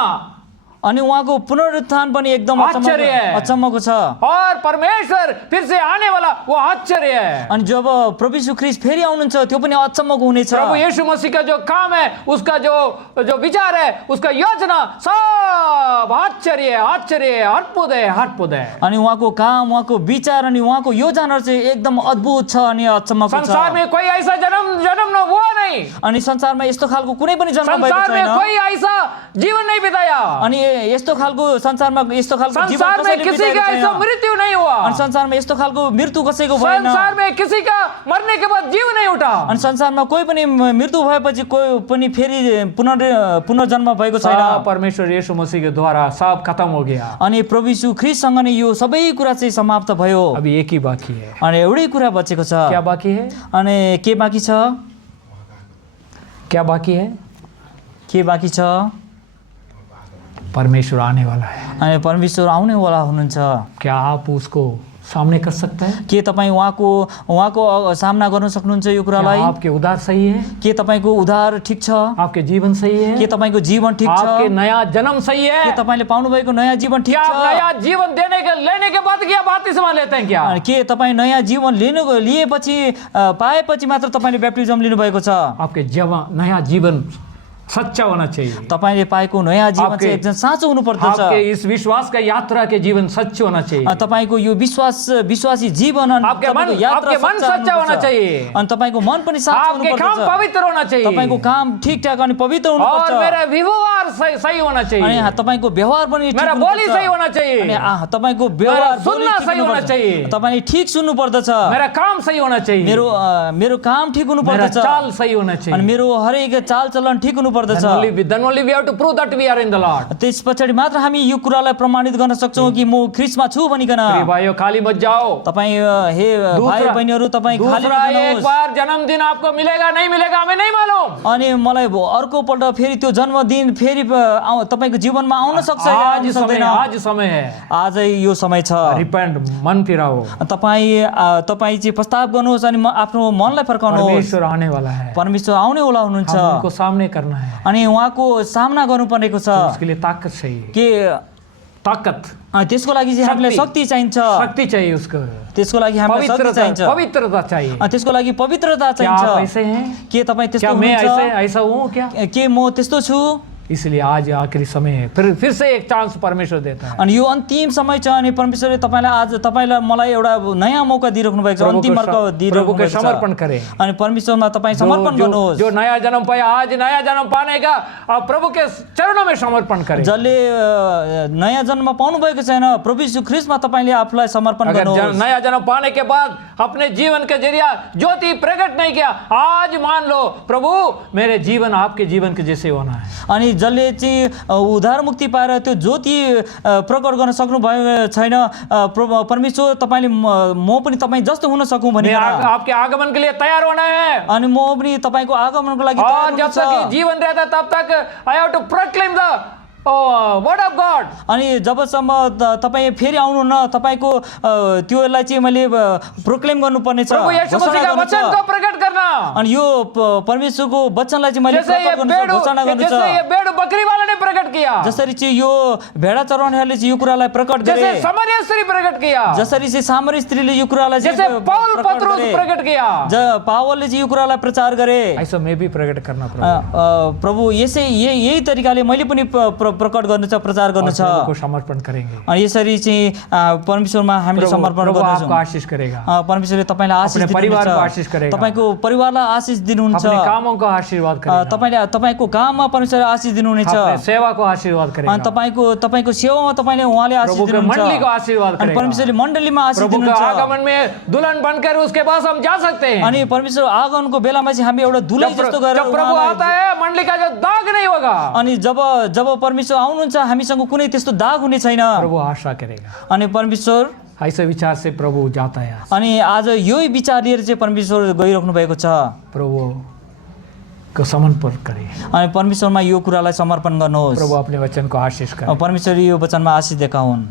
अनि उहाँको पुनरुत्थान पनि एकदम आश्चर्य है। अचम्मको छ। और परमेश्वर फिर से आने वाला वो आश्चर्य है। अनि जब प्रभु यीशु ख्रीष्ट फेरि आउनुहुन्छ त्यो पनि अचम्मको हुनेछ। प्रभु यीशु मसीह का जो काम है, उसका जो विचार है, उसका योजना सब आश्चर्य है, आश्चर्य है, अद्भुत है, अद्भुत है। अनि उहाँको काम, उहाँको विचार अनि उहाँको योजनाहरू चाहिँ एकदम अद्भुत छ अनि अचम्मको छ। संसार में कोई ऐसा जन्म न हुआ नहीं। अनि संसारमा यस्तो खालको कुनै पनि जन्म भएको संसार में छैन। कोई ऐसा जीवन नहीं बिताया। अनि यस्तो खालको संसारमा यस्तो खालको जीवन संसार में कसैले किसी बिताएको का ऐसा छैन। मृत्यु नहीं हुआ। अनि संसारमा यस्तो खालको मृत्यु कसैको भएन। संसार में किसी का मरने के बाद जीव नहीं उठा। अनि संसारमा कोही पनि मृत्यु भएपछि कोही पनि फेरि पुनर्जन्म भएको छैन। सब परमेश्वर यीशु मसीह के द्वारा सब खत्म हो गया। अनि प्रभु यीशु ख्रीष्टसँग नै यो सबै कुरा चाहिँ समाप्त भयो। अभी एक ही बाकी है। अनि एउटै कुरा बचेको छ। क्या बाकी है? अनि के बाँकी छ? क्या बाकी है? के बाँकी छ? परमेश्वर आने वाला है। अनि परमेश्वर आउनेवाला हुनुहुन्छ। क्या आप उसको सामने कर सकते हैं? के तपाईँ उहाँको सामना गर्न सक्नुहुन्छ यो कुरालाई? क्या आपके उद्धार सही है? के तपाईँको उद्धार ठिक छ? आपके जीवन सही है? के तपाईँको जीवन ठिक छ? आपके नया जन्म सही है? के तपाईँले पाउनुभएको नयाँ जीवन ठिक क्या छ? आप नया जीवन लेने के बाद क्या बपतिस्मा लेते हैं क्या? अनि के तपाईँ नयाँ जीवन लिएपछि पाएपछि मात्र तपाईँले ब्याप्टिजम लिनुभएको छ? आपके नया जीवन सच्चा होना चाहिए। तपाईले पाएको नयाँ जीवन चाहिँ एकदम साँचो हुनुपर्दछ। आपके इस विश्वास का यात्रा के जीवन सच्चे होना चाहिए। तपाईको यो विश्वासी जीवन आपके मन सच्चा होना चाहिए। अनि तपाईको मन पनि साँचो हुनुपर्दछ। आपके काम पवित्र होना चाहिए। तपाईको काम ठीकठाक अनि पवित्र हुनुपर्छ। और मेरा व्यवहार सही होना चाहिए। अनि तपाईको व्यवहार पनि ठीक मेरा बोली सही होना चाहिए। अनि तपाईको व्यवहार सुन्ना सही होना चाहिए। तपाईले ठीक सुन्नु पर्दछ। मेरा काम सही होना चाहिए। मेरो काम ठीक हुनु पर्दछ। मेरा चाल सही होना चाहिए। अनि मेरो हरेक चाल चलन ठीक हुनु पर्दछ। Then only we have to prove that we are in the Lord. त्यसपछि मात्र हामी यो कुरालाई प्रमाणित गर्न सक्छौं कि म ख्रीष्टमा छु भनिकन। भाइयों खाली मत जाओ। तपाई हे भाइ बहिनीहरु तपाई खाली नजानुहोस्। एक बार जन्मदिन आपको मिलेगा नहीं मिलेगा हमें नहीं मालूम। अनि मलाई अर्को पल्ट फेरि त्यो जन्मदिन फेरि तपाईको जीवनमा आउन सक्छ या आउन सक्दैन। आज समय है। आज यो समय छ। रिपेन्ट मन फिराओ। तपाई चाहिँ प्रस्ताव गर्नुहोस् अनि आफ्नो मनलाई फर्काउनुहोस्। परमेश्वर आने वाला है। परमेश्वर आउने वाला हुनुहुन्छ। उनको सामने करना है। अनि उहाँको सामना गर्नु परेको छ। उसके लिए ताकत चाहिए। के ताकत त्यसको लागि चाहिँ हामीलाई शक्ति चाहिन्छ। शक्ति चाहिए उसको। त्यसको लागि हामीलाई शक्ति चाहिन्छ। पवित्रता चाहिए। त्यसको लागि पवित्रता चाहिन्छ। क्या आप ऐसे हैं? के तपाई त्यस्तो हुनुहुन्छ? क्या मैं ऐसा हूं क्या? के म त्यस्तो छु? इसलिए आज आखिरी समय है। फिर से एक चांस परमेश्वर देता है। अनि यो अन्तिम समय छ अनि परमेश्वरले तपाईलाई मलाई एउटा नयाँ मौका दिइराख्नु भएको छ। अन्तिम मौका दिइराख्नु भएको छ। समर्पण करें। अनि परमेश्वरमा तपाई समर्पण गर्नुहोस्। जो नया जन्म पाया आज नया जन्म पाने का आप प्रभु के चरणों में समर्पण करें। जसले नयाँ जन्म पाउनु भएको छैन प्रभु यीशु ख्रीष्टमा तपाईले आफूलाई समर्पण गर्नुहोस्। नया जन्म पाने के बाद अपने जीवन के जरिया ज्योति प्रकट नहीं किया, आज मान लो प्रभु मेरे जीवन आपके जीवन के जैसे होना है। अनि जसले चाहिँ उद्धार मुक्ति पाएर त्यो ज्योति प्रकट गर्न सक्नु भएको छैन परमेश्वर तपाईले म पनि तपाई जस्तो हुन सकूं भने आपके आगमन के लिए तैयार होना है। अनि म पनि तपाईको आगमनको लागि तयार हुनु छ। जब तक जीवन रहता तब तक I have to proclaim the word of God. अनि जबसम्म तपाईँ फेरि आउनुहुन्न तपाईँको त्योलाई चाहिँ मैले प्रोक्लेम गर्नुपर्ने छ, प्रभु यीशु मसीह का वचन को प्रकट करना। अनि यो परमेश्वरको वचनलाई चाहिँ मैले प्रकट गर्नु छ, घोषणा गर्नु छ। जैसे ये भेड़ बकरी वाले ने प्रकट किया, जसरी चाहिँ यो भेडा चराउनेहरूले चाहिँ यो कुरालाई प्रकट गरे, जैसे समरिया स्त्री प्रकट किया, जसरी चाहिँ सामरी स्त्रीले यो कुरालाई जैसे पौल पत्रुस प्रकट किया, पावलले चाहिँ यो कुरालाई प्रचार गरे, ऐसा मैं भी प्रकट करना प्रभु। प्रभु यसै यही तरिकाले मैले पनि प्रकट गर्नु छ, प्रचार गर्नु छ। को समर्पण करेंगे, अनि यसरी चाहिँ परमेश्वरमा हामीले समर्पण प्रभु गर्छौँ। आपको आशीष करेगा, परमेश्वरले तपाईँलाई आशीष अपने परिवार को आशीष दिनुहुन्छ, करेगा, तपाईँको परिवारलाई आशीष दिनुहुन्छ, अपने कामों को आशीर्वाद करेगा, तपाईँले तपाईँको काममा परमेश्वरले आशीष दिनुहुनेछ, अपने सेवा को आशीर्वाद करेगा, अनि तपाईँको सेवामा तपाईँले उहाँले आशीष प्रभु के दिनुहुन्छ, मंडली को आशीर्वाद अनि करेगा, परमेश्वरले मण्डलीमा आशीष प्रभु का दिनुहुन्छ। आगमन में दुल्हन बनकर उसके पास हम जा सकते हैं। अनि परमेश्वर आगमनको बेलामा चाहिँ हामी एउटा दुलै जस्तो गरेर जब प्रभु आता है मंडली का जो दाग नहीं होगा, अनि जब परमेश्वर आउनुहुन्छ हामीसँग कुनै त्यस्तो दाग हुने छैन। प्रभु आशा करेगा, अनि परमेश्वर ऐसे विचार से प्रभु जाता है। अनि आज यही विचार लिएर चाहिँ परमेश्वर गइराख्नु भएको छ। प्रभु को समर्पण करे, अनि परमेश्वरमा यो कुरालाई समर्पण गर्नुहोस्। प्रभु अपने वचन को आशीष करे। परमेश्वर यो वचनमा आशीष देखाउन्।